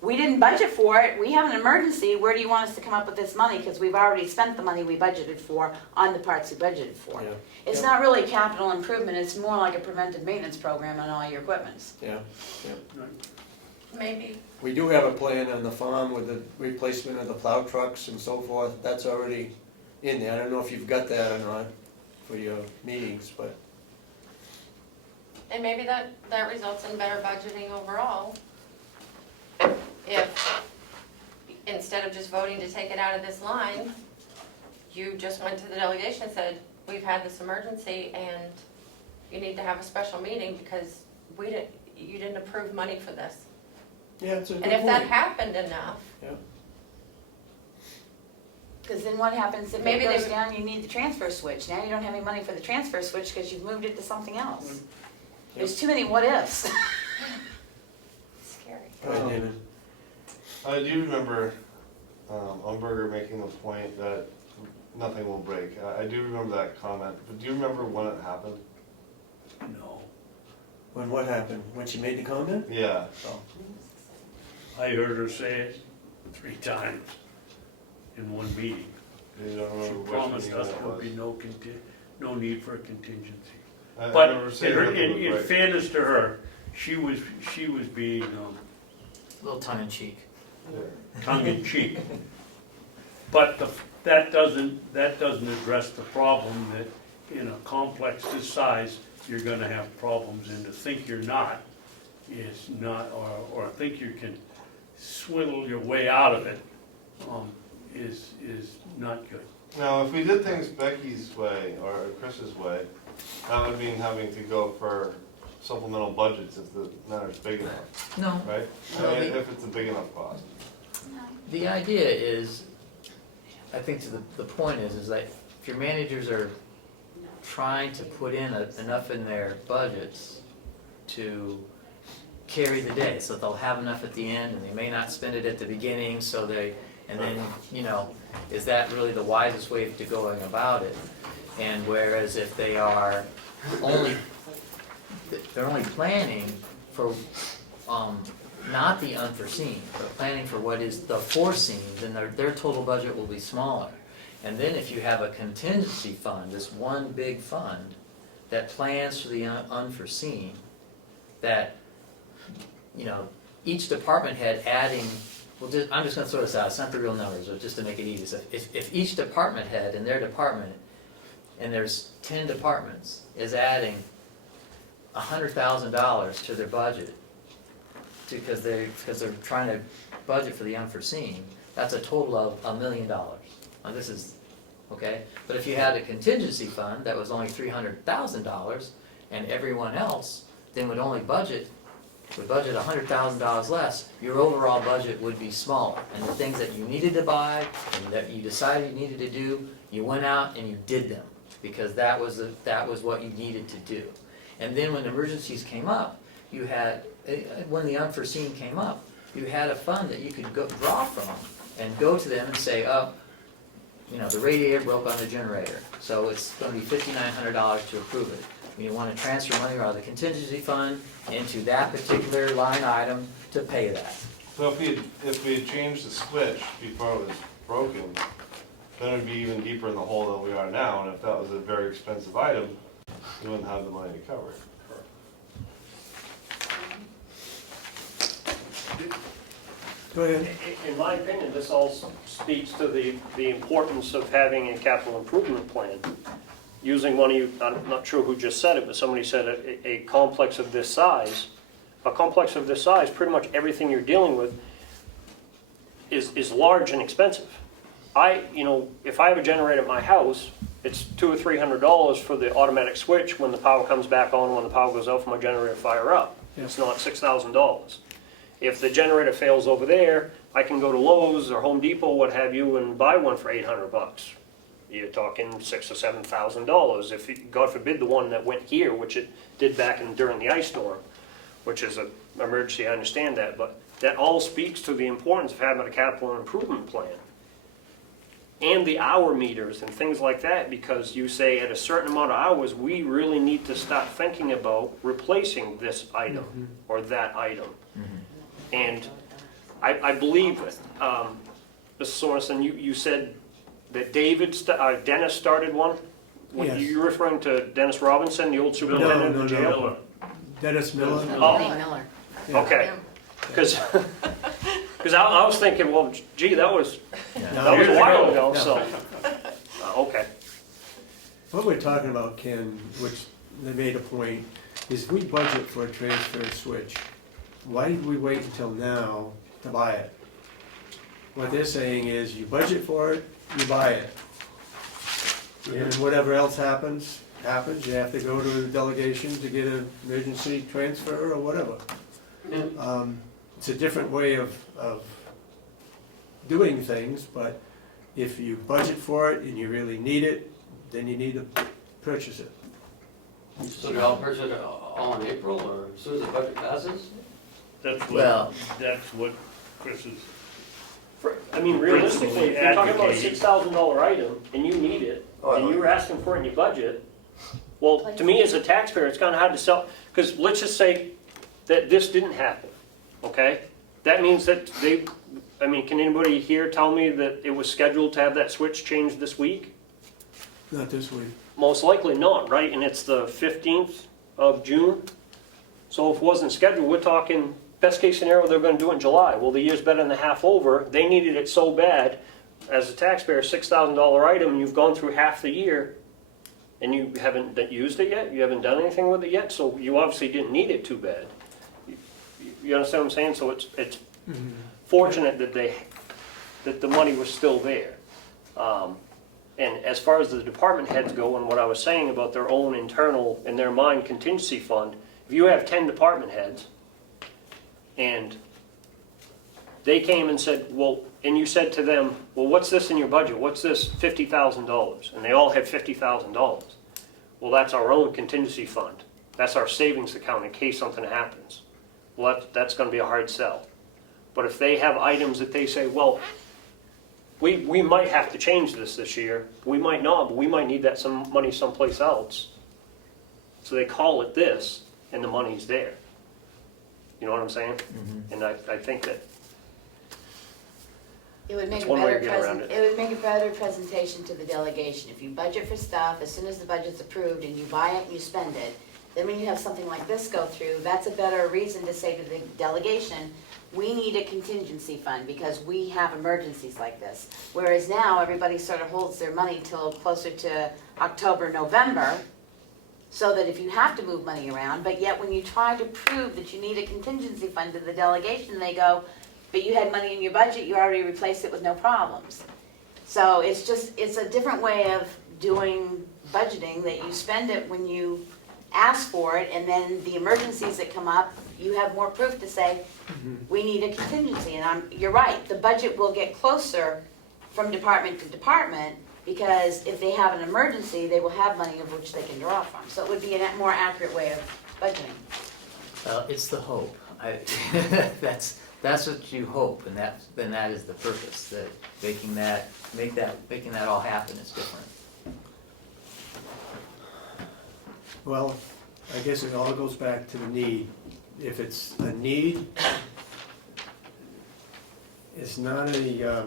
we didn't budget for it, we have an emergency, where do you want us to come up with this money? Because we've already spent the money we budgeted for on the parts we budgeted for. Yeah. It's not really capital improvement, it's more like a preventive maintenance program on all your equipments. Yeah. Maybe, We do have a plan on the farm with the replacement of the plow trucks and so forth, that's already in there. I don't know if you've got that or not for your meetings, but. and maybe that results in better budgeting overall. If, instead of just voting to take it out of this line, you just went to the delegation and said, we've had this emergency and you need to have a special meeting because you didn't approve money for this. Yeah, it's a good And if that point. happened enough, Because then what happens if Maybe it they goes would- down, you need the transfer switch. Now you don't have any money for the transfer switch because you've moved it to something else. There's too many what ifs. scary. Go ahead, Damon. I do remember Umberger making the point that nothing will break. I do remember that comment, but do you remember when it happened? No. When what happened? When she made the comment? Yeah. I heard her say it 3 times in one meeting. You don't She remember which promised meeting us it there would was? be no need for a contingency. I But remember saying nothing would in break. fairness to her, she was being A little tongue in cheek. tongue in cheek. But that doesn't address the problem that in a complex this size, you're gonna have problems, and to think you're not is not, or think you can swindle your way out of it, is not good. Now, if we did things Becky's way or Chris's way, that would mean having to go for supplemental budgets if the matter's big enough, No, right? No, I mean, the- if it's a big enough cost. the idea is, I think to the point is that if your managers are trying to put in enough in their budgets to carry the day, so they'll have enough at the end, and they may not spend it at the beginning, and then, is that really the wisest way to going about it? And whereas if they are they're only planning for, not the unforeseen, but planning for what is the foreseen, then their total budget will be smaller. And then if you have a contingency fund, this one big fund that plans for the unforeseen, that, each department head adding, I'm just gonna throw this out, it's not the real numbers, but just to make it easy. So if each department head in their department, and there's 10 departments, is adding $100,000 to their budget, because they're trying to budget for the unforeseen, that's a total of $1 million. Now this is, okay? But if you had a contingency fund that was only $300,000, and everyone else then would budget $100,000 less, your overall budget would be smaller. And the things that you needed to buy, and that you decided you needed to do, you went out and you did them, because that was what you needed to do. And then when emergencies came up, you had, when the unforeseen came up, you had a fund that you could go draw from and go to them and say, you know, the radiator broke on the generator, so it's gonna be $5,900 to approve it. We wanna transfer money out of the contingency fund into that particular line item to pay that. So if we had changed the switch before it was broken, then it'd be even deeper in the hole than we are now, and if that was a very expensive item, we wouldn't have the money to cover it. Go ahead. In my opinion, this all speaks to the importance of having a capital improvement plan. Using one of you, I'm not sure who just said it, but somebody said a complex of this size. A complex of this size, pretty much everything you're dealing with is large and expensive. If I have a generator at my house, it's $200 or $300 for the automatic switch when the power comes back on, when the power goes out for my generator to fire up. It's not $6,000. If the generator fails over there, I can go to Lowe's or Home Depot, what have you, and buy one for $800. You're talking $6,000 or $7,000. If, God forbid, the one that went here, which it did back during the ice storm, which is an emergency, I understand that, but that all speaks to the importance of having a capital improvement plan. And the hour meters and things like that, because you say at a certain amount of hours, we really need to start thinking about replacing this item or that item. And I believe, Mr. Sorensen, you said that Dennis started one? Yes. You're referring to Dennis Robinson, the old superintendent of the jail? No. Dennis Miller. Oh. Miller. Yeah. Okay, because I was thinking, well, gee, that was a while ago, so, okay. What we're talking about, Ken, which they made a point, is we budget for a transfer switch. Why did we wait until now to buy it? What they're saying is you budget for it, you buy it. And whatever else happens. You have to go to the delegation to get an emergency transfer or whatever. It's a different way of doing things, but if you budget for it and you really need it, then you need to purchase it. So do y'all purchase it all in April, or as soon as the budget passes? That's Well- what Chris is. I mean, realistically, if you're talking about a $6,000 item and you need it, and you're asking for it in your budget, well, to me as a taxpayer, it's kind of hard to sell, because let's just say that this didn't happen, okay? That means that can anybody here tell me that it was scheduled to have that switch changed this week? Not this week. Most likely not, right? And it's the 15th of June. So if it wasn't scheduled, we're talking best case scenario, they're going to do it in July. Well, the year's better than the half over. They needed it so bad. As a taxpayer, $6,000 item, and you've gone through half the year and you haven't used it yet. You haven't done anything with it yet. So you obviously didn't need it too bad. You understand what I'm saying? So it's fortunate that the money was still there. And as far as the department heads go, and what I was saying about their own internal, in their mind, contingency fund, if you have 10 department heads, and they came and said, well, and you said to them, well, what's this in your budget? What's this $50,000? And they all have $50,000. Well, that's our own contingency fund. That's our savings account in case something happens. Well, that's going to be a hard sell. But if they have items that they say, well, we might have to change this year. We might not, but we might need that some money someplace else. So they call it this, and the money's there. You know what I'm saying? And I think that It would make That's a one way better to get around it would make a better presentation to the delegation. If you budget for stuff, as soon as the budget's approved and you buy it and you spend it, then when you have something like this go through, that's a better reason to say to the delegation, we need a contingency fund because we have emergencies like this. Whereas now, everybody sort of holds their money till closer to October, November, so that if you have to move money around, but yet when you try to prove that you need a contingency fund to the delegation, they go, but you had money in your budget, you already replaced it with no problems. So it's a different way of doing budgeting, that you spend it when you ask for it, and then the emergencies that come up, you have more proof to say, we need a contingency. And you're right, the budget will get closer from department to department, because if they have an emergency, they will have money of which they can draw from. So it would be a more accurate way of budgeting. Well, it's the hope. That's what you hope, and that is the purpose, that making that all happen is different. Well, I guess it all goes back to the need. If it's a need, it's not a,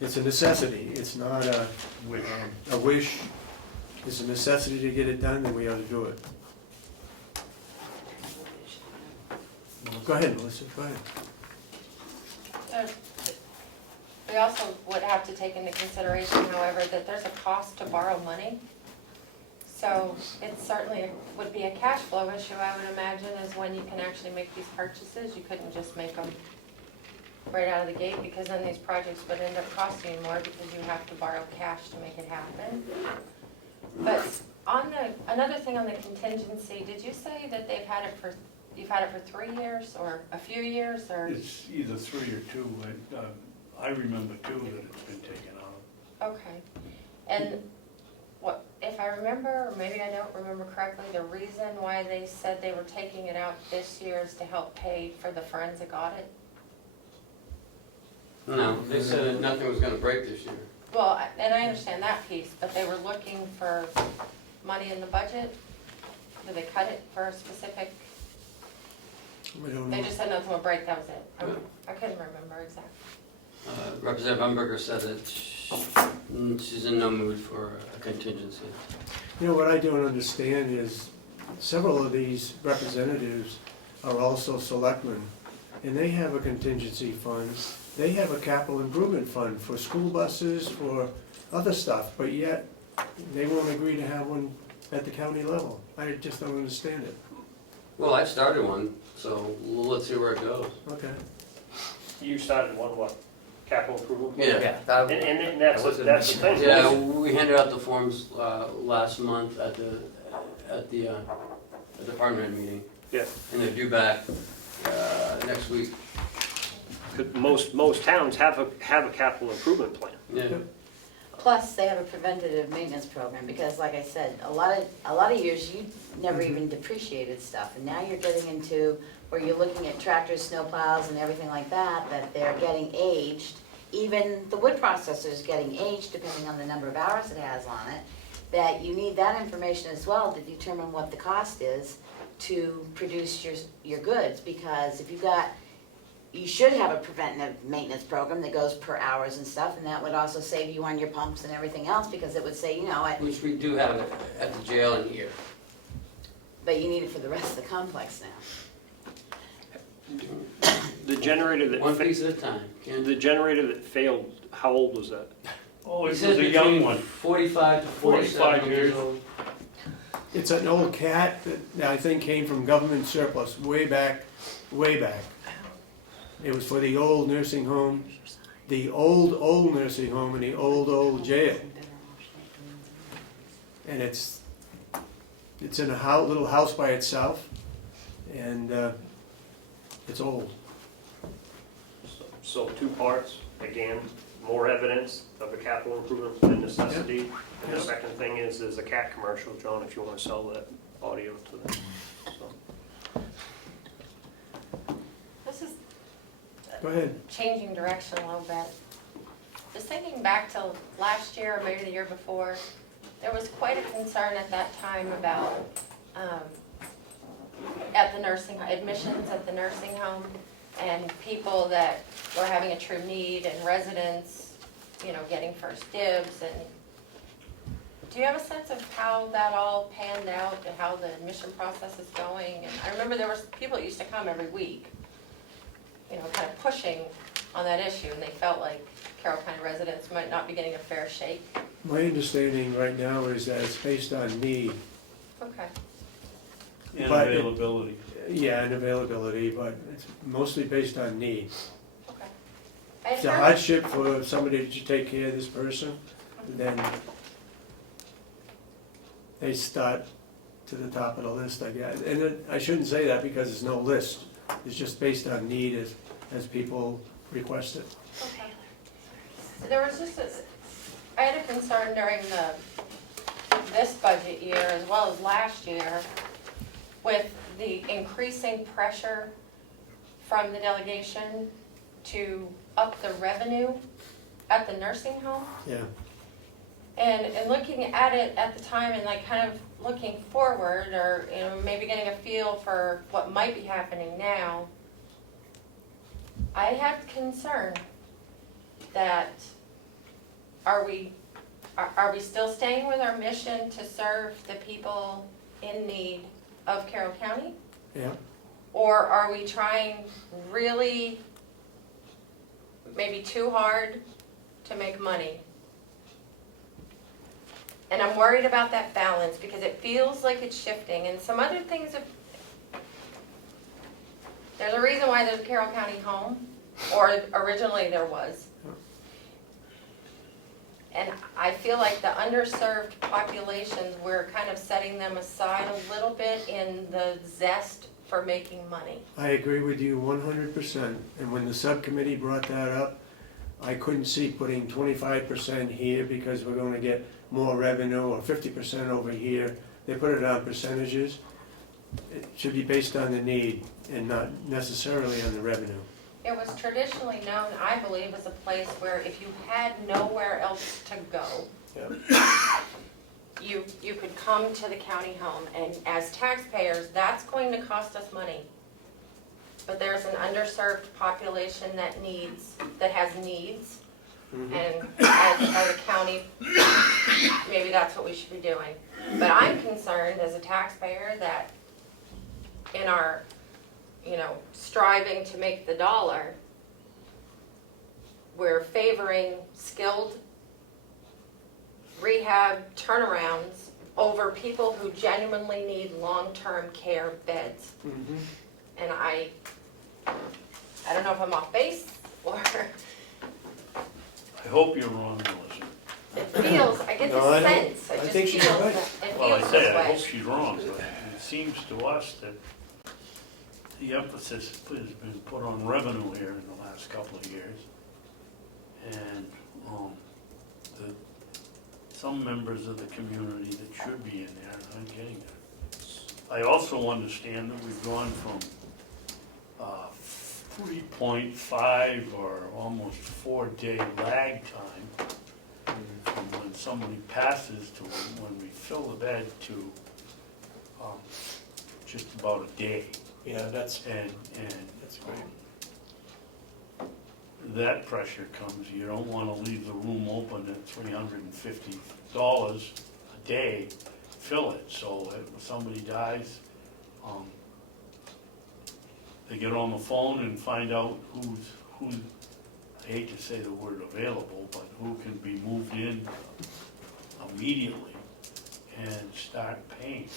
it's a necessity, it's not a wish. It's a necessity to get it done, then we ought to do it. Go ahead, Melissa, go ahead. We also would have to take into consideration, however, that there's a cost to borrow money. So it certainly would be a cash flow issue, I would imagine, is when you can actually make these purchases. You couldn't just make them right out of the gate, because then these projects would end up costing you more because you have to borrow cash to make it happen. But on another thing on the contingency, did you say that you've had it for 3 years or a few years, or? It's either 3 or 2, I remember 2 that it's been taken out. Okay. And what, if I remember, or maybe I don't remember correctly, the reason why they said they were taking it out this year is to help pay for the forensic audit? No, they said nothing was gonna break this year. Well, and I understand that piece, but they were looking for money in the budget? Did they cut it for a specific? We don't They know. just said nothing would break, that was it. I couldn't remember exactly. Representative Umberger said that she's in no mood for a contingency. You know, what I don't understand is several of these representatives are also selectmen, and they have a contingency fund. They have a capital improvement fund for school buses, for other stuff, but yet they won't agree to have one at the county level. I just don't understand it. Well, I started one, so let's see where it goes. Okay. You started one, what, capital approval? Yeah. And that's the thing. Yeah, we handed out the forms last month at the department head meeting. Yeah. And they're due back next week. Most towns have a capital improvement plan. Yeah. Plus, they have a preventative maintenance program, because like I said, a lot of years, you never even depreciated stuff, and now you're getting into where you're looking at tractors, snow plows, and everything like that, that they're getting aged. Even the wood processor's getting aged, depending on the number of hours it has on it, that you need that information as well to determine what the cost is to produce your goods, because if you've got, you should have a preventative maintenance program that goes per hours and stuff, and that would also save you on your pumps and everything else, because it would say, you know, Which we do have it at the jail and here. but you need it for the rest of the complex now. The generator that. One piece at a time. The generator that failed, how old was that? Oh, He it was said a young between one. 45 to 45 47 years years. old. It's an old cat that I think came from government surplus way back, way back. It was for the old nursing home, the old nursing home and the old jail. And it's in a little house by itself, and it's old. So 2 parts, again, more evidence of a capital improvement plan necessity. And the second thing is, there's a cat commercial, John, if you want to sell that audio to them. So. This is Go ahead. changing direction a little bit. Just thinking back to last year, or maybe the year before, there was quite a concern at that time about at the nursing, admissions at the nursing home, and people that were having a true need, and residents, you know, getting first dibs. And do you have a sense of how that all panned out, and how the admission process is going? And I remember there was people that used to come every week, you know, kind of pushing on that issue, and they felt like Carroll County residents might not be getting a fair shake. My understanding right now is that it's based on need. Okay. And But- availability. Yeah, and availability, but it's mostly based on need. Okay. I had It's a heard- hardship for somebody to take care of this person, then they start to the top of the list, I guess. And I shouldn't say that because there's no list. It's just based on need as people request it. Okay. So there was just I had a concern during this budget year, as well as last year, with the increasing pressure from the delegation to up the revenue at the nursing home. Yeah, And looking at it at the time and like kind of looking forward or, you know, maybe getting a feel for what might be happening now, I had concern that are we still staying with our mission to serve the people in need of Carroll County? yeah. Or are we trying really, maybe too hard to make money? And I'm worried about that balance because it feels like it's shifting and some other things have, there's a reason why there's a Carroll County home, or originally there was. And I feel like the underserved populations, we're kind of setting them aside a little bit in the zest for making money. I agree with you 100%. And when the subcommittee brought that up, I couldn't see putting 25% here because we're gonna get more revenue, or 50% over here. They put it on percentages. It should be based on the need and not necessarily on the revenue. It was traditionally known, I believe, as a place where if you had nowhere else to go, Yeah. you could come to the county home, and as taxpayers, that's going to cost us money. But there's an underserved population that has needs, and as a county, maybe that's what we should be doing. But I'm concerned as a taxpayer that in our, you know, striving to make the dollar, we're favoring skilled rehab turnarounds over people who genuinely need long-term care beds. And I don't know if I'm off base or I hope you're wrong, Melissa. it feels, I get No, I the don't. sense, I it think just she's feels right. that, it Well, I feels say, this I hope way. she's wrong, but it seems to us that the emphasis has been put on revenue here in the last couple of years. And, the, some members of the community that should be in there aren't getting it. I also understand that we've gone from, 3.5 or almost 4-day lag time from when somebody passes to when we fill the bed to just about a day. Yeah, that's And great. that pressure comes, you don't wanna leave the room open at $350 a day, fill it, so if somebody dies, they get on the phone and find out who's, I hate to say the word available, but who can be moved in immediately and start paying.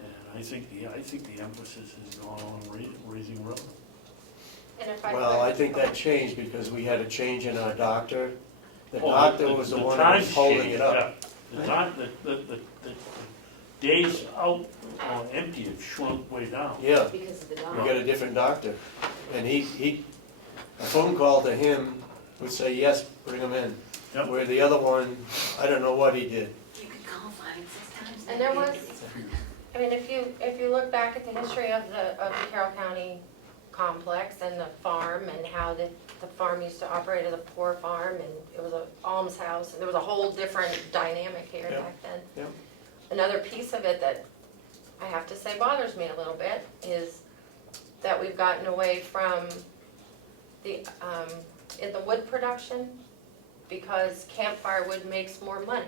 And I think the emphasis has gone on raising revenue. And if I Well, I could, think that changed because we had a change in our doctor. The Oh, doctor was the one that was times holding change, it up. yeah. The time, the days out empty have shrunk way down. Yeah, Because of the we dog. got a different doctor. And he, a phone call to him would say, yes, bring him in. Yep. Where the other one, I don't know what he did. You could call 5-6 times. And there was, I mean, if you look back at the history of the Carroll County complex and the farm and how the farm used to operate as a poor farm and it was an almshouse, and there was a whole different dynamic here Yep. back then. Yep. Another piece of it that I have to say bothers me a little bit is that we've gotten away from in the wood production because campfire wood makes more money.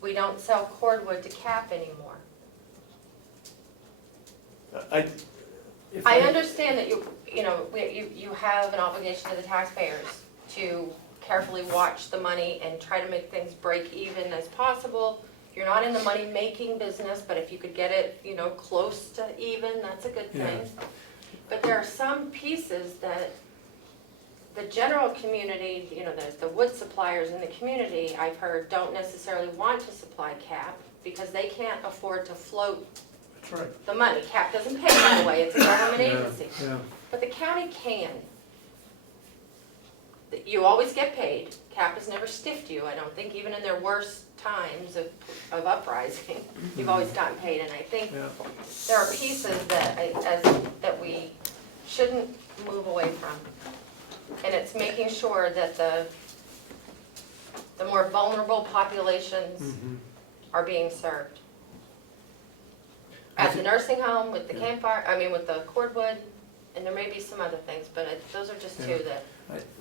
We don't sell cordwood to cap anymore. I understand that you have an obligation to the taxpayers to carefully watch the money and try to make things break even as possible. You're not in the money-making business, but if you could get it, close to even, that's a good thing. But there are some pieces that the general community, the wood suppliers in the community, I've heard, don't necessarily want to supply cap because they can't afford to float That's right. the money. CAP doesn't pay that way, it's a government agency. Yeah. But the county can. You always get paid. CAP has never stiffed you, I don't think, even in their worst times of uprising. You've always gotten paid, and I think Yeah. there are pieces that we shouldn't move away from. And it's making sure that the more vulnerable populations are being served. At the nursing home, with the campfire, with the cordwood, and there may be some other things, but those are just two that,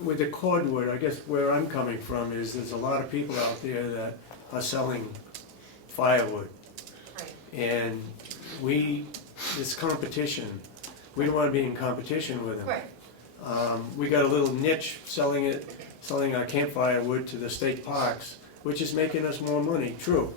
With the cordwood, I guess where I'm coming from is there's a lot of people out there that are selling firewood. right. And this competition, we don't wanna be in competition with them. Right. We got a little niche selling our campfire wood to the state parks, which is making us more money, true.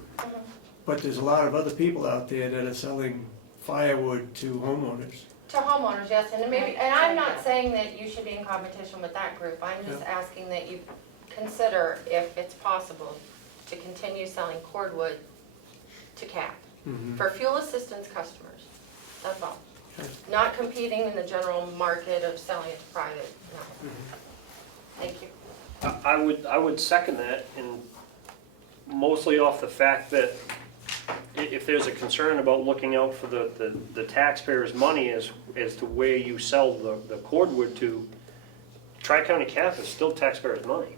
But there's a lot of other people out there that are selling firewood to homeowners. To homeowners, yes, and maybe, and I'm not saying that you should be in competition with that group, I'm just asking that you consider if it's possible to continue selling cordwood to CAP for fuel assistance customers, that's all. Not competing in the general market of selling it to private, no. Thank you. I would second that, and mostly off the fact that if there's a concern about looking out for the taxpayers' money as to where you sell the cordwood to, Tri-County CAF is still taxpayers' money.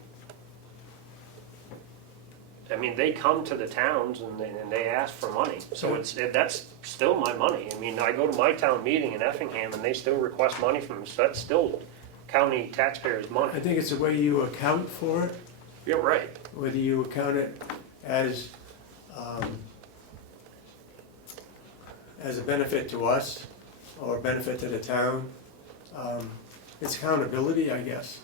I mean, they come to the towns and they ask for money, so that's still my money. I mean, I go to my town meeting in Effingham and they still request money from me, so that's still county taxpayers' money. I think it's the way you account for it, You're right. whether you account it as a benefit to us or a benefit to the town. It's accountability, I guess.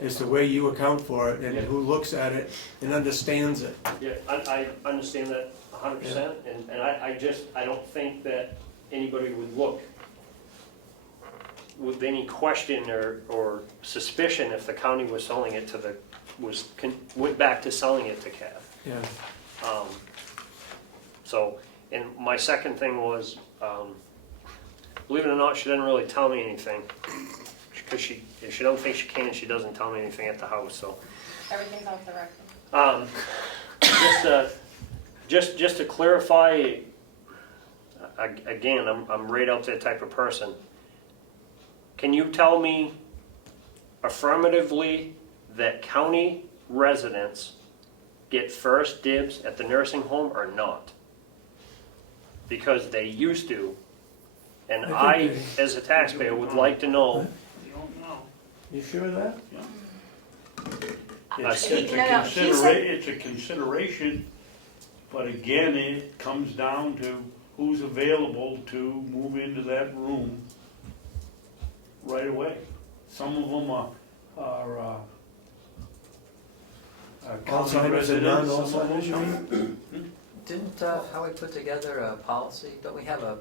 It's the way you account for it and who looks at it and understands it. Yeah, I understand that 100%, and I don't think that anybody would look with any question or suspicion if the county was selling it to went back to selling it to CAF. Yeah. So, and my second thing was, believe it or not, she didn't really tell me anything. Because if she don't think she can, she doesn't tell me anything at the house, so. Everything's off the record. Just to clarify, again, I'm right out there type of person. Can you tell me affirmatively that county residents get first dibs at the nursing home or not? Because they used to, and I I, think they- as a taxpayer, would like to know. You don't know. You sure of that? It's a consideration, but again, it comes down to who's available to move into that room right away. Some of them are county Alzheimer's and residents, some of non-Alzheimer's, you them mean? Didn't Howie put together a policy? Don't we have a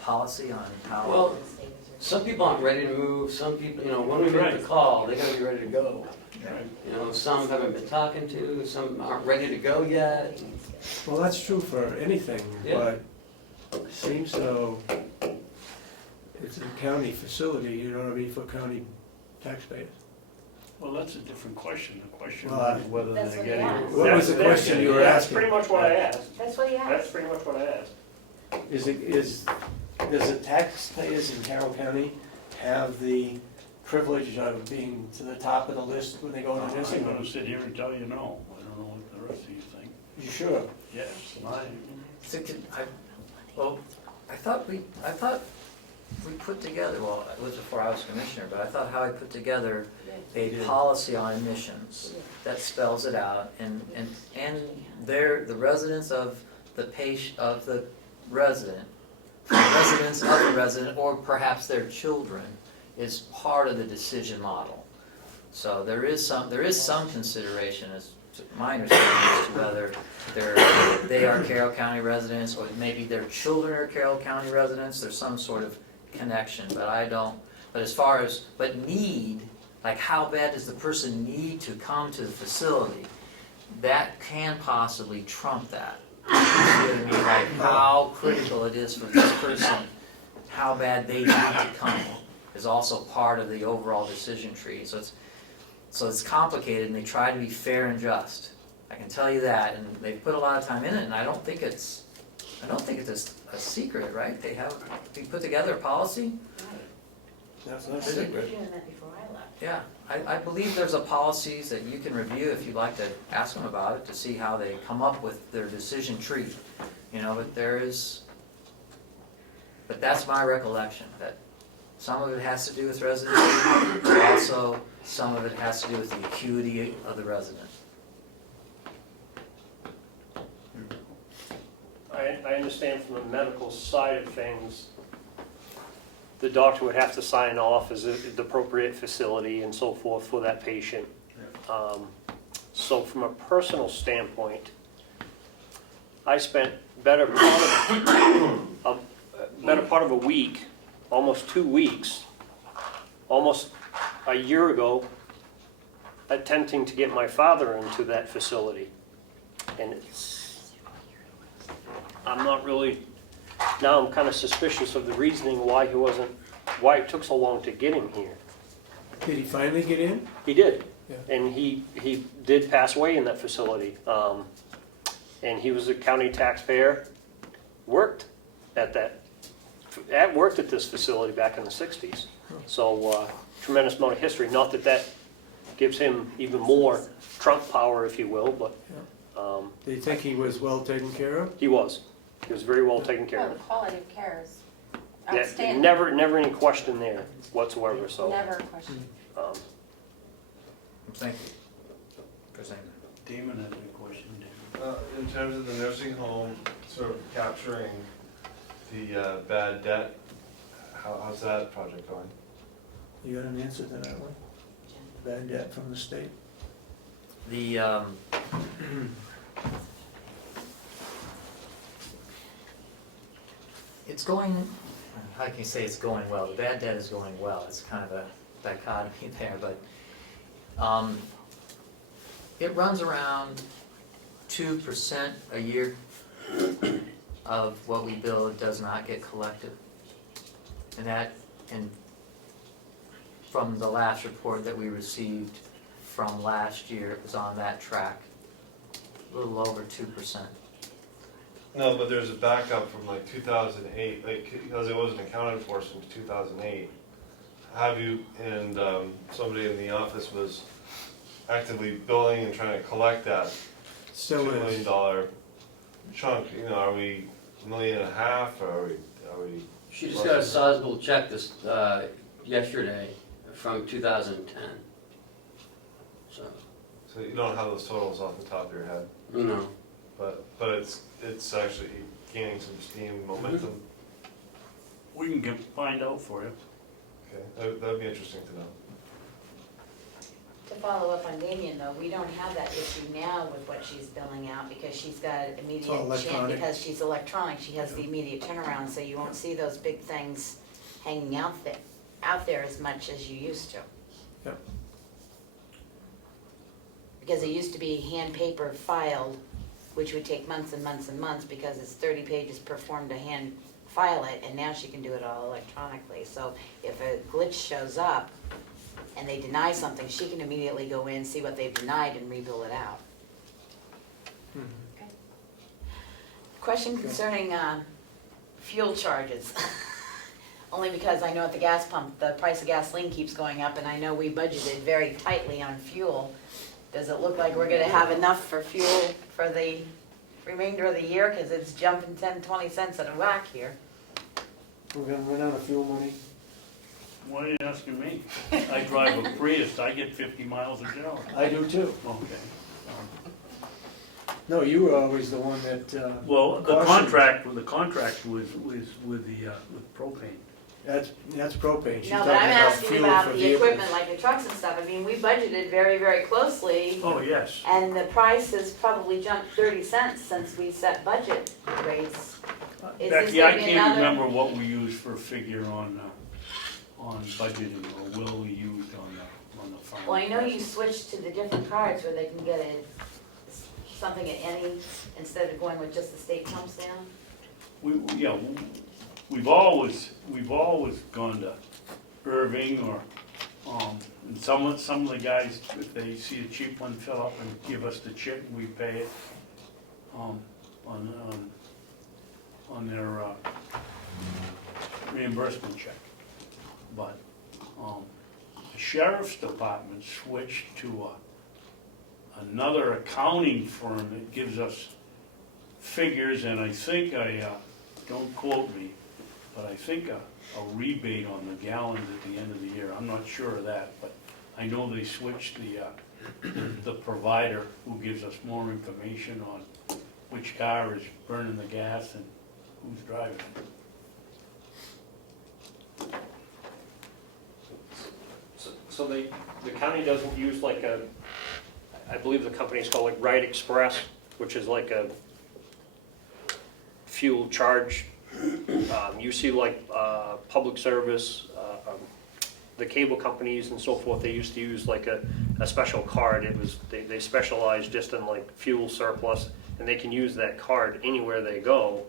policy on how? Well, some people aren't ready to move, some people, when we make the call, they gotta be ready to go. Some haven't been talking to, some aren't ready to go yet. Well, that's true for anything, Yeah. but it seems though it's a county facility, it ought to be for county taxpayers. Well, that's a different question. The question Well, is whether That's they're what he getting. asked. What was the question you were That's asking? pretty much what I asked. That's what he That's asked. pretty much what I asked. Does the taxpayers in Carroll County have the privilege of being to the top of the list when they go to nursing I'm gonna homes? sit here and tell you no. I don't know what the rest of you think. You sure? Yes, I thought we put together, well, it was before I was commissioner, but I thought Howie put together a policy on admissions that spells it out, and the residents of the residents of the resident, or perhaps their children, is part of the decision model. So there is some consideration, as to my understanding, as to whether they are Carroll County residents, or maybe their children are Carroll County residents. There's some sort of connection, but need, like how bad does the person need to come to the facility, that can possibly trump that. You see what I mean? Like how critical it is for this person, how bad they need to come, is also part of the overall decision tree. So it's complicated, and they try to be fair and just. I can tell you that, and they put a lot of time in it, and I don't think it's a secret, right? They put together a policy. That's not a They were secret. doing that before I left. Yeah, I believe there's a policies that you can review if you'd like to ask them about it, to see how they come up with their decision tree. You know, but that's my recollection, that some of it has to do with residency, but also some of it has to do with the acuity of the resident. I understand from the medical side of things, the doctor would have to sign off as the appropriate facility and so forth for that patient. So from a personal standpoint, I spent better part of a week, almost 2 weeks, almost a year ago, attempting to get my father into that facility. And I'm not really, now I'm kind of suspicious of the reasoning why it took so long to get him here. Did he finally get in? He did. Yeah. And he did pass away in that facility. And he was a county taxpayer, worked at this facility back in the 60s. So tremendous amount of history. Not that that gives him even more trump power, if you will, but Do you think he was well taken care of? he was. He was very well taken care Well, the of. quality of care is Yeah, outstanding. never any question there whatsoever, so. Never a question. um, Thank you for saying that. Damon has a question. In terms of the nursing home, sort of capturing the bad debt, how's that project going? You got an answer to that one? Bad debt from the state? It's going, I can say it's going well, the bad debt is going well, it's kind of a dichotomy there, but it runs around 2% a year of what we bill does not get collected. And from the last report that we received from last year, it was on that track, a little over 2%. No, but there's a backup from like 2008, because it wasn't accounted for since 2008. Have you, and somebody in the office was actively billing and trying to collect that Still $2 is. million chunk, are we $1.5 million, or are we? She just got a sizable check this, yesterday from 2010. So, So you don't have those totals off the top of your head, no. but it's actually gaining some steam, momentum. We can find out for you. Okay, that'd be interesting to know. To follow up on Damien though, we don't have that issue now with what she's billing out because she's got all immediate, electronic. because she's electronic, she has the immediate turnaround, so you won't see those big things hanging out there as much as you used to. Yep. Because it used to be hand paper filed, which would take months and months and months because it's 30 pages per form to hand file it, and now she can do it all electronically. So if a glitch shows up and they deny something, she can immediately go in, see what they've denied, and rebill it out. Question concerning fuel charges. Only because I know at the gas pump, the price of gasoline keeps going up, and I know we budgeted very tightly on fuel. Does it look like we're gonna have enough for fuel for the remainder of the year? Because it's jumping 10, 20 cents at a whack here. We're gonna run out of fuel money? Why are you asking me? I drive a Prius, I get 50 miles a gallon. I do too. Okay. No, you were always the one that, Well, the cautioned. contract was with propane. That's propane. She's No, talking but I'm about asking fuel about for the vehicles. equipment, like the trucks and stuff. I mean, we budgeted very, very closely, Oh, yes. and the price has probably jumped 30 cents since we set budget rates. Is this Becky, I gonna be can't another? remember what we used for a figure on budgeting, or will we used on the farm. Well, I know you switched to the different cards where they can get something at any, instead of going with just the state pumps down. We've always gone to Irving or, and some of the guys, if they see a cheap one, fill up and give us the chip, and we pay it, on their reimbursement check. But the sheriff's department switched to another accounting firm that gives us figures, and I think don't quote me, but I think a rebate on the gallons at the end of the year. I'm not sure of that, but I know they switched the provider who gives us more information on which car is burning the gas and who's driving it. So the county doesn't use like I believe the company's called like Ride Express, which is like a fuel charge. You see like public service, the cable companies and so forth, they used to use like a special card. They specialized just in like fuel surplus, and they can use that card anywhere they go,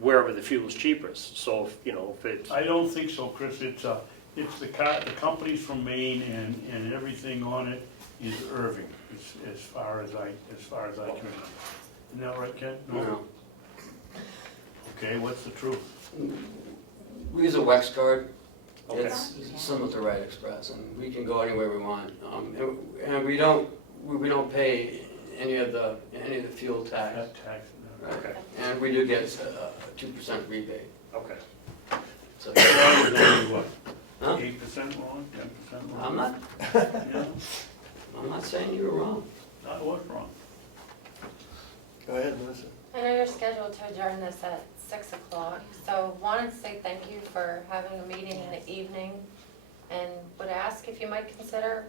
wherever the fuel is cheapest. So if it's I don't think so, Chris. It's the company's from Maine, and everything on it is Irving, as far as I can remember. Isn't that right, Ken? No. Okay, what's the truth? We use a Wex card. Okay. It's similar to Rite Express, and we can go anywhere we want. And we don't pay any of the fuel tax. Tax. okay, And we do get a 2% rebate. okay. So That was only what, Huh? 8% wrong, 10% wrong? I'm not. Yeah, I'm not saying you were wrong. that was wrong. Go ahead, Melissa. I know you're scheduled to adjourn this at 6 o'clock, so wanted to say thank you for having a meeting in the evening, and would ask if you might consider,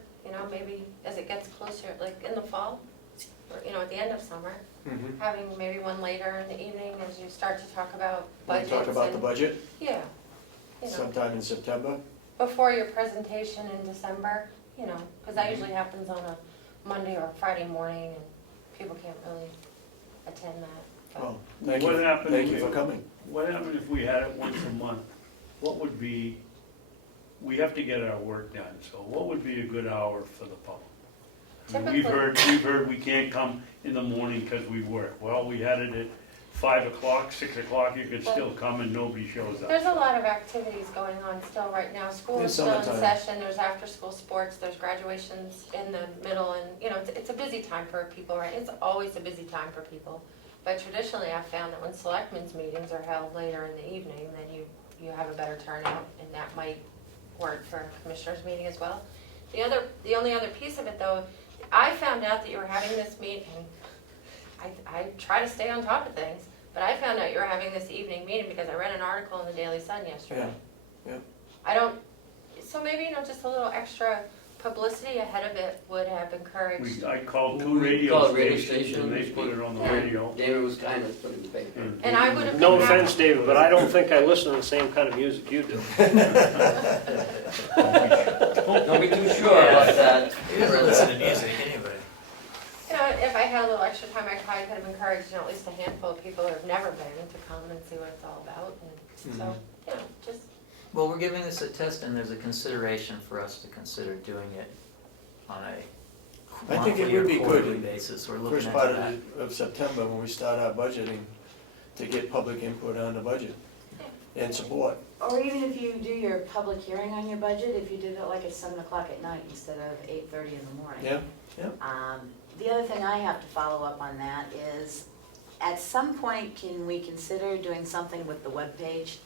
maybe as it gets closer, like in the fall, or, at the end of summer, having maybe one later in the evening as you start to talk about Want budgets. to talk about the and- budget Yeah, sometime in September? before your presentation in December, because that usually happens on a Monday or Friday morning, and people can't really attend that. But Well, thank What you, happened thank if you for coming. What happened if we had it once a month? What would be, we have to get our work done, so what would be a good hour for the public? I mean, we've heard we can't come in the morning because we work. Well, we had it at 5 o'clock, 6 o'clock, you could still come and nobody shows up. there's a lot of activities going on still right now. School In is still in summertime. session, there's after-school sports, there's graduations in the middle, and, it's a busy time for people, right? It's always a busy time for people. But traditionally, I've found that when selectmen's meetings are held later in the evening, then you have a better turnout, and that might work for a commissioners meeting as well. The only other piece of it, though, I found out that you were having this meeting. I try to stay on top of things, but I found out you were having this evening meeting because I read an article in the Daily Sun yesterday. Yeah. So maybe, just a little extra publicity ahead of it would have encouraged. I called 2 We radio called radio stations and they stations. put it on the Yeah. radio. David was kind of putting the paper. And I would have No been happy- offense, David, but I don't think I listen to the same kind of music you do. Don't be too sure about that. You never listen to music anyway. If I had a little extra time, I probably could have encouraged, at least a handful of people who have never been to come and see what it's all about. And so, just, Well, we're giving this a test, and there's a consideration for us to consider doing it on a I think it monthly or would be quarterly good, basis. We're looking first at part that. of September, when we start our budgeting, to get public input on the budget and support. Or even if you do your public hearing on your budget, if you did it like at 7 o'clock at night instead of 8:30 in the morning. Yeah, The other thing I have to follow up on that is, at some point, can we consider doing something with the webpage?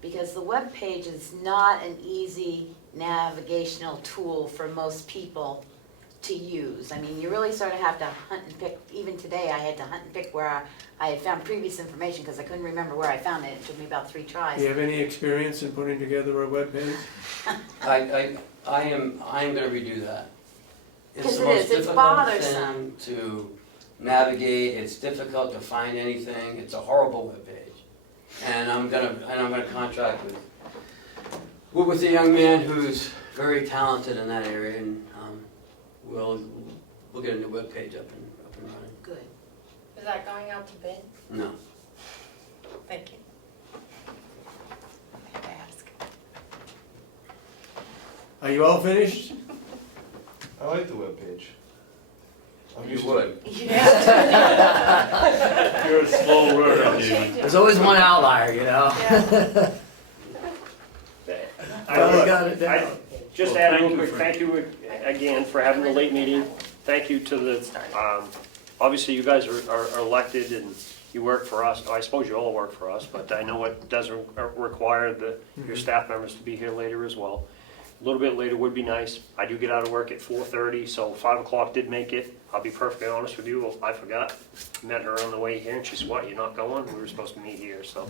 Because the webpage is not an easy navigational tool for most people to use. I mean, you really sort of have to hunt and pick. Even today, I had to hunt and pick where I had found previous information because I couldn't remember where I found it. It took me about 3 tries. do you have any experience in putting together a webpage? I am gonna redo that. It's 'Cause the it most is, it's difficult bothersome. thing to navigate, it's difficult to find anything, it's a horrible webpage. And I'm gonna contract with a young man who's very talented in that area, and we'll get a new webpage up and running. Good. is that going out to bid? No. Thank you. I had to ask. Are you all finished? I like the webpage. I'm You used to would. You're a slow learner, David. There's always one outlier, Yeah. I got it I- down. Just Well, adding, thank you. thank you again for having the late meeting. Thank you to the, obviously you guys are elected and you work for us. I suppose you all work for us, but I know it does require your staff members to be here later as well. A little bit later would be nice. I do get out of work at 4:30, so 5 o'clock did make it. I'll be perfectly honest with you, I forgot. Met her on the way here and she said, "What, you're not going?" We were supposed to meet here, so.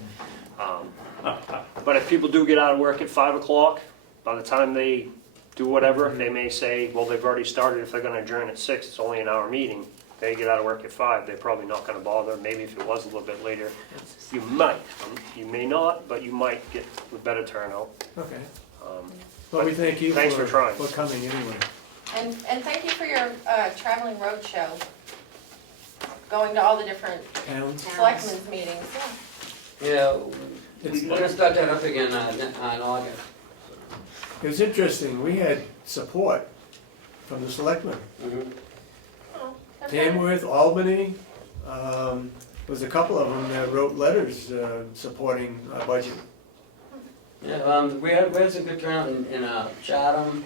But if people do get out of work at 5 o'clock, by the time they do whatever, they may say, well, they've already started. If they're gonna adjourn at 6, it's only an hour meeting. They get out of work at 5, they're probably not gonna bother. Maybe if it was a little bit later, you might. You may not, but you might get a better turnout. Okay. Um, Well, we thank you Thanks for trying. for coming anyway. And thank you for your traveling roadshow, going to all the different Towns? selectmen's meetings. Yeah, It's- we're gonna start that up again on August. It was interesting, we had support from the selectmen. Mhm. Oh, okay. Tamworth, Albany, was a couple of them that wrote letters supporting our budget. Yeah, we had some good turnout in Chatham.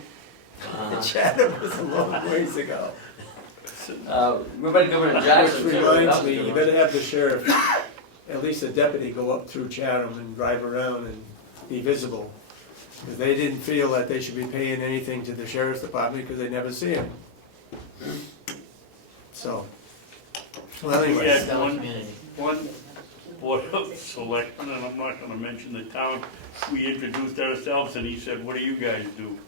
Chatham was a long ways ago. Everybody going to Jackson Which too. reminds That was a me, good you one. better have the sheriff, at least a deputy, go up through Chatham and drive around and be visible. Because they didn't feel that they should be paying anything to the sheriff's department because they never see him. So, well, We anyway, had Stellar community. one board of selectmen, and I'm not gonna mention the town, we introduced ourselves and he said, "What do you guys do?"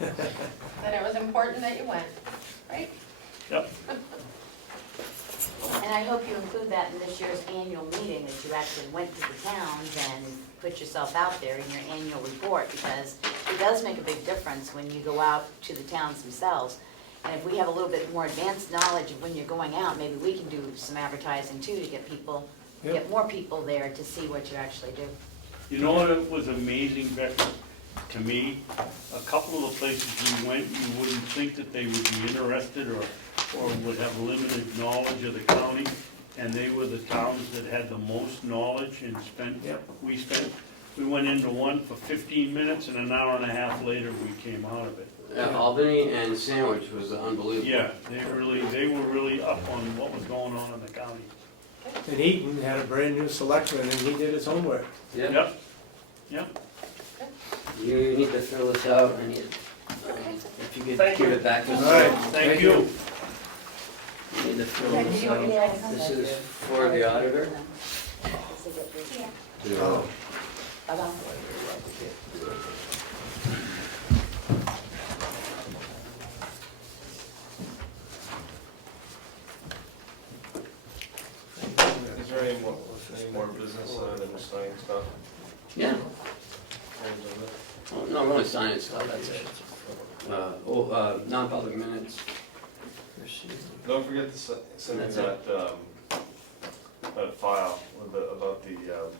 That it was important that you went, right? Yep. And I hope you include that in this year's annual meeting, that you actually went to the towns and put yourself out there in your annual report, because it does make a big difference when you go out to the towns themselves. And if we have a little bit more advanced knowledge of when you're going out, maybe we can do some advertising too, to get people, Yep. get more people there to see what you actually do. You know what was amazing, Becky, to me? A couple of the places we went, you wouldn't think that they would be interested or would have limited knowledge of the county, and they were the towns that had the most knowledge and Yep. we went into one for 15 minutes and an hour and a half later we came out of it. Albany and Sandwich was unbelievable. Yeah, they were really up on what was going on in the county. and Eaton had a brand new selectman and he did his homework. Yeah. Yep, yep. You need to fill this out, I need, if you could Thank give you. it back to All us. right, Thank you. You need to fill Did this you want me to out. add some? This is for the auditor. Oh. Bye-bye. Is there any more business other than just signing stuff? Yeah. Oh, no, we're only signing stuff, that's it. Non-public minutes. Don't forget to send me That's that file about the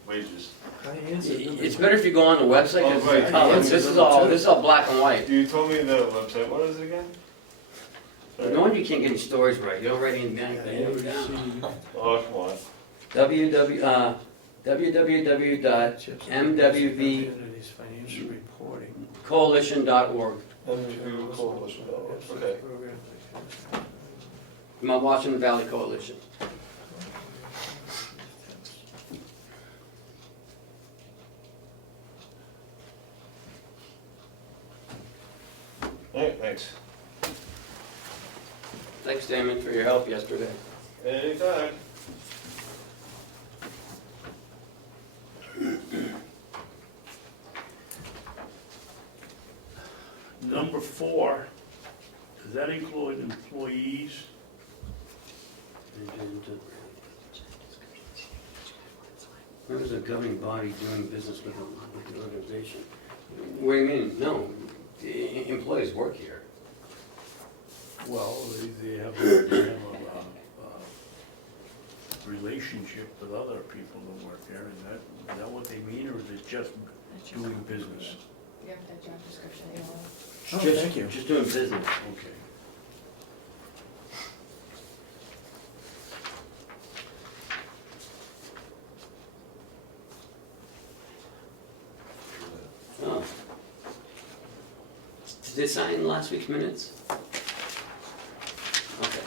wages. I answered them. It's better if you go on the website, Oh, because right. it's color. This is all black and white. You told me the website, what is it again? No wonder you can't get any stories right, you don't write anything down. Oh, come on. www.mwvcoalition.org. Financial reporting. Okay. Mount Washington Valley Coalition. All right, thanks. Thanks, Damon, for your help yesterday. Anytime. Number 4, does that include employees? Where is a governing body doing business with the organization? What do you mean? No, the employees work here. Well, they have a relationship with other people that work there, is that what they mean, or is it just doing business? You have the job description. Oh, Just- thank you. Just doing business. Okay. Oh, they sign last week's minutes? Okay.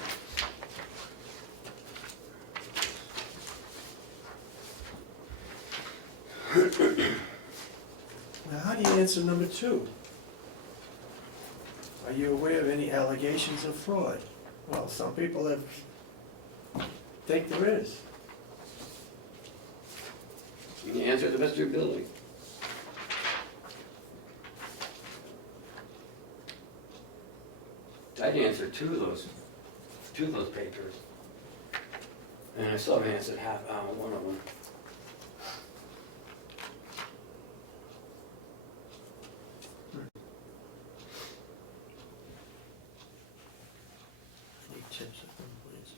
Now, how do you answer number 2? Are you aware of any allegations of fraud? Well, some people think there is. You can answer it the best of your ability. I'd answer two of those papers. And I still haven't answered one of them. Any tips of complaints?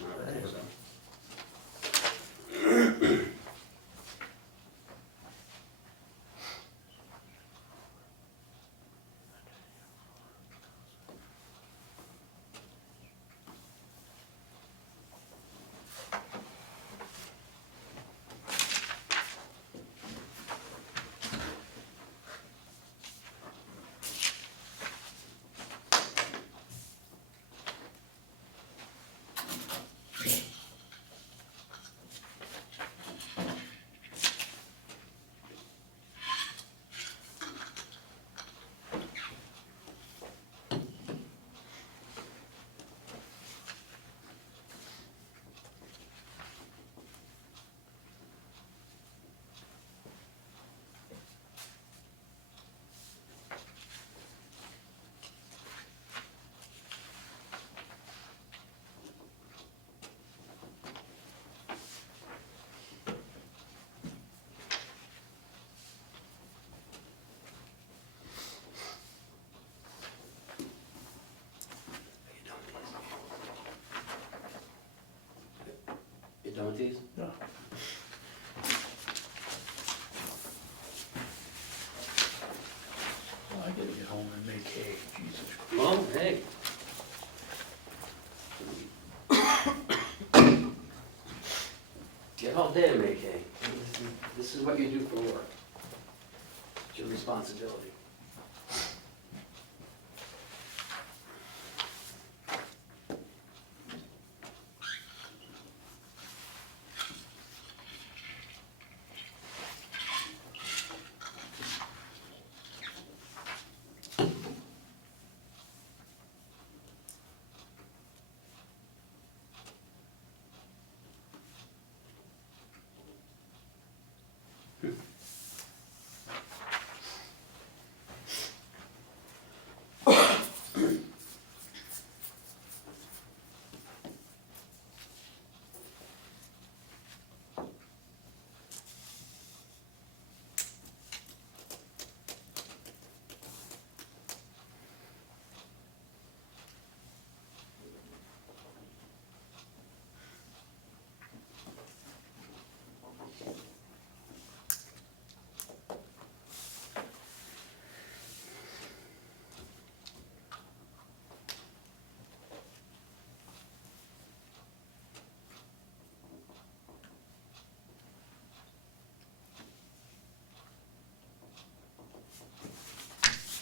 I don't think so. You done with these? No. Well, I gotta get home and make hay, Jesus Christ. Well, hey. Get all day to make hay. This is what you do for work. It's your responsibility.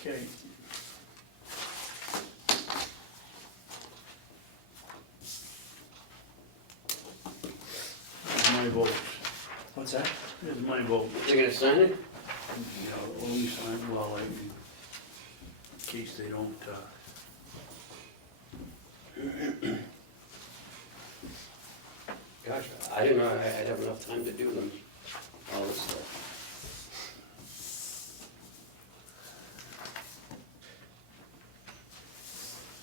Okay. Here's my vote. What's that? Here's my vote. You're gonna sign it? Yeah, only sign, well, in case they don't, Gosh, I didn't know I'd have enough time to do them, all this stuff.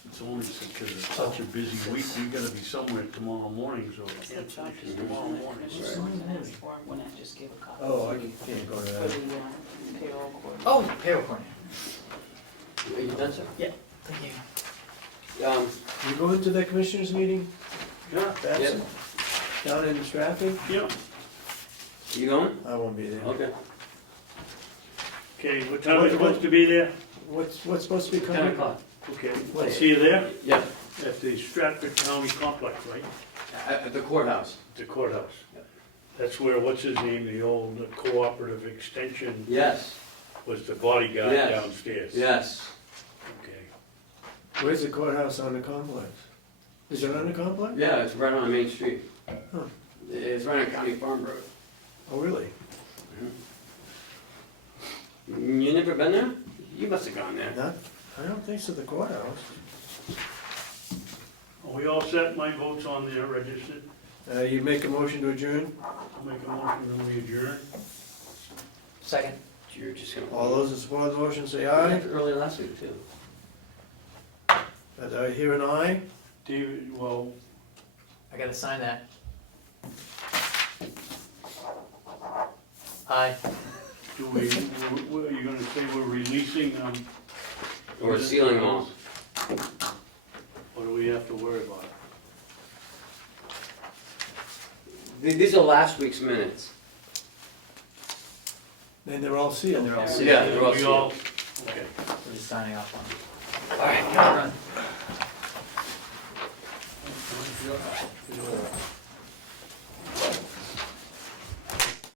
it's only because it's such a busy week, we gotta be somewhere tomorrow morning, so we can't finish it tomorrow morning. When I just gave a copy. Oh, I can't go to For that. the payroll court. Oh, payroll coordinator. Are you done, sir? Thank you. You going to the commissioners meeting, Yeah, Babson? Down in Stratford? yeah. You going? I won't be there. Okay. Okay, what time is it supposed to be there? What's supposed to be 10 coming? o'clock. Okay, I'll see you there Yeah, at the Stratford County Complex, right? at the courthouse. The courthouse. That's where, what's his name, the old cooperative extension Yes, was the bodyguard Yes. downstairs? yes. Okay. Where's the courthouse on the complex? Is it on the complex? Yeah, it's right on Main Street. Huh. It's right on County Farm Road. Oh, really? You never been there? You must have gone there. Not, I don't think so, the courthouse. Are we all set? My vote's on there registered. You make a motion to adjourn? I'll make a motion that we adjourn. Second. You're just gonna. All those in support of the motion say I aye. left early last week too. Do I hear an aye? David, well, I gotta sign that. Aye. do we, are you gonna say we're releasing, Or sealing them all. or do we have to worry about it? These are last week's minutes. Then they're all sealed. They're all sealed. Yeah, they're all We sealed. Okay. We're just signing off on it. All right, gotta run. Do